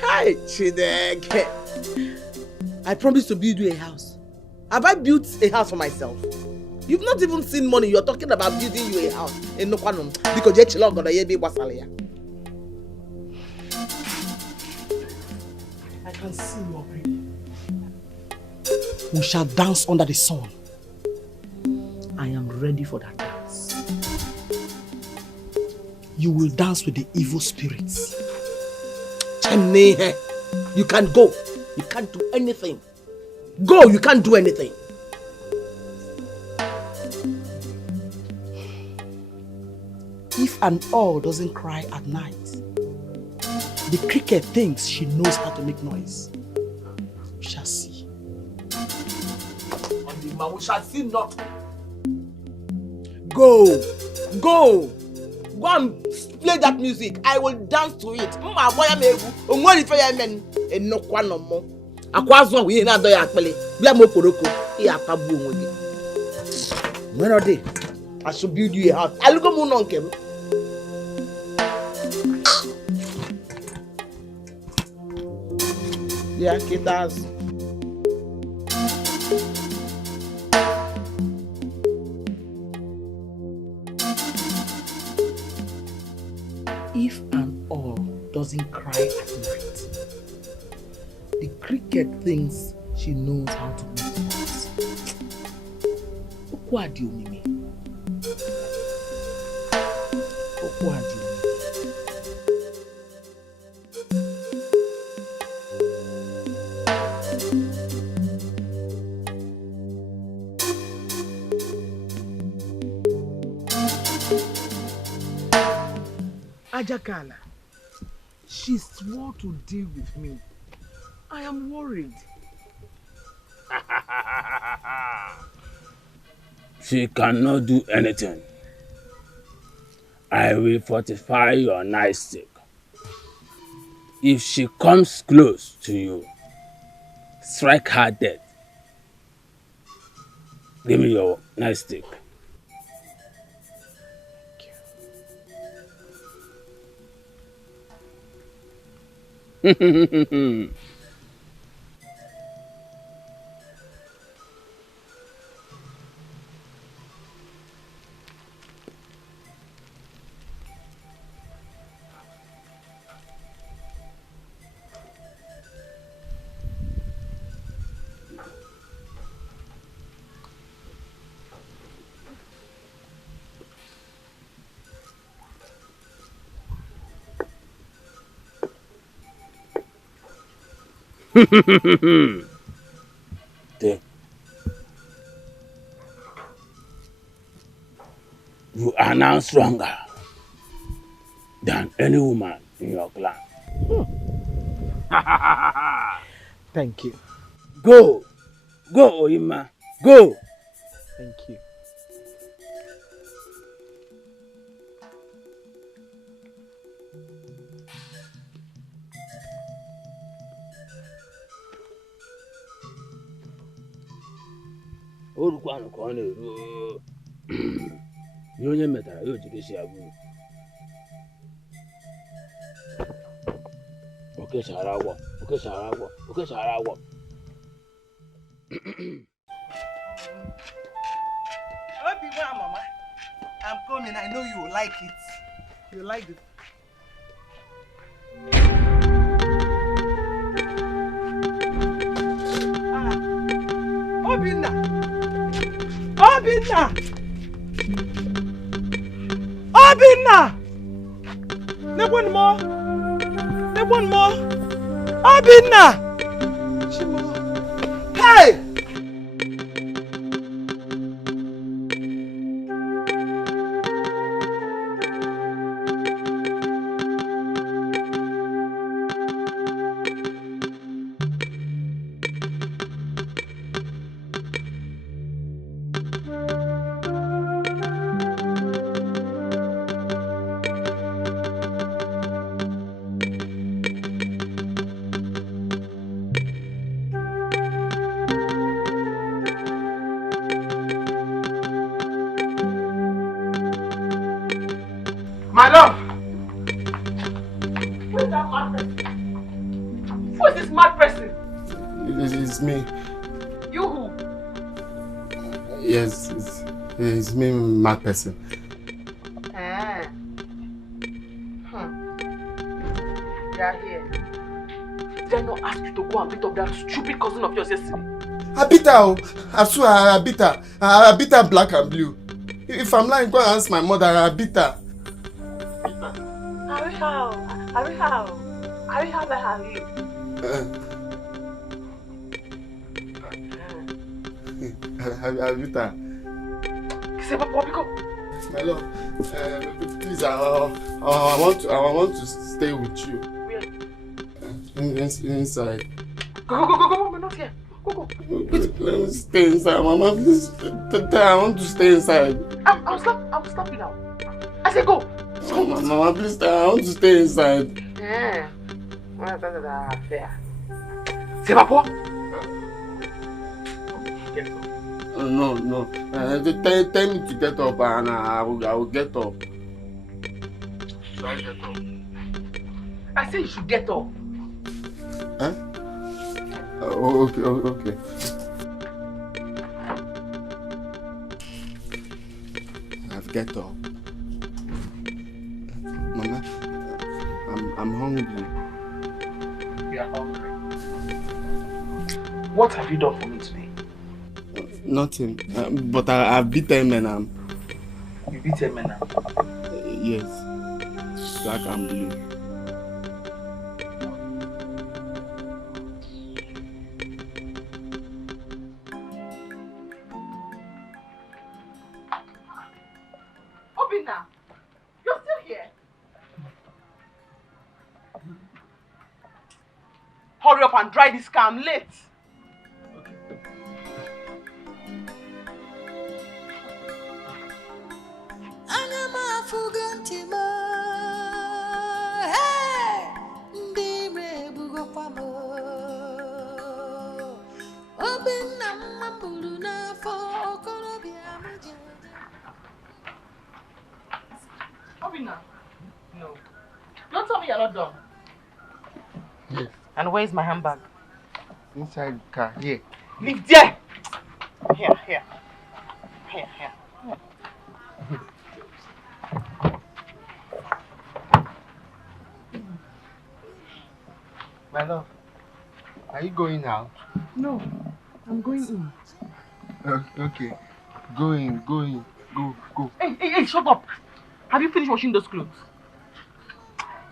Hi, Chideke. I promised to build you a house. Have I built a house for myself? You've not even seen money. You're talking about building you a house in Nokwanum because you're chilling on the Wasalia. I can see you already. We shall dance under the sun. I am ready for that dance. You will dance with the evil spirits. You can't go. You can't do anything. Go, you can't do anything. If an owl doesn't cry at night, the cricket thinks she knows how to make noise. We shall see. We shall see not. Go. Go. Go and play that music. I will dance to it. I should build you a house. I'll go moon on him. Yeah, kitas. If an owl doesn't cry at night, the cricket thinks she knows how to make noise. What do you mean? What do you mean? Ajakala, she swore to deal with me. I am worried. She cannot do anything. I will fortify your nightstick. If she comes close to you, strike her dead. Give me your nightstick. You are now stronger than any woman in your clan. Thank you. Go, Oyima, Go! Thank you. Orukwanụ ka ọ na-eru ihe onye metara ya ojiri si agwụ okesara agwọ Mama, I'm coming. I know you will like it. You like it. Obinna! One more! Obinna! Hey! My love! Who is that mad person? Who is this mad person? It's me. You who? Yes, it's me, mad person. You are here. Did I not ask you to go and beat up that stupid cousin of yours yesterday? I beat her. I swear I beat her. I beat her black and blue. If I'm lying, go and ask my mother. I beat her. How are you? I beat her. My love, please, I want to stay with you. Where? Inside. Go, we're not here. Go. Let me stay inside, Mama. Please, I want to stay inside. I'll stop you now. I said go. Oh, Mama, please, I want to stay inside. C'est pas quoi? No. Tell me to get up and I will get up. Should I get up? I said you should get up. Huh? Okay. I've get up. Mama, I'm hungry. You are hungry. What have you done for me today? Nothing. But I've beaten men. You beaten men? Yes. Black and blue. Obinna, you're still here? Hurry up and dry this car, I'm late. Obinna, no. Don't tell me you're not done. Yes. And where's my handbag? Inside the car. Here. Leave there! Here. My love, are you going out? No, I'm going in. Okay. Go in. Go. Hey, shut up! Have you finished washing those clothes?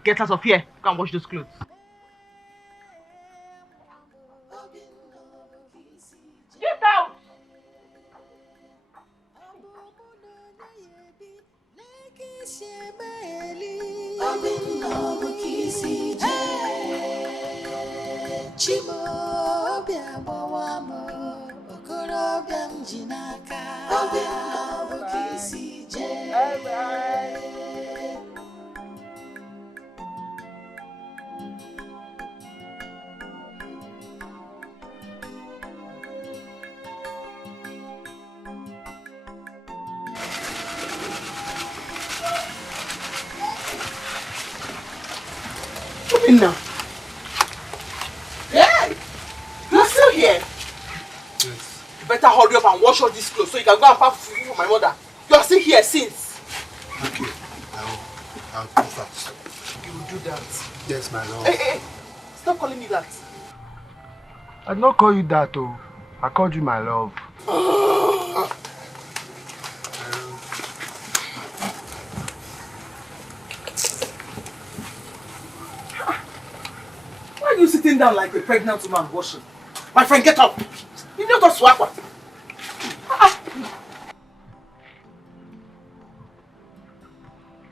Get out of here. Go and wash those clothes. Get out! Chimo bia bawamo okoro bia njinaka obukisi je. Now. Yeah, you're still here. Yes. You better hurry up and wash all these clothes so you can go and pack food for my mother. You are still here since. Okay, I'll do that. You will do that. Yes, my love. Hey, stop calling me that. I did not call you that, oh. I called you my love. Why are you sitting down like a pregnant woman washing? My friend, get up! You need to swap.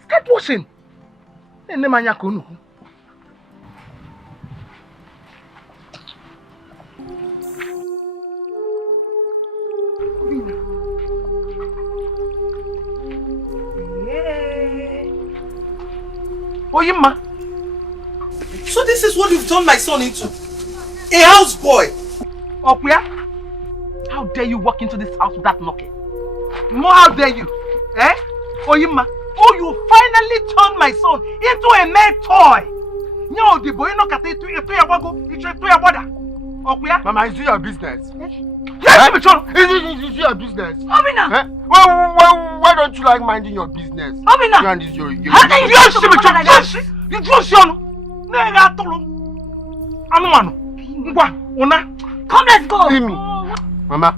Start washing. Oyinma. So this is what you've turned my son into? A houseboy! Okuya, how dare you walk into this house without knocking? More, how dare you? Eh? Oyinma, oh, you finally turned my son into a mere toy! No, the boy no kata itu ya wago, itu ya wada. Okuya? Mama, is it your business? Yes, Michon! Is it your business? Obina! Eh? Why don't you like minding your business? Obina! You and this your How can you Yes, talk to my mother like that? you just you Nega tolo. Anu. Ngwa, una. Come, let's go! See me. Mama,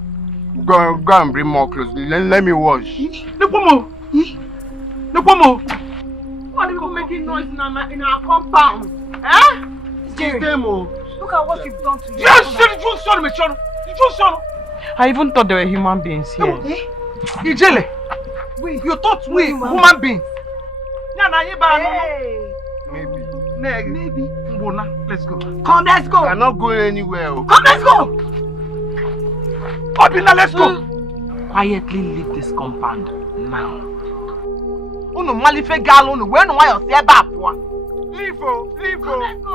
go and bring more clothes. Let me wash. Nepomo. What are you making noise in our compound? Eh? Jerry, look at what you've done to you. Yes, Michon. I even thought they were human beings here. Ijele, you thought we human beings? Maybe. Maybe. Let's go. Come, let's go! I'm not going anywhere. Come, let's go! Obina, let's go! Quietly leave this compound now. Uno malife gal uno when why you say bapwa. Leave.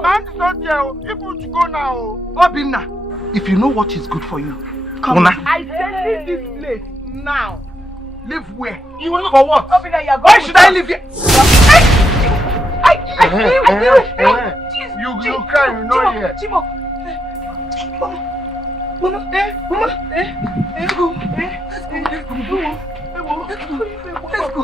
Man is not here. If we should go now. Obina, if you know what is good for you, Come. Una. I said leave this place now. Live where? You will for what? Obina, you are going. Why should I live here? You cry, you know here. Chimo. Mama. Let's go.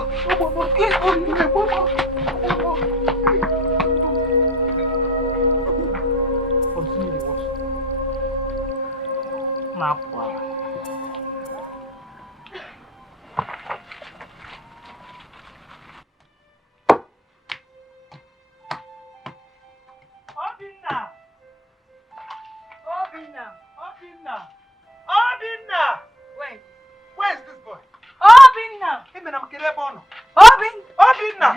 Continue the wash. Obina! Where is this boy? Obina! Hey, man, I'm getting born. Obina!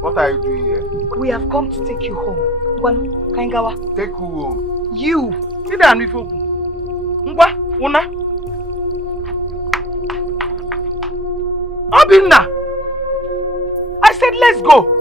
What are you doing here? We have come to take you home. One, Kaingawa. Take who home? You. Sit down with you. Ngwa, Una. Obina! I said let's go.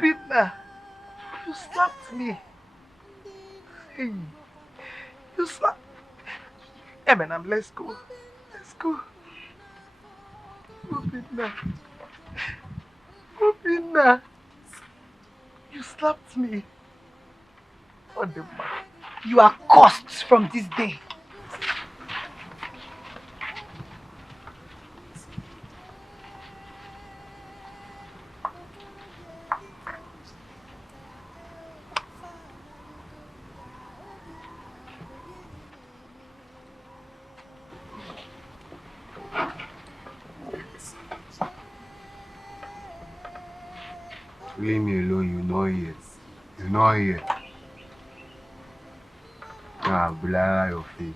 Obinna, you slapped me. Hey, you slapped. Eminem, let's go. Let's go. Obinna. Obinna. You slapped me. Odimgbe. You are cursed from this day. Leave me alone, you know it. You know it. Nah, blur your face.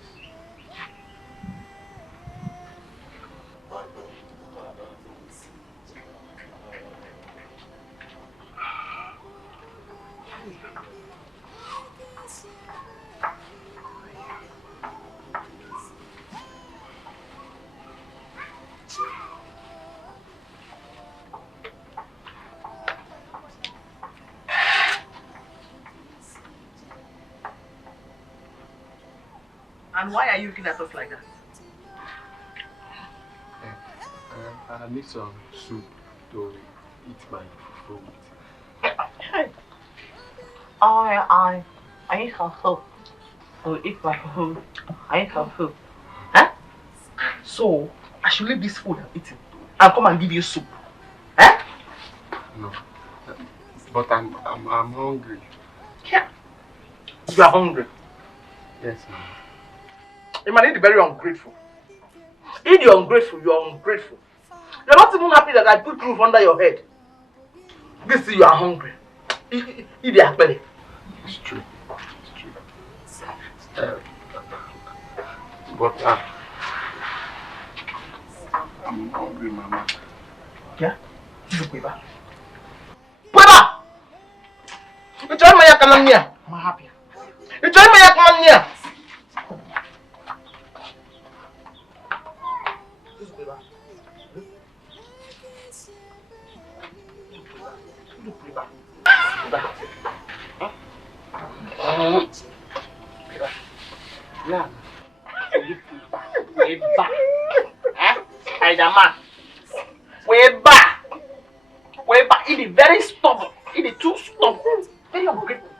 And why are you looking at us like that? I need some soup to eat my food. I need some soup to eat my food. I need some soup. Huh? So, I should leave this food I'm eating and come and give you soup. Huh? No. But I'm hungry. Yeah. You are hungry. Yes, ma'am. You might be very ungrateful. If you're ungrateful, you're ungrateful. You're not even happy that I put roof under your head. This is you are hungry. Eat the akpele. It's true. It's true. But I'm hungry, Mama. Yeah? Pueba! Pueba! You join my yakananya. I'm happy. You join my yakananya. Yeah. Pueba. Spider-Man. Pueba. Pueba. It is very stubborn. It is too stubborn. Very ungrateful.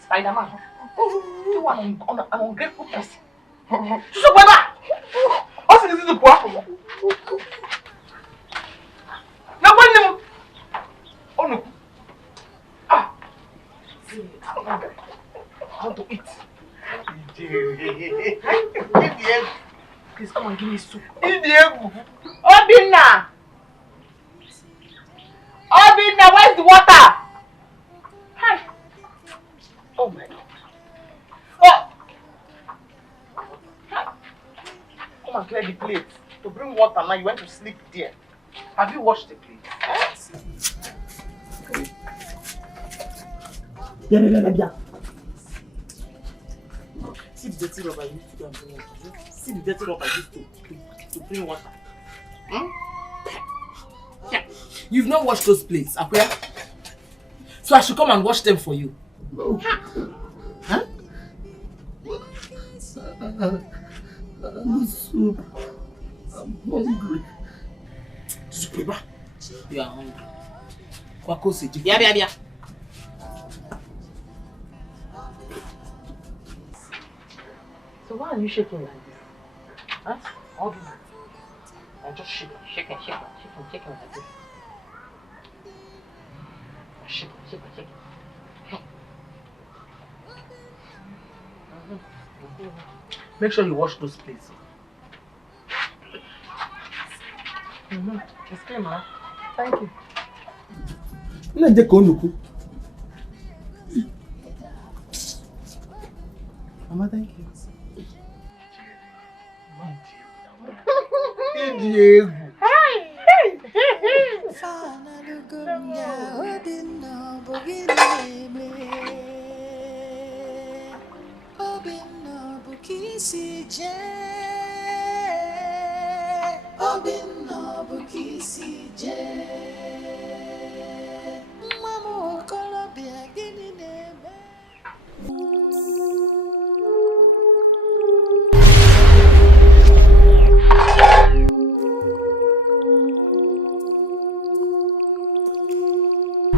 Spider-Man. You are an ungrateful person. So Pueba. Also, this is the poor. Now when you... Oh no. Ah. How to eat? Please come and give me soup. Obinna! Obinna, where's the water? Hi. Oh my God. Oh! Hi. Come and clear the plate. To bring water now, you went to sleep there. Have you washed the plate? Yeah. See the dirty rubber I used to go and bring water. See the dirty rubber I used to bring water. Hmm? Yeah. You've not washed those plates, Akuya. So I should come and wash them for you. No. Huh? I need soup. I'm hungry. Supeba. You are hungry. Kwako seji. Bia. So why are you shaking like this? Huh? All this. I'm just shaking like this. Shaking. Make sure you wash those plates. It's clean, man. Thank you. Mama, thank you. Mamu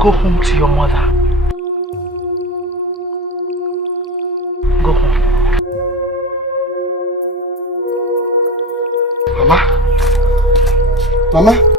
Go home to your mother. Go home. Mama? Mama?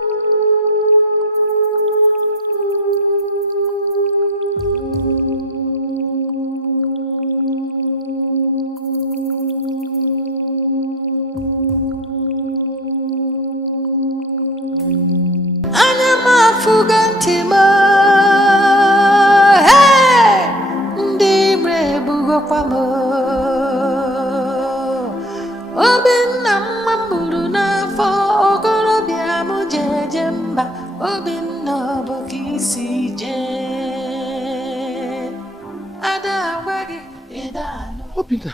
Obinna.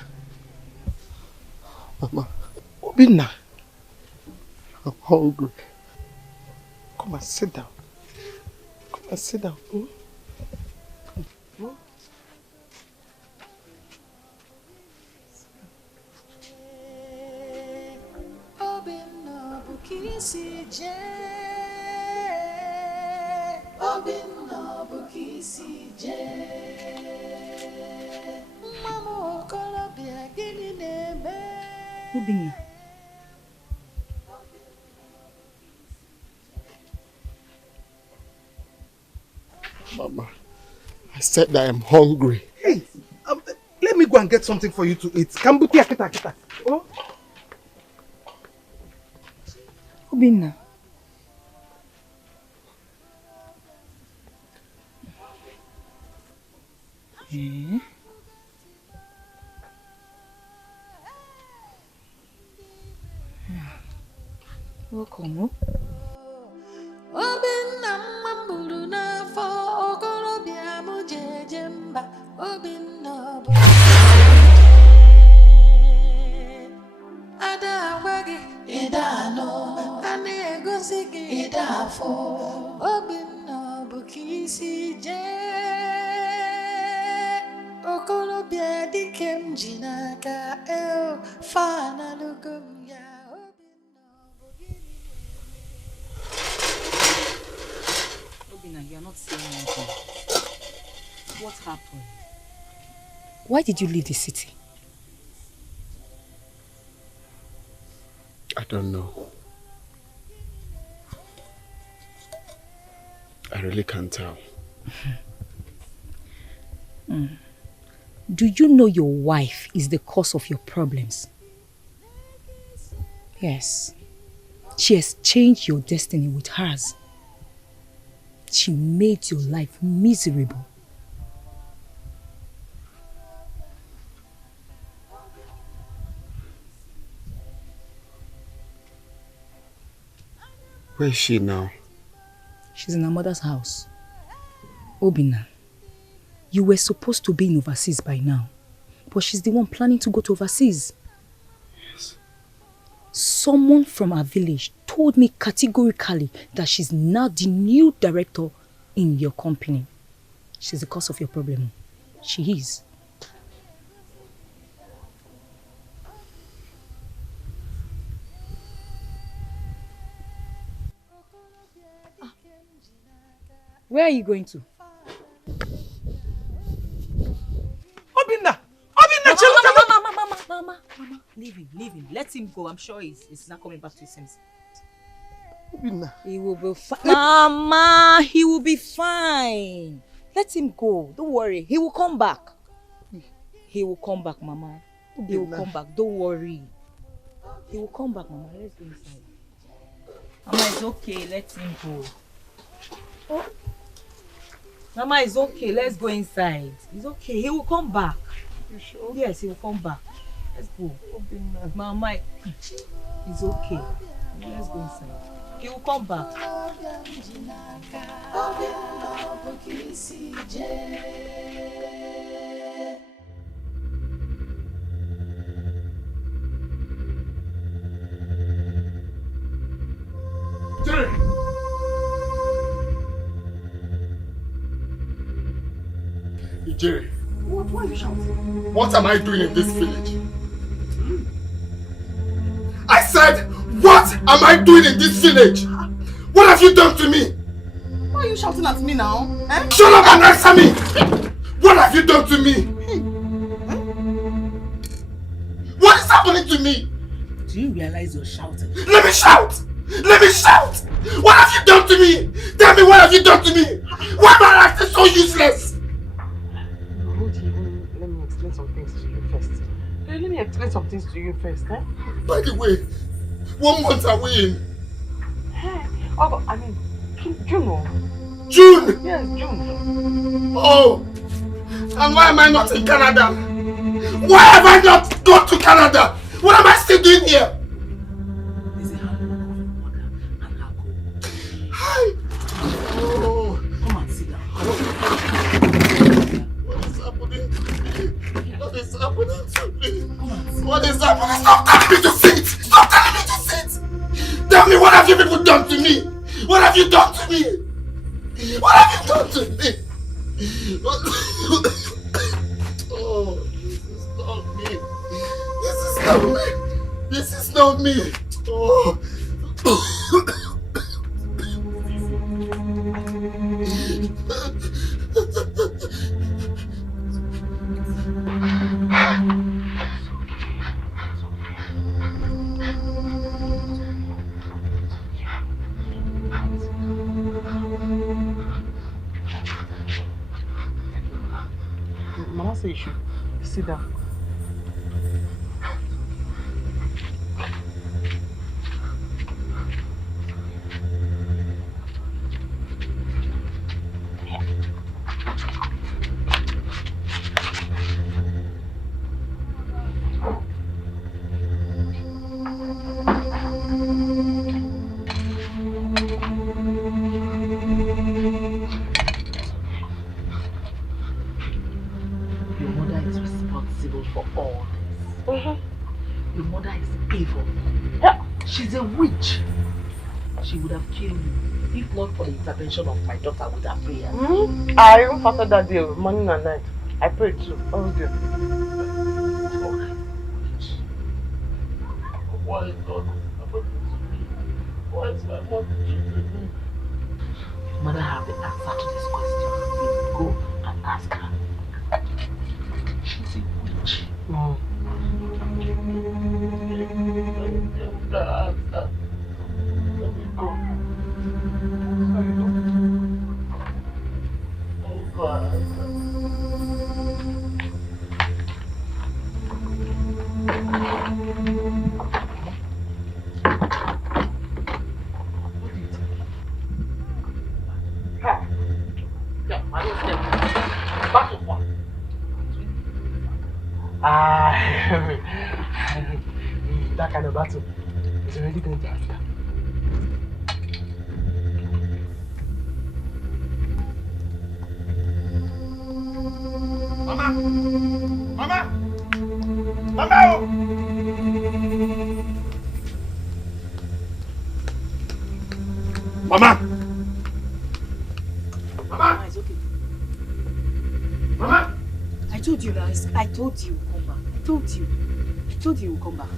Mama. Obinna. I'm hungry. Come and sit down. Come and sit down. Oh. Oh. Obinna. Mama, I said that I'm hungry. Hey, let me go and get something for you to eat. Kambuti akita akita. Oh. Obinna. Eh? Welcome. Obinna, you're not saying anything. What happened? Why did you leave the city? I don't know. I really can't tell. Do you know your wife is the cause of your problems? Yes. She has changed your destiny with hers. She made your life miserable. Where is she now? She's in her mother's house. Obinna, you were supposed to be in overseas by now. But she's the one planning to go to overseas. Yes. Someone from our village told me categorically that she's now the new director in your company. She's the cause of your problem. She is. Where are you going to? Obinna! Mama, leave him. Let him go. I'm sure he's not coming back to his senses. Obinna. He will be fine. Mama, he will be fine. Let him go. Don't worry. He will come back. He will come back, Mama. He will come back. Don't worry. He will come back, Mama. Let's go inside. Mama, it's okay. Let him go. Oh. Mama, it's okay. Let's go inside. It's okay. He will come back. You sure? Yes, he will come back. Let's go. Obinna. Mama, it's okay. Let's go inside. He will come back. Jerry! Jerry, why are you shouting? What am I doing in this village? I said, what am I doing in this village? What have you done to me? Why are you shouting at me now? Eh? Shut up and answer me! What have you done to me? What is happening to me? Do you realize you're shouting? Let me shout! Let me shout! What have you done to me? Tell me, what have you done to me? Why am I acting so useless? Let me explain some things to you first. Let me explain some things to you first, eh? By the way, 1 month are we in? Hey, oh, I mean, June. June? Yes, June. Oh! And why am I not in Canada? Why have I not gone to Canada? What am I still doing here? There's a handbook of your mother and her co. Hi! Oh! Come and sit down. What is happening to me? What is happening to me? What is happening? Stop telling me to sit! Stop telling me to sit! Tell me, what have you people done to me? What have you done to me? What have you done to me? Oh, this is not me. This is not me. This is not me. Oh. Mama said you should sit down. For all this. Your mother is evil. Yeah. She's a witch. She would have killed you if not for the intervention of my daughter with her prayer. I even fasted that day, morning and night. I prayed too. All good. Why is God happening to me? Why is my mother treating me? Your mother have the answer to this question. You go and ask her. She's a witch. No. Let me go. Oh God. That kind of battle is already going to happen. Mama! Mama! Mama! Mama! Mama! It's okay. Mama! I told you guys. I told you come back. I told you. I told you come back.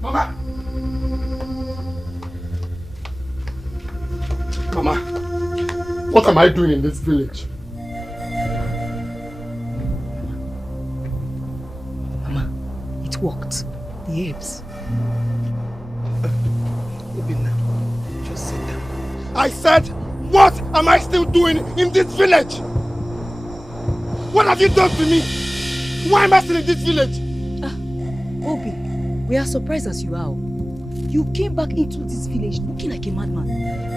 Mama! Mama, what am I doing in this village? Mama, it worked. The apes. Obinna, just sit down. I said, what am I still doing in this village? What have you done to me? Why am I still in this village? Obi, we are surprised as you are. You came back into this village looking like a madman.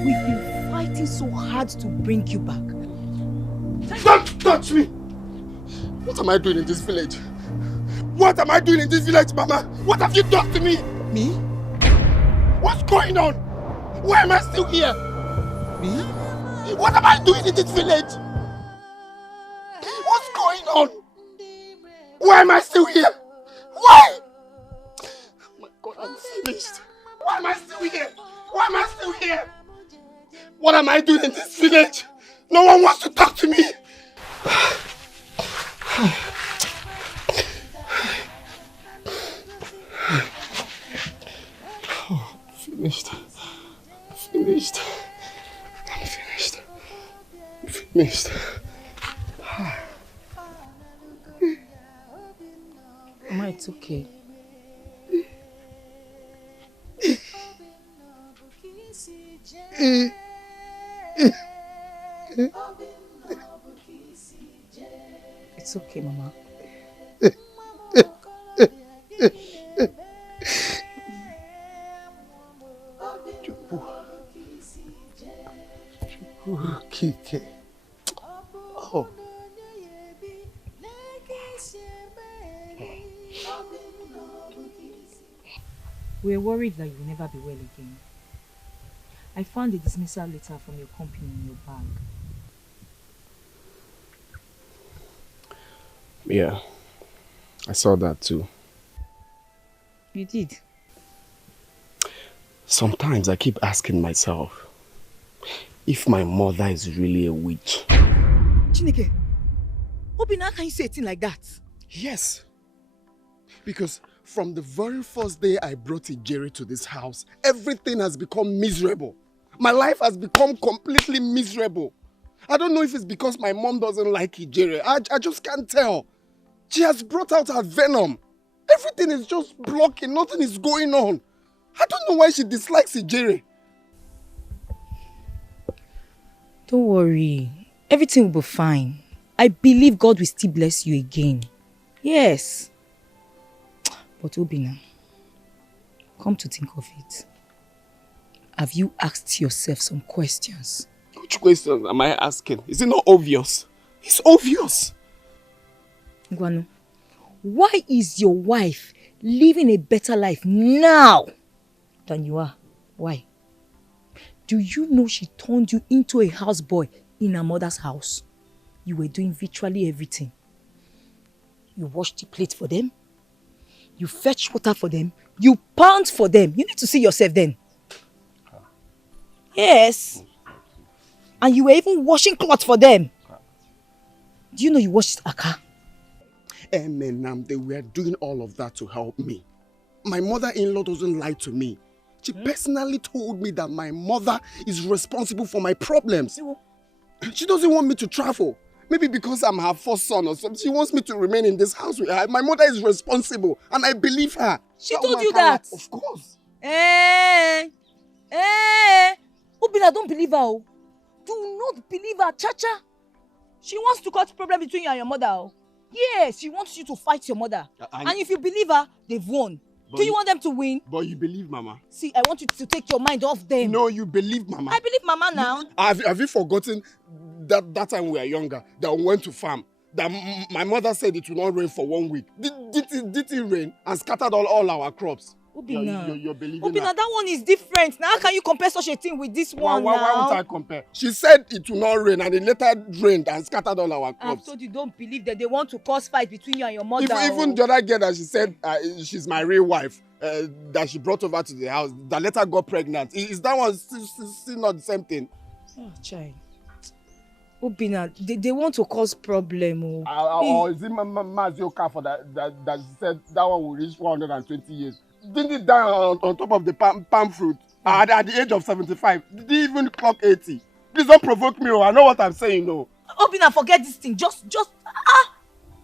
We've been fighting so hard to bring you back. Don't touch me! What am I doing in this village? What am I doing in this village, Mama? What have you done to me? Me? What's going on? Why am I still here? Me? What am I doing in this village? What's going on? Why am I still here? Why? Oh my God, I'm finished. Why am I still here? Why am I still here? What am I doing in this village? No one wants to talk to me. Oh, finished. Finished. I'm finished. Mister. Mama, it's okay. It's okay, Mama. Kike. Oh. We were worried that you will never be well again. I found a dismissal letter from your company in your bag. Yeah, I saw that too. You did? Sometimes I keep asking myself if my mother is really a witch. Chineke, Obinna, how can you say a thing like that? Yes. Because from the very first day I brought Ijere to this house, everything has become miserable. My life has become completely miserable. I don't know if it's because my mom doesn't like Ijere. I just can't tell. She has brought out her venom. Everything is just blocking. Nothing is going on. I don't know why she dislikes Ijere. Don't worry. Everything will be fine. I believe God will still bless you again. Yes. But Obinna, come to think of it, have you asked yourself some questions? Which questions am I asking? Is it not obvious? It's obvious. Ngwanu, why is your wife living a better life now than you are? Why? Do you know she turned you into a houseboy in her mother's house? You were doing virtually everything. You washed the plate for them. You fetch water for them. You pound for them. You need to see yourself then. Yes. And you were even washing clothes for them. Do you know you washed a car? They were doing all of that to help me. My mother-in-law doesn't lie to me. She personally told me that my mother is responsible for my problems. She doesn't want me to travel. Maybe because I'm her first son or something. She wants me to remain in this house with her. My mother is responsible and I believe her. She told you that? Of course. Obinna, don't believe her. Do not believe her, Chacha. She wants to cause problem between you and your mother. Yes, she wants you to fight your mother. And if you believe her, they've won. Do you want them to win? But you believe Mama. See, I want you to take your mind off them. No, you believe Mama. I believe Mama now. Have you forgotten that time we were younger, that we went to farm, that my mother said it will not rain for 1 week? Did it rain and scattered all our crops? Obinna, you're believing Obinna, that one is different. Now how can you compare such a thing with this one now? Why won't I compare? She said it will not rain and it later rained and scattered all our crops. I've told you, don't believe that they want to cause fight between you and your mother. Even the other girl that she said she's my real wife, that she brought over to the house, that later got pregnant. Is that one still not the same thing? Oh, child. Obinna, they want to cause problem. Or is it Mazioka for that she said that one will reach 120 years? Didn't it die on top of the palm fruit at the age of 75? Did he even clock 80? Please don't provoke me. I know what I'm saying. No. Obinna, forget this thing. Just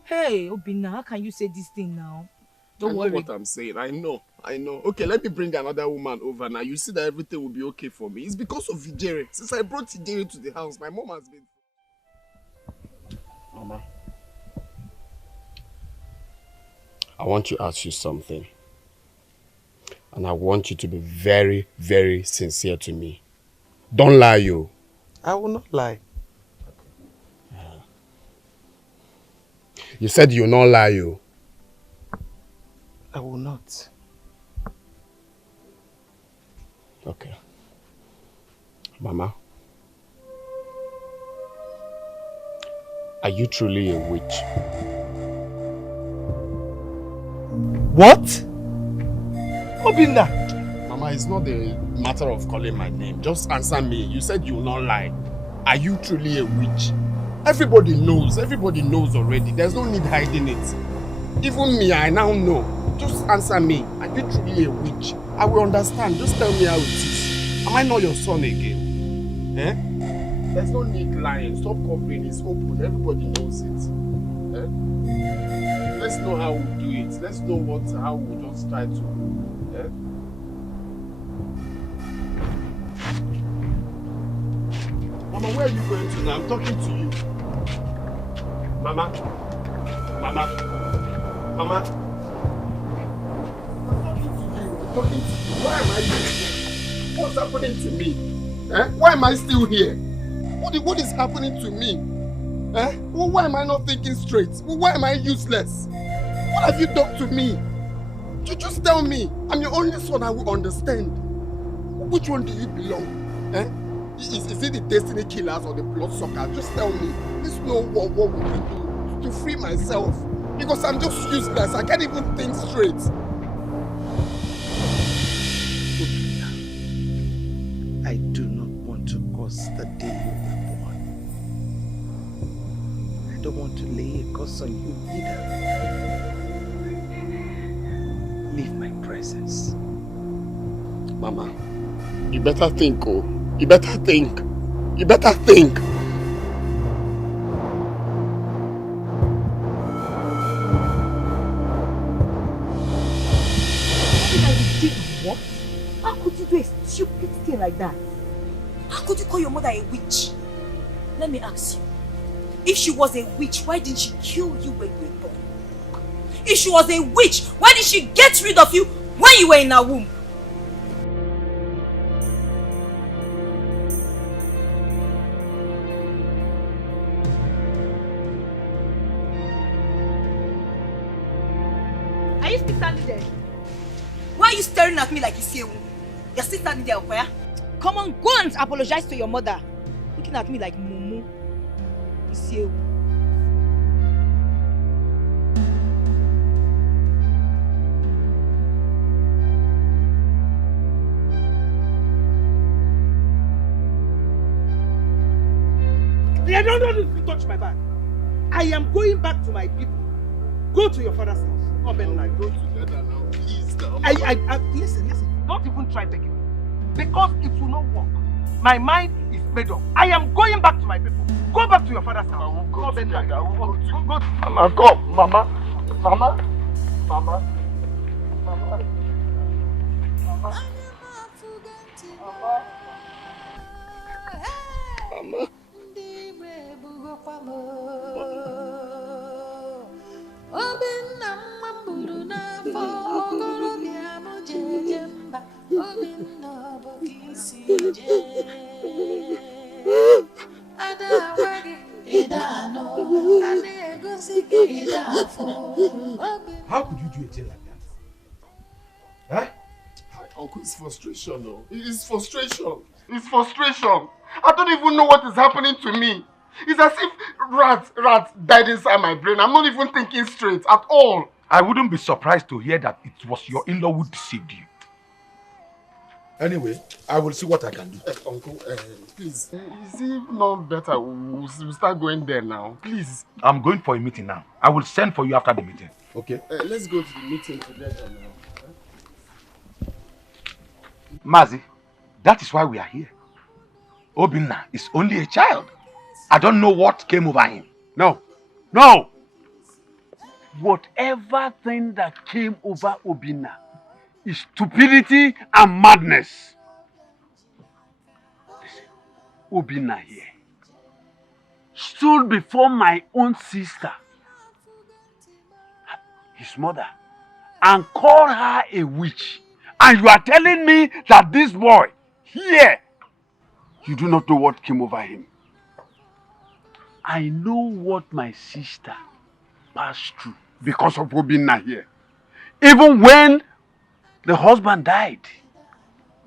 Hey, Obinna, how can you say this thing now? Don't worry. I know what I'm saying. I know. Okay, let me bring another woman over now. You see that everything will be okay for me. It's because of Ijere. Since I brought Ijere to the house, my mom has been... Mama, I want to ask you something. And I want you to be very, very sincere to me. Don't lie, you. I will not lie. You said you'll not lie, you. I will not. Okay. Mama, are you truly a witch? What? Obinna! Mama, it's not a matter of calling my name. Just answer me. You said you will not lie. Are you truly a witch? Everybody knows. Everybody knows already. There's no need hiding it. Even me, I now know. Just answer me. Are you truly a witch? I will understand. Just tell me how it is. Am I not your son again? There's no need lying. Stop covering. It's open. Everybody knows it. Eh? Let's know how we do it. Let's know how we just try to. Eh? Mama, where are you going to now? I'm talking to you. Mama. Mama. Mama. I'm talking to you. Why am I here? What's happening to me? Eh? Why am I still here? What is happening to me? Eh? Well, why am I not thinking straight? Well, why am I useless? What have you done to me? You just tell me. I'm your only son. I will understand. Which one do you belong? Eh? Is it the destiny killers or the blood suckers? Just tell me. Let's know what we can do to free myself. Because I'm just useless. I can't even think straight. I do not want to cause the day you were born. I don't want to lay a curse on you either. Leave my presence. Mama, you better think, oh. You better think. You better think. What? How could you do a stupid thing like that? How could you call your mother a witch? Let me ask you. If she was a witch, why didn't she kill you when you were born? If she was a witch, why did she get rid of you when you were in her womb? Are you still standing there? Why are you staring at me like you see a woman? You're still standing there, Okoya? Come on, go and apologize to your mother. Looking at me like Mumu. You see a woman. I don't want you to touch my bag. I am going back to my people. Go to your father's house. Go together now, please now. Listen. Don't even try begging me. Because it will not work. My mind is made up. I am going back to my people. Go back to your father's house. Go together. Go. Mama, come. Mama. Mama. Mama. Mama. Mama. How could you do a thing like that? Eh? Uncle, it's frustration, though. It's frustration. It's frustration. I don't even know what is happening to me. It's as if rats died inside my brain. I'm not even thinking straight at all. I wouldn't be surprised to hear that it was your in-law who deceived you. Anyway, I will see what I can do. Uncle, please, is it not better we'll start going there now? Please. I'm going for a meeting now. I will send for you after the meeting. Okay? Let's go to the meeting together now. Mazi, that is why we are here. Obinna is only a child. I don't know what came over him. No. Whatever thing that came over Obinna is stupidity and madness. Listen, Obinna here stood before my own sister, his mother, and called her a witch. And you are telling me that this boy here, you do not know what came over him. I know what my sister passed through because of Obinna here. Even when the husband died,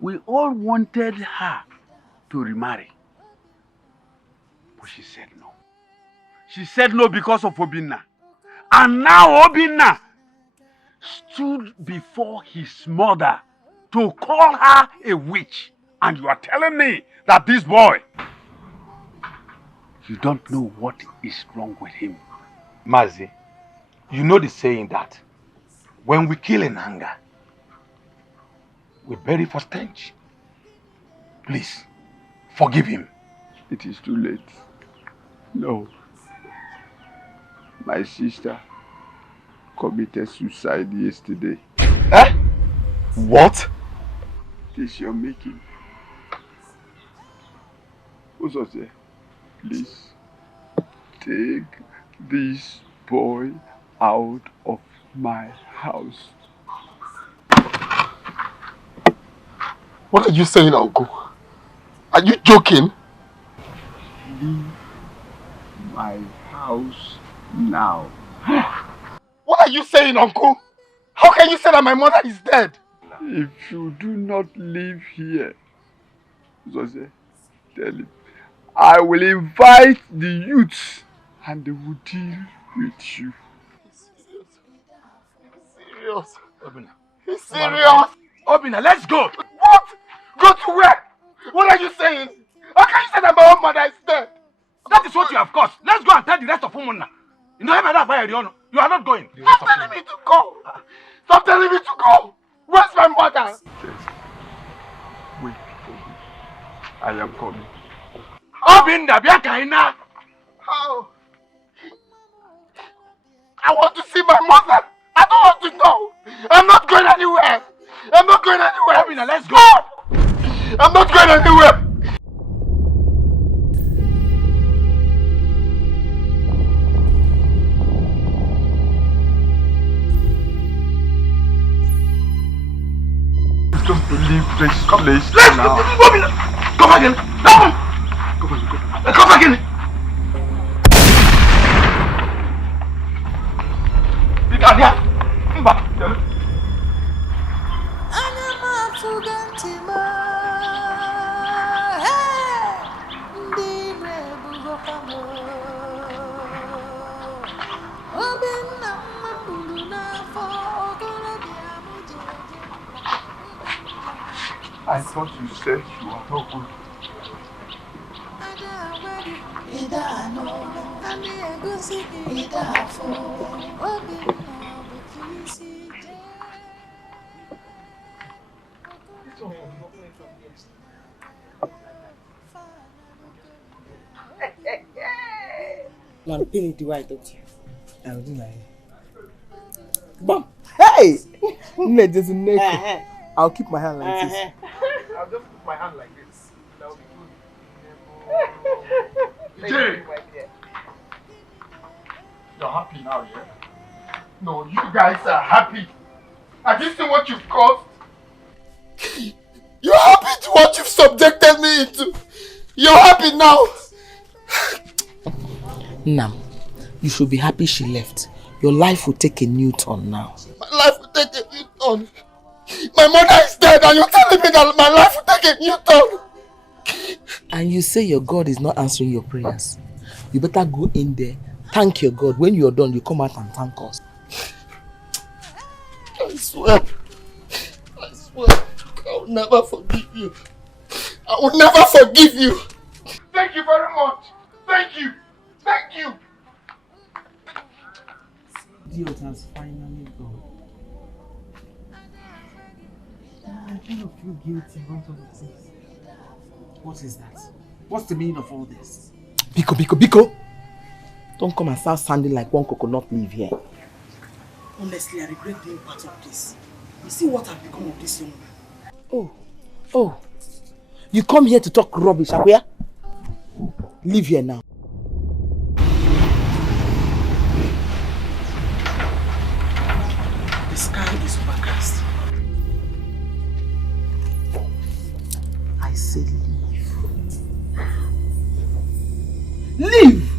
we all wanted her to remarry. But she said no. She said no because of Obinna. And now Obinna stood before his mother to call her a witch. And you are telling me that this boy, you don't know what is wrong with him. Mazi, you know the saying that when we kill in anger, we bury for stench. Please, forgive him. it is too late. No. My sister committed suicide yesterday. Eh? What? It is your making. Uzozie, please take this boy out of my house. What are you saying, Uncle? Are you joking? Leave my house now. What are you saying, Uncle? How can you say that my mother is dead? If you do not leave here, Uzozie, tell him, I will invite the youths and they will deal with you. Serious? Obina. He's serious? Obina, let's go! What? Go to where? What are you saying? How can you say that my own mother is dead? That is what you have caused. Let's go and tell the rest of Umuna. You know, you are not going. Stop telling me to go. Stop telling me to go. Where's my mother? Yes. Wait for me. I am coming. Obinna, Biakaina. How? I want to see my mother. I don't want to know. I'm not going anywhere. I'm not going anywhere. Obinna, let's go. I'm not going anywhere. Just to leave this place Let's now. go. Obinna, come again. Come again. I thought you said you are not good. Man, pin it the way I taught you. I will do my hair. Bam! Hey! There's a neck. I'll keep my hand like this. I'll just put my hand like this. That will be good. Jay! You're happy now, yeah? No, you guys are happy. Have you seen what you've caused? You're happy to what you've subjected me into. You're happy now. Nam, you should be happy she left. Your life will take a new turn now. My life will take a new turn. My mother is dead and you're telling me that my life will take a new turn. And you say your God is not answering your prayers. You better go in there, thank your God. When you're done, you come out and thank us. I swear, I will never forgive you. I will never forgive you. Thank you very much. Thank you. Thank you. Idiot has finally gone. I kind of feel guilty about all of this. What is that? What's the meaning of all this? Biko! Don't come and start sounding like one coconut leaf here. Honestly, I regret being part of this. You see what I've become of this young man. Oh. You come here to talk rubbish, Akwea? Leave here now. The sky is overcast. I say leave. Leave!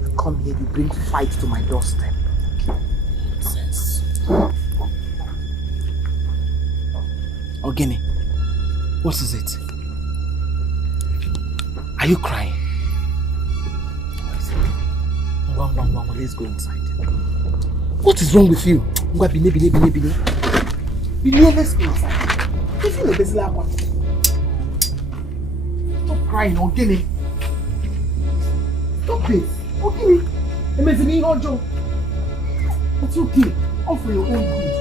You come here, you bring fight to my doorstep. Nonsense. Ogene, what is it? Are you crying? Let's go inside. What is wrong with you? Bine, let's go inside. You feel a bit like one. Stop crying, Ogene. Stop this. Ogene. It's okay. All for your own good.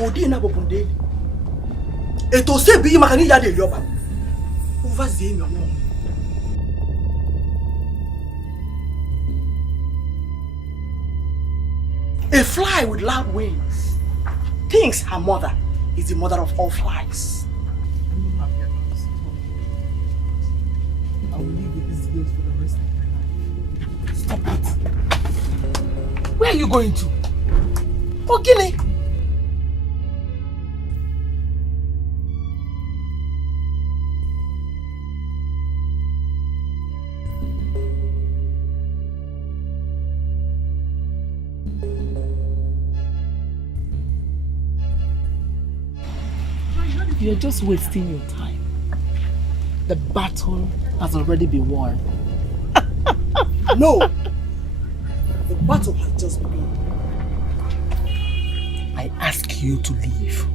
Odi na bobunde. Eto se bi makani ya de yoba. Uva zemi ono. A fly with loud wings thinks her mother is the mother of all flies. I will live with this guilt for the rest of my life. Stop it. Where are you going to? Ogini! You're just wasting your time. The battle has already been won. No! The battle has just begun. I ask you to leave.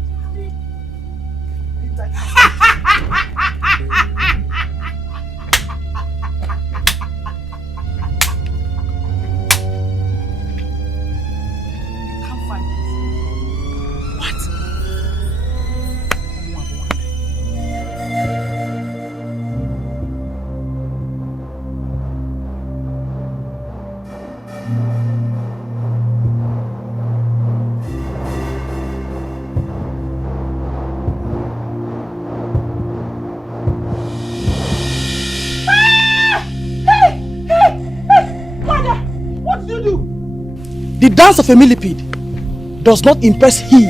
The dance of a millipede does not impress he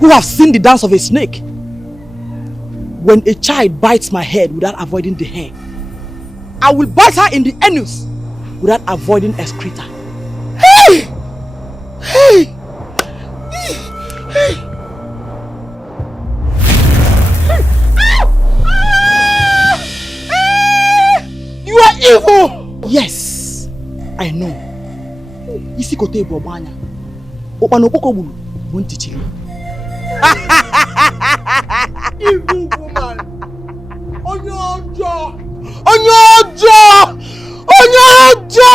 who has seen the dance of a snake. When a child bites my head without avoiding the hair, I will bite her in the anus without avoiding excreta. Hey! Hey! Hey! You are evil! Yes, I know. Isi kote bobanya. Opano poko bulu. Won't chili. Evil woman. Onyojo. Onyojo. Onyojo.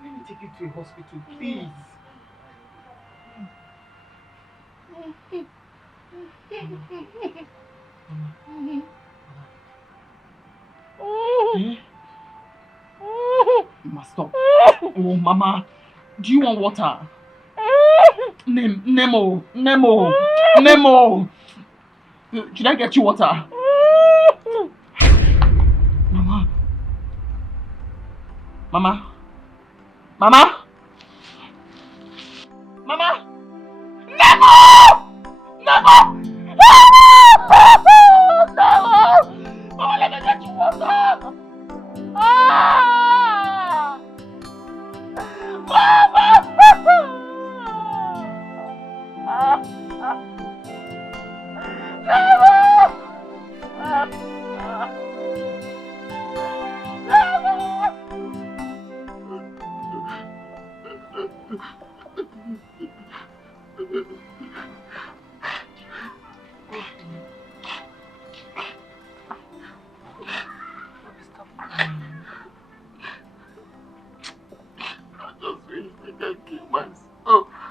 Let me take you to a hospital, please. Mama, stop. Oh, Mama, do you want water? Nemo. Should I get you water? Mama. Mama. Nemo! Mama, let me get you water!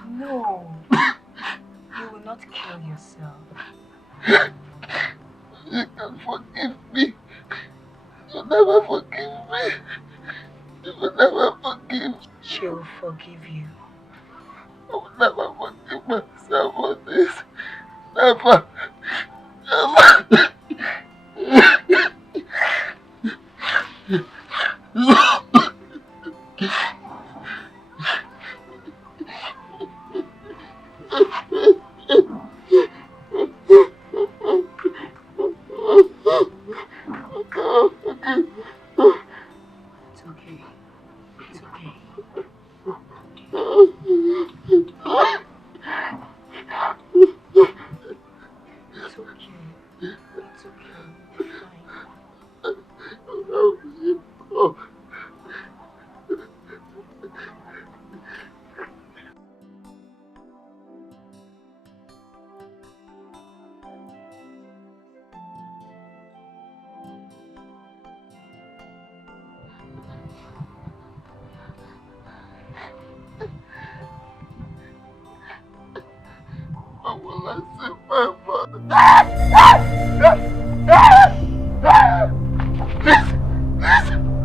No, you will not kill yourself. You can forgive me. You never forgive me. You will never forgive. She will forgive you. I will never forgive myself for this. Never.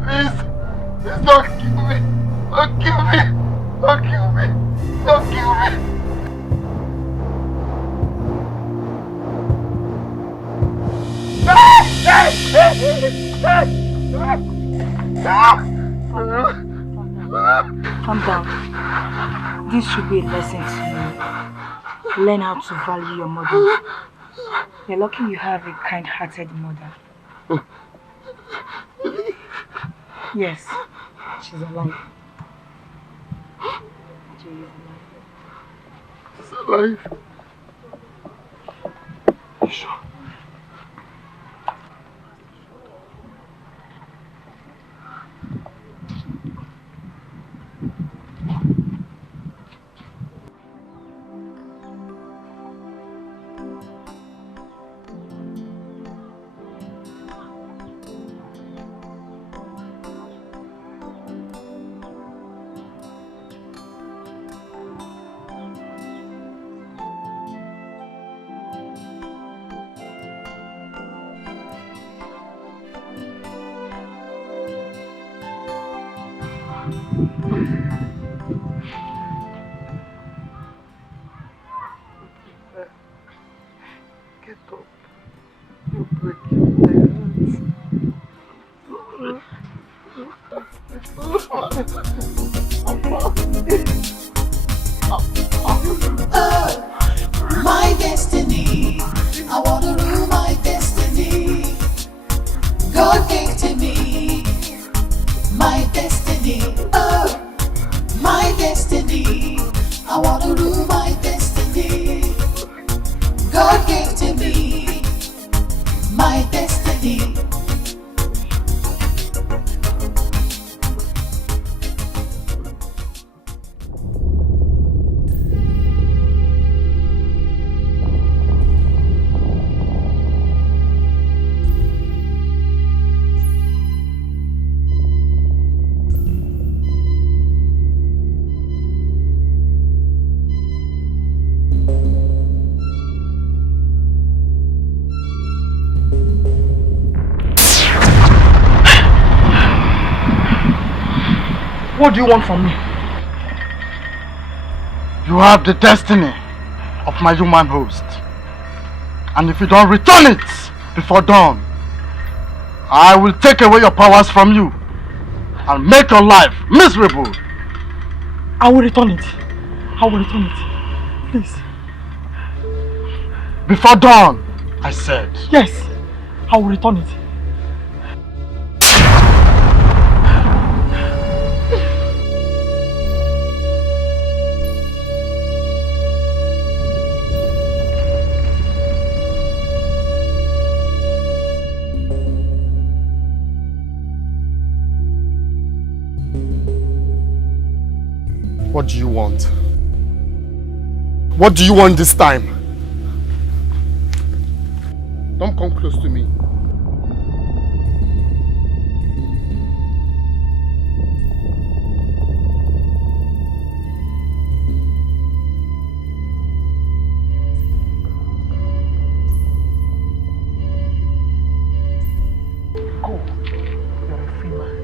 Please, don't kill me. Don't kill me. Don't kill me. Don't kill me. Calm down. This should be a lesson to you. Learn how to value your mother. You're lucky you have a kind-hearted mother. Yes, she's alive. She's alive. You sure? My destiny, I want to rule my destiny. God gave to me my destiny. Oh, my destiny, I want to rule my destiny. God gave to me my destiny. What do you want from me? You have the destiny of my human host. And if you don't return it before dawn, I will take away your powers from you and make your life miserable. I will return it. I will return it. Please. Before dawn, I said. Yes, I will return it. What do you want? What do you want this time? Don't come close to me. Go. You're a free man.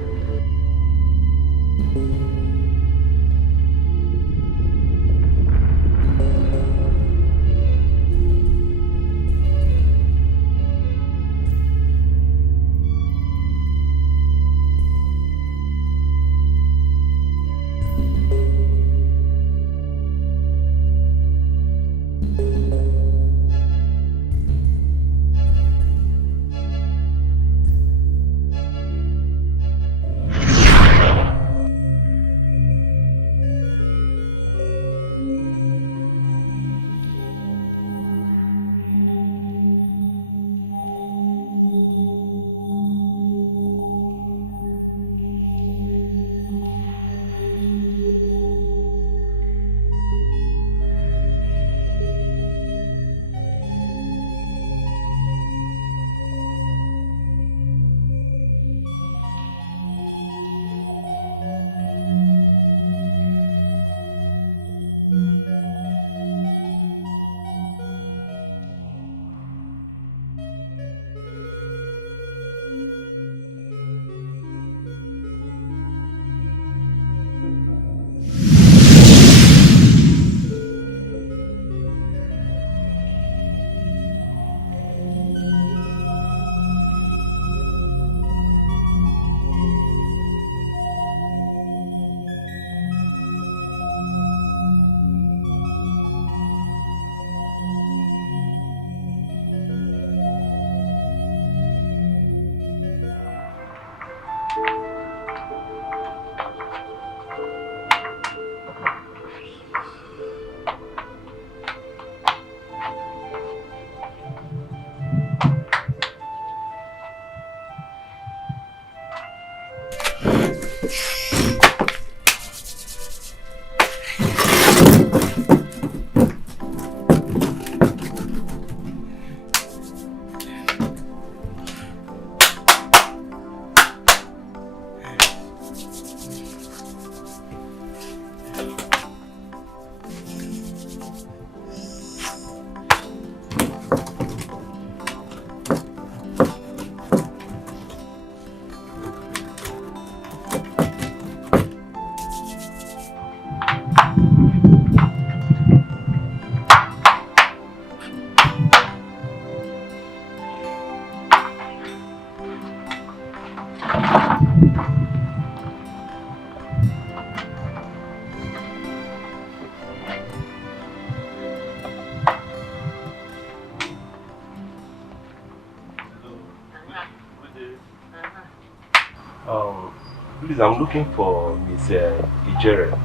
Please, I'm looking for Miss Ijere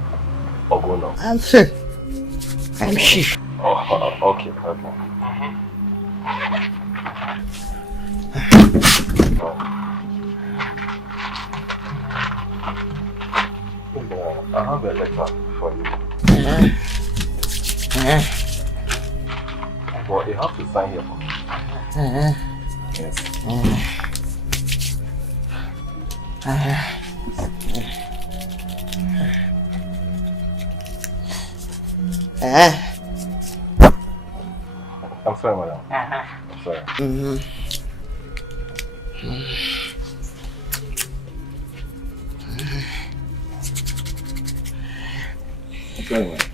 Ogono. I'm sure. I'm sure. Oh, okay. I have a letter for you. But you have to sign here for me. Yes. I'm sorry, madam. I'm sorry. I'm sorry, madam.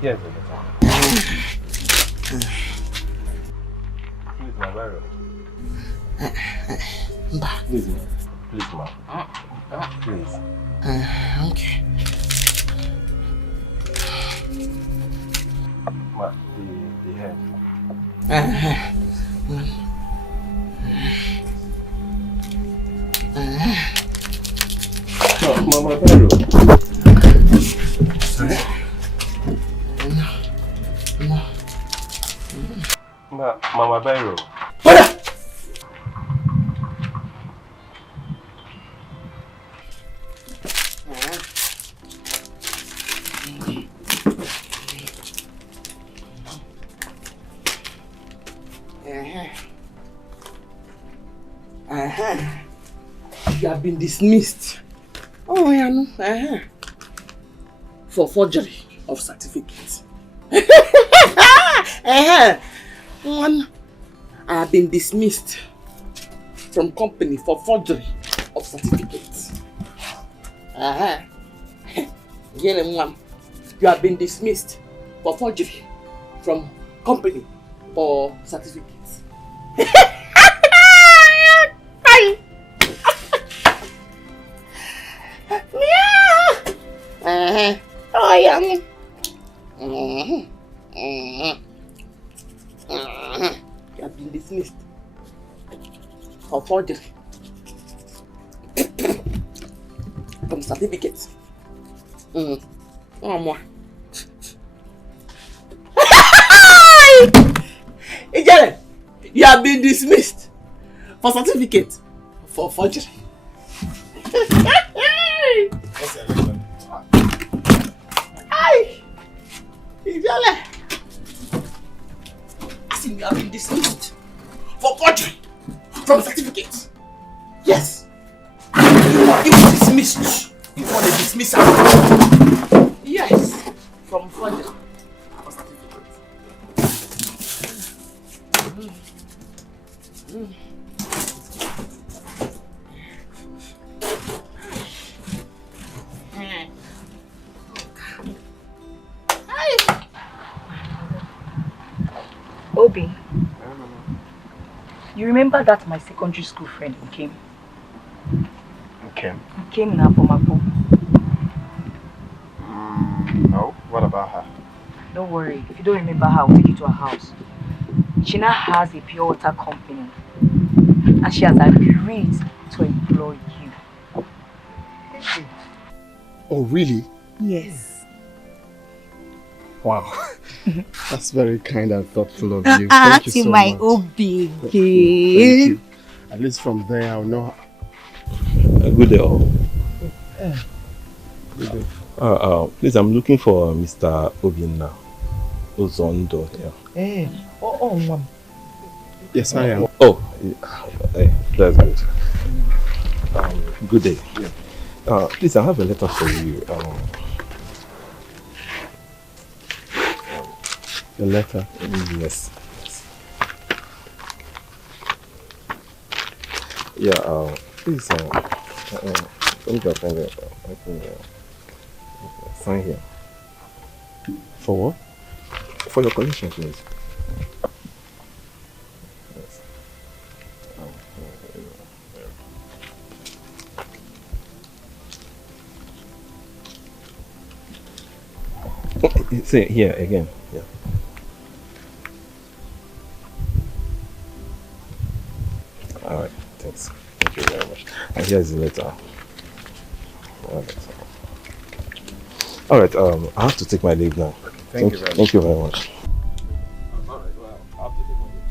Yes, please, my barrel. Please, ma'am. Please. Okay. The head. Mama barrel. Sorry. Mama Bairo. You have been dismissed. Oh, yeah, no. For forgery of certificates. One, I have been dismissed from company for forgery of certificates. You have been dismissed for forgery from company for certificates. Oh, yeah. You have been dismissed for forgery from certificates. Oh, more. Ijele, you have been dismissed for certificate for forgery. Ijele, I think you have been dismissed for forgery from certificate. Yes. You were dismissed. You want a dismissal. Yes. From forgery for certificate. Obi, you remember that my secondary school friend came? Okay. He came in Apomapo. No, what about her? Don't worry, if you don't remember her, I'll take you to her house. She now has a pure water company. And she has agreed to employ you. Oh, really? Yes. Wow. That's very kind and thoughtful of you. Thank you so my much. Obi. Thank you. At least from there, I'll know. Good day, all. Good day. Please, I'm looking for Mr. Obinna Ozondo here. Mom. Yes, I am. Oh, that's good. Good day. Yeah. Please, I have a letter for you. A letter? Yes. Yeah, please, let me just find it. Sign here. For what? For your collection, please. Yes. See here again. Yeah. All right. Thanks. Thank you very much. And here's the letter. All right. I have to take my leave now. Thank you very much. Thank you very much. All right. Well, I have to take my leave.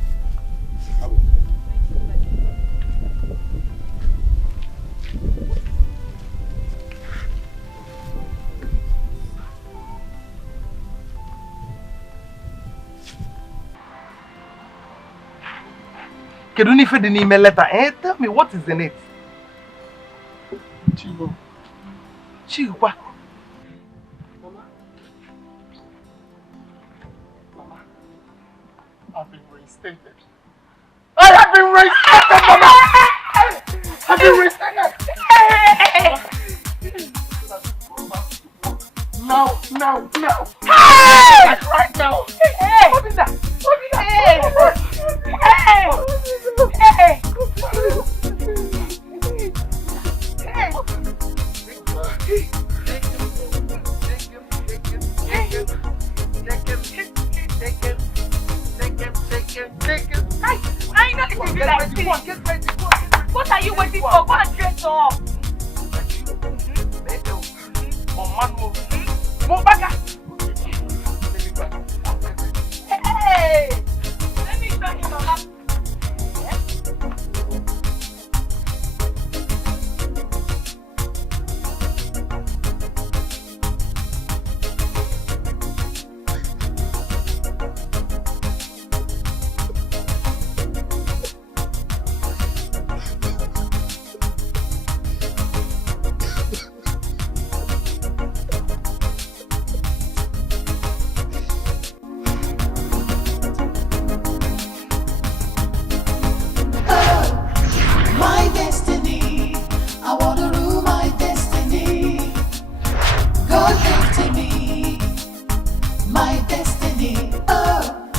Can you find the email letter? Tell me what is in it. Chigo. Chigo. Mama, I've been reinstated. I have been reinstated, Mama! I've been reinstated! No. Hey! Like right now! Hey! What is that? Hey! Hey! I know this is like this. What are you waiting for? Go and dress up. Hey! Let me show you, Mama. My destiny, I want to rule my destiny. God gave to me my destiny. Oh,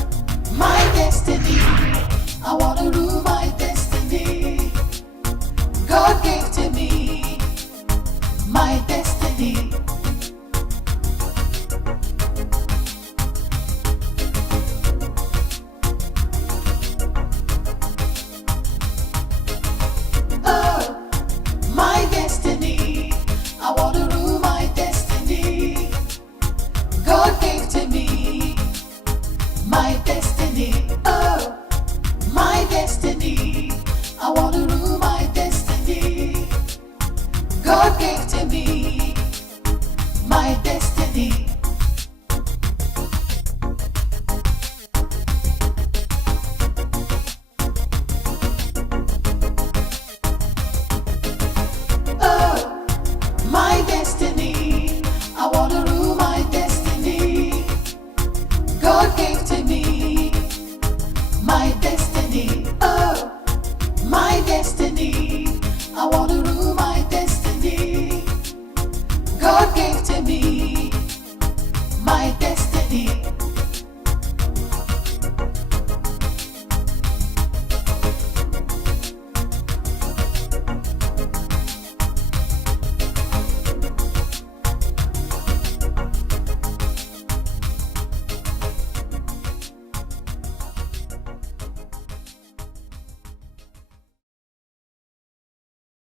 my destiny, I want to rule my destiny. God gave to me my destiny. Oh, my destiny, I want to rule my destiny. God gave to me my destiny. Oh, my destiny, I want to rule my destiny. God gave to me my destiny. Oh, my destiny, I want to rule my destiny. God gave to me my destiny. Oh, my destiny,